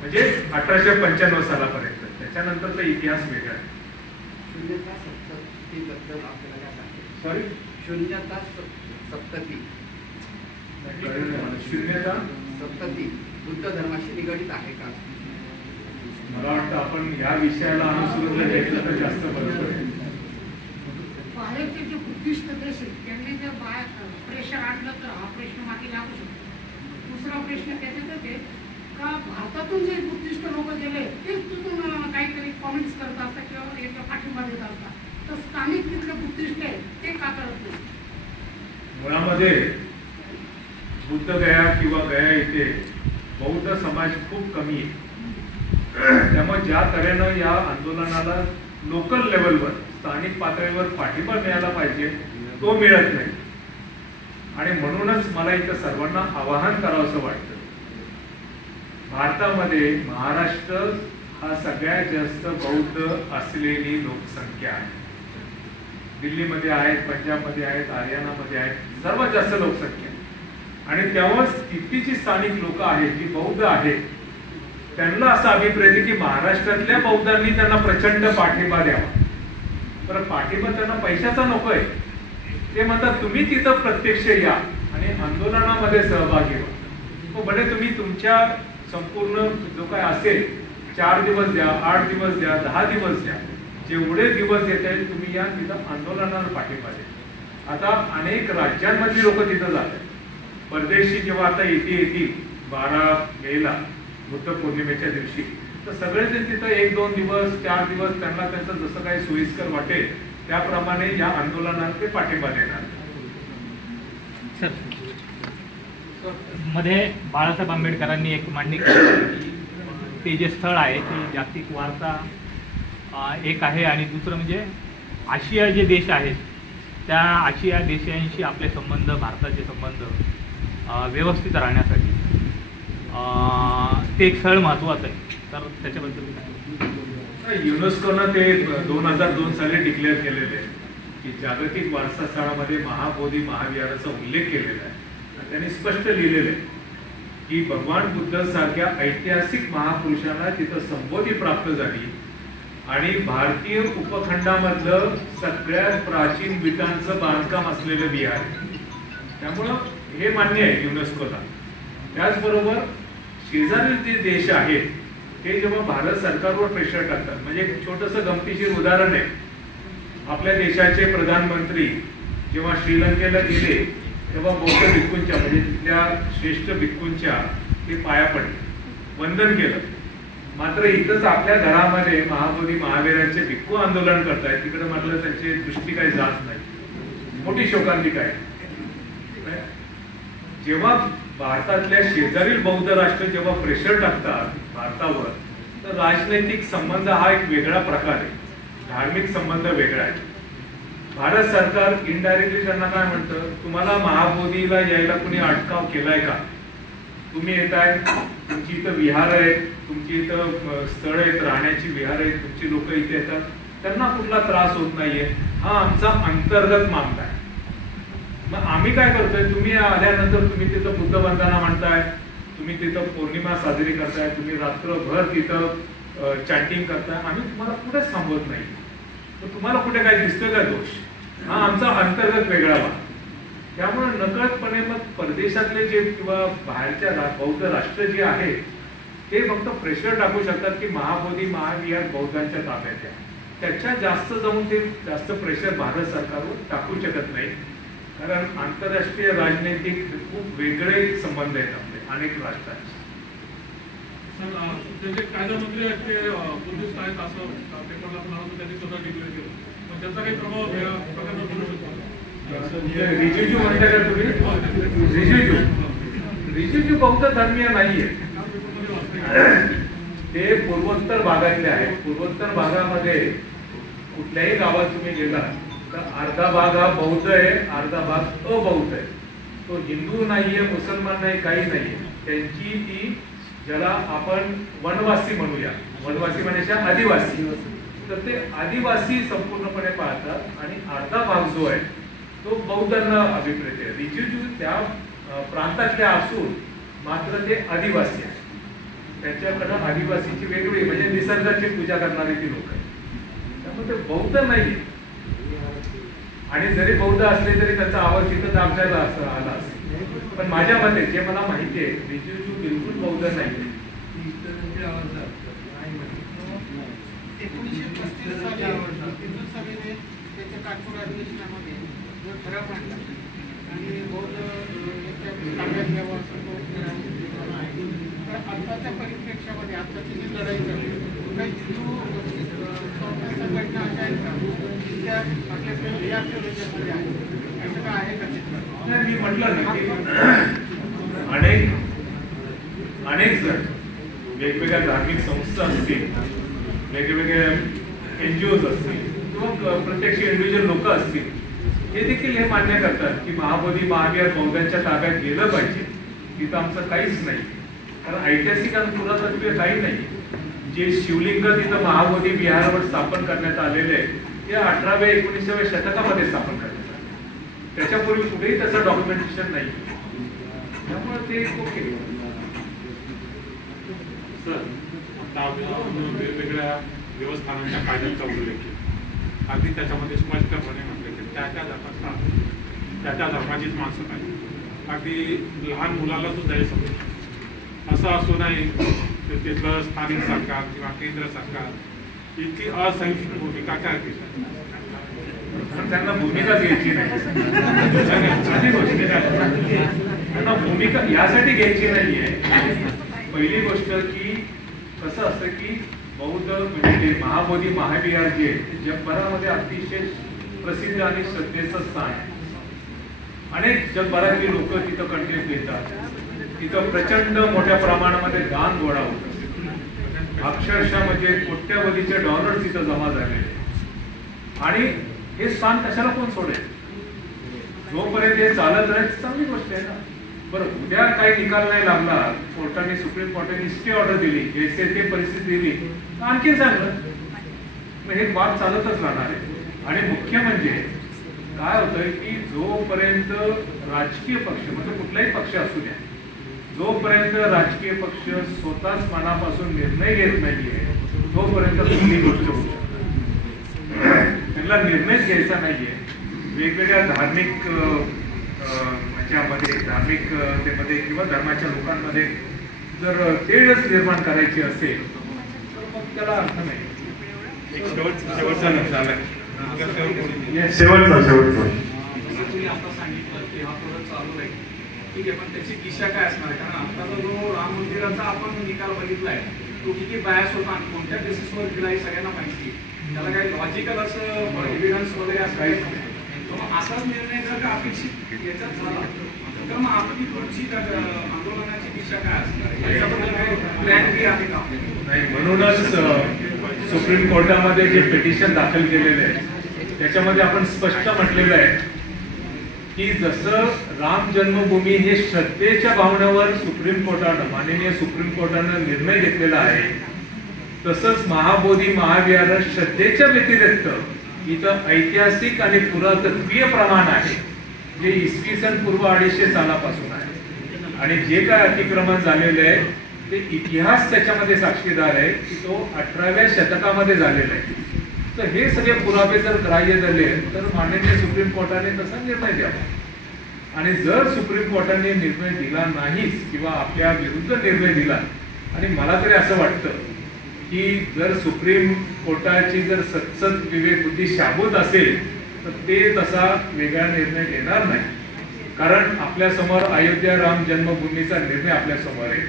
म्हणजे 1895 सालापर्यंत. त्याच्यानंतरचा इतिहास वेगळा आहे. सॉरी, शून्यता सप्तती. शून्यता सप्तती बुद्ध धर्माशी निगडित आहे का? मला वाटतं आपण या विषयाला अनुसरून घेतलं तर जास्त बरोबर आहे. बाहेरचे जे बुद्धिस्ट देश आहेत त्यांनी जर प्रेशर आणलं तर हा प्रश्न मागे लागू शकतो. दुसरा प्रश्न त्याच्यातच आहे का भारतातून जे बुद्धिस्ट लोक गेले तेच तिथून काहीतरी कॉमेंट्स करत असतात किंवा याच्या पाठिंबा देत असतात, तर स्थानिक तिथले बुद्धिस्ट आहे ते का करत नाही? मुळामध्ये बुद्धगया किंवा गया इथे बौद्ध समाज खूप कमी आहे. त्यामुळे ज्या तऱ्हेनं या आंदोलनाला लोकल लेवलवर स्थानिक पातळीवर पाठिंबा मिळाला पाहिजे तो मिळत नाही. आणि म्हणूनच मला इथं सर्वांना आवाहन करावंसं वाटतं, भारतामध्ये महाराष्ट्र हा सगळ्यात जास्त बौद्ध असलेली लोकसंख्या आहे. दिल्लीमध्ये आहेत, पंजाबमध्ये आहेत, हरियाणामध्ये आहेत, सर्वात जास्त लोकसंख्या. आणि त्यावर तिथली स्थानिक लोक आहेत जी बौद्ध आहेत त्यांना असा अभिप्राय आहे की महाराष्ट्रातल्या बौद्धांनी त्यांना प्रचंड पाठिंबा द्यावा. बरं, पाठिंबा त्यांना पैशाचा नकोय, ते म्हणतात तुम्ही तिथं प्रत्यक्ष या आणि आंदोलनामध्ये सहभागी व्हा. म्हणजे तुम्ही तुमच्या संपूर्ण जो काय असेल 4 दिवस द्या, 8 दिवस द्या, 10 दिवस द्या, जेवढे दिवस येत आहेत तुम्ही या तिथं आंदोलनाला पाठिंबा द्या. आता अनेक राज्यांमधली लोक तिथं जातात. परदेशी जेव्हा आता येतील 12 मेला बुद्ध पौर्णिमेच्या दिवशी, तर सगळेजण तिथं 1-2 दिवस 4 दिवस त्यांना त्यांचं जसं काही सोयीस्कर वाटेल त्याप्रमाणे या आंदोलनाला ते पाठिंबा देणार. मध्ये बाळासाहेब आंबेडकरांनी एक मांडणी केली, ते जे स्थळ आहे ते जागतिक वारसा एक आहे, आणि दुसरं म्हणजे आशिया जे देश आहेत त्या आशिया देशांशी आपले संबंध, भारताचे संबंध व्यवस्थित राहण्यासाठी ते एक स्थळ महत्त्वाचं आहे. तर त्याच्याबद्दल युनेस्कोनं ते 2002 साली डिक्लेअर केलेले आहे की जागतिक वारसा स्थळामध्ये महाबोधी महाविहाराचा उल्लेख केलेला आहे. त्यांनी स्पष्ट लिहिलेलं आहे की भगवान बुद्धांसारख्या ऐतिहासिक महापुरुषांना तिथं संबोधी प्राप्त झाली आणि भारतीय उपखंडामधलं सगळ्यात प्राचीन विटांचं बांधकाम असलेलं विहार. त्यामुळं हे मान्य आहे युनेस्कोला. त्याचबरोबर शेजारील जे देश आहेत ते जेव्हा भारत सरकारवर प्रेशर टाकतात, म्हणजे एक छोटंसं गमतीशीर उदाहरण आहे, आपल्या देशाचे प्रधानमंत्री जेव्हा श्रीलंकेला गेले तेव्हा बौद्ध भिक्खूंच्या म्हणजे तिथल्या श्रेष्ठ भिक्खूंच्या ते पाया पडले, वंदन केलं. मात्र इथंच आपल्या घरामध्ये महाबोधी महावीरांचे भिक्खू आंदोलन करतायत, तिकडे म्हटलं त्यांची दृष्टी काही जात नाही, मोठी शोकांतिका आहे. जेव्हा भारतातल्या शेजारील बौद्ध राष्ट्र जेव्हा प्रेशर टाकतात भारतावर, तर राजनैतिक संबंध हा एक वेगळा प्रकार आहे, धार्मिक संबंध वेगळा आहे. भारत सरकार इनडायरेक्टली त्यांना काय म्हणतं, तुम्हाला महाबोधीला यायला कुणी अटकाव केलाय का? तुम्ही येताय, तुमची इथं विहार आहेत, तुमची इथं स्थळ आहेत, राहण्याची विहार आहेत, तुमची लोक इथे येतात, त्यांना कुठला त्रास होत नाहीये, हा आमचा अंतर्गत मागणं आहे. मग आम्ही काय करतोय, तुम्ही आल्यानंतर तुम्ही तिथं बुद्ध वंदना म्हणताय, तुम्ही तिथं पौर्णिमा साजरी करताय, तुम्ही रात्रभर तिथं चॅटिंग करताय, आम्ही तुम्हाला कुठेच थांबवत नाही. तर तुम्हाला कुठे काय दिसतोय का दोष? हा आमचा अंतर्गत वेगळा भाग. त्यामुळे नकळतपणे मग परदेशातले जे किंवा बाहेरच्या बौद्ध राष्ट्र जे आहेत ते फक्त प्रेशर टाकू शकतात की महाबोधी महाविहार बौद्धांच्या ताब्यात आहे. त्याच्या जास्त जाऊन ते जास्त प्रेशर भारत सरकारवर टाकू शकत नाही, कारण आंतरराष्ट्रीय राजनैतिक खूप वेगळे संबंध आहेत आपले अनेक राष्ट्रांचे. त्याचे कायदामंत्री आहेत ते बुद्धिस्ट आहेत असं पेपरला पण आलं, त्यांनी स्वतः डिक्लेअर केलं, पण त्याचा काही प्रभाव प्रकारचा पडू शकतो. रिजिजू म्हणता का तुम्ही? रिजिजू बौद्ध धर्मीय नाहीये, ते पूर्वोत्तर भागातले आहेत. पूर्वोत्तर भागामध्ये कुठल्याही गावात तुम्ही गेला तर अर्धा भाग हा बौद्ध आहे, अर्धा भाग अबौद्ध आहे. तो हिंदू नाहीये, मुसलमान नाही, काही नाहीये. त्यांची ती ज्याला आपण वनवासी म्हणूया, वनवासी म्हणजे आदिवासी, तर ते आदिवासी संपूर्णपणे पाहतात आणि अर्धा भाग जो आहे तो बौद्धांना अभिप्रेत आहे. रिजिजू त्या प्रांतातले असून मात्र ते आदिवासी आहे, त्यांच्याकडं आदिवासीची वेगळी म्हणजे निसर्गाची पूजा करणारी ती लोक आहेत, त्यामुळे ते बौद्ध नाही. आणि जरी बौद्ध असले तरी त्याचा आवाज तिथं दाबण्याला आला असेल, पण माझ्या मते जे मला माहिती आहे रिजिजू बिलकुल बौद्ध नाही. 1935 साली हिंदू सभेने त्याच्या कानपूर अधिवेशनामध्ये जो ठराव मांडला आणि बौद्ध याच्या ताब्यात घ्यावा असं तो ठराव आहे. तर आत्ताच्या परिप्रेक्षामध्ये आत्ताची जी लढाई चालली काही हिंदू संघटना अशा आहेत का की त्या आपल्या या प्रदेशामध्ये आहेत, असं काय आहे का चित्र? मी म्हटलं ना की अनेक जण वेगवेगळ्या धार्मिक संस्था असतील, वेगवेगळ्या NGOs असतील किंवा प्रत्यक्ष इंडिव्हिज्युअल लोक असतील, हे देखील हे मान्य करतात की महाबोधी महाविहार बौद्धांच्या ताब्यात गेलं पाहिजे. तिथं आमचं काहीच नाही, कारण ऐतिहासिक आणि पुरातत्वीय काही नाही. जे शिवलिंग तिथं महाबोधी विहारावर स्थापन करण्यात आलेले आहे ते 18व्या 19व्या शतकामध्ये स्थापन करण्यात आले, त्याच्यापूर्वी कुठेही त्याचं डॉक्युमेंटेशन नाही. त्यामुळे ते ओके. वेगवेगळ्या देवस्थानांच्या कायद्यांचा उल्लेख केला, अगदी त्याच्यामध्ये स्पष्टपणे म्हटलं की त्या धर्माचीच माणसं पाहिजे. अगदी लहान मुलाला सुद्धा हे समजतं. असं असू नये की तिथलं स्थानिक सरकार किंवा केंद्र सरकार इतकी असंख्य भूमिका काय घेतात, त्यांना भूमिका घ्यायची नाही. त्यांना भूमिका यासाठी घ्यायची नाहीये. पहिली गोष्ट की कसं असतं की बौद्ध म्हणजे महाबोधी महाविहार जे जगभरामध्ये अतिशय प्रसिद्ध आणि श्रद्धेचं स्थान आहे. अनेक जगभरातली लोक तिथं कंटेंट घेतात, तिथं प्रचंड मोठ्या प्रमाणामध्ये दान गोळा होतं. अक्षरशः म्हणजे कोट्यवधीचे डॉलर तिथं जमा झालेले आणि हे स्थान कशाला कोण सोडेल? जोपर्यंत हे चालत राहील चांगली गोष्ट आहे ना. बरं, उद्या काही निकाल नाही लागला, कोर्टाने सुप्रीम कोर्टाने स्टे ऑर्डर दिली, जैसे ते परिस्थिती दिली, आणखी चांगलं. मग हे वाद चालतच राहणार आहे. आणि मुख्य म्हणजे काय होतंय की जोपर्यंत राजकीय पक्ष म्हणजे कुठलाही पक्ष असू द्या, जोपर्यंत राजकीय पक्ष स्वतःच मनापासून निर्णय घेत नाहीये तोपर्यंत कुठली गोष्ट होऊ शकते. त्यांना निर्णयच घ्यायचा नाहीये. वेगवेगळ्या धार्मिक धार्मिकतेमध्ये किंवा धर्माच्या लोकांमध्ये जर तेढच निर्माण करायची असेल तर मग त्याला अर्थ नाही. शेवटचा तुम्ही आता सांगितलं की हा प्रोजेक्ट चालू आहे, ठीक आहे, पण त्याची दिशा काय असणार आहे? कारण आताचा जो राम मंदिराचा आपण निकाल बघितलाय तो किती बायस होता आणि कोणत्या बेसिसवर दिला हे सगळ्यांना माहिती. त्याला काही लॉजिकल असं एव्हिडन्स वगैरे असं काही नव्हतं. असाच निर्णय जर का अपेक्षित याच्यात झाला तर मग आपली पुढची आंदोलनाची दिशा काय असणार याच्याबद्दल काही प्लॅन बी आहे का? नाही, म्हणूनच सुप्रीम कोर्टामध्ये जे पिटिशन दाखल केलेले आहे त्याच्यामध्ये आपण स्पष्ट म्हटलेलं आहे की जसं राम जन्मभूमी हे श्रद्धेच्या भावनेवर माननीय सुप्रीम कोर्टानं निर्णय घेतलेला आहे, तसंच महाबोधी महाविहार श्रद्धेच्या व्यतिरिक्त इथं ऐतिहासिक आणि पुरातत्वीय प्रमाण आहे जे इसवी सन पूर्व 250 सालापासून आहे आणि जे काय अतिक्रमण झालेले आहे ते इतिहास त्याच्यामध्ये साक्षीदार आहे की तो 18व्या शतकामध्ये झालेला आहे. तर हे सगळे पुरावे जर ग्राह्य धरले तर माननीय सुप्रीम कोर्टाने तसा निर्णय द्यावा आणि जर सुप्रीम कोर्टाने निर्णय दिला नाहीच किंवा आपल्या विरुद्ध निर्णय दिला आणि मला तरी असं वाटतं की जर सुप्रीम कोर्टाची जर सत्सद विवेक बुद्धी शाबूत असेल तर ते तसा वेगळा निर्णय घेणार नाही, कारण आपल्या समोर अयोध्या राम जन्मभूमीचा निर्णय आपल्या समोर आहे,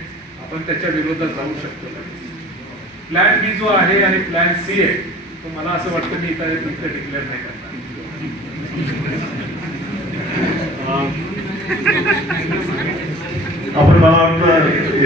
आपण त्याच्या विरोधात जाऊ शकतो. प्लॅन बी जो आहे आणि प्लॅन सी आहे तो मला असं वाटतं मी इथं डिक्लेअर नाही करणार. आपण मला वाटतं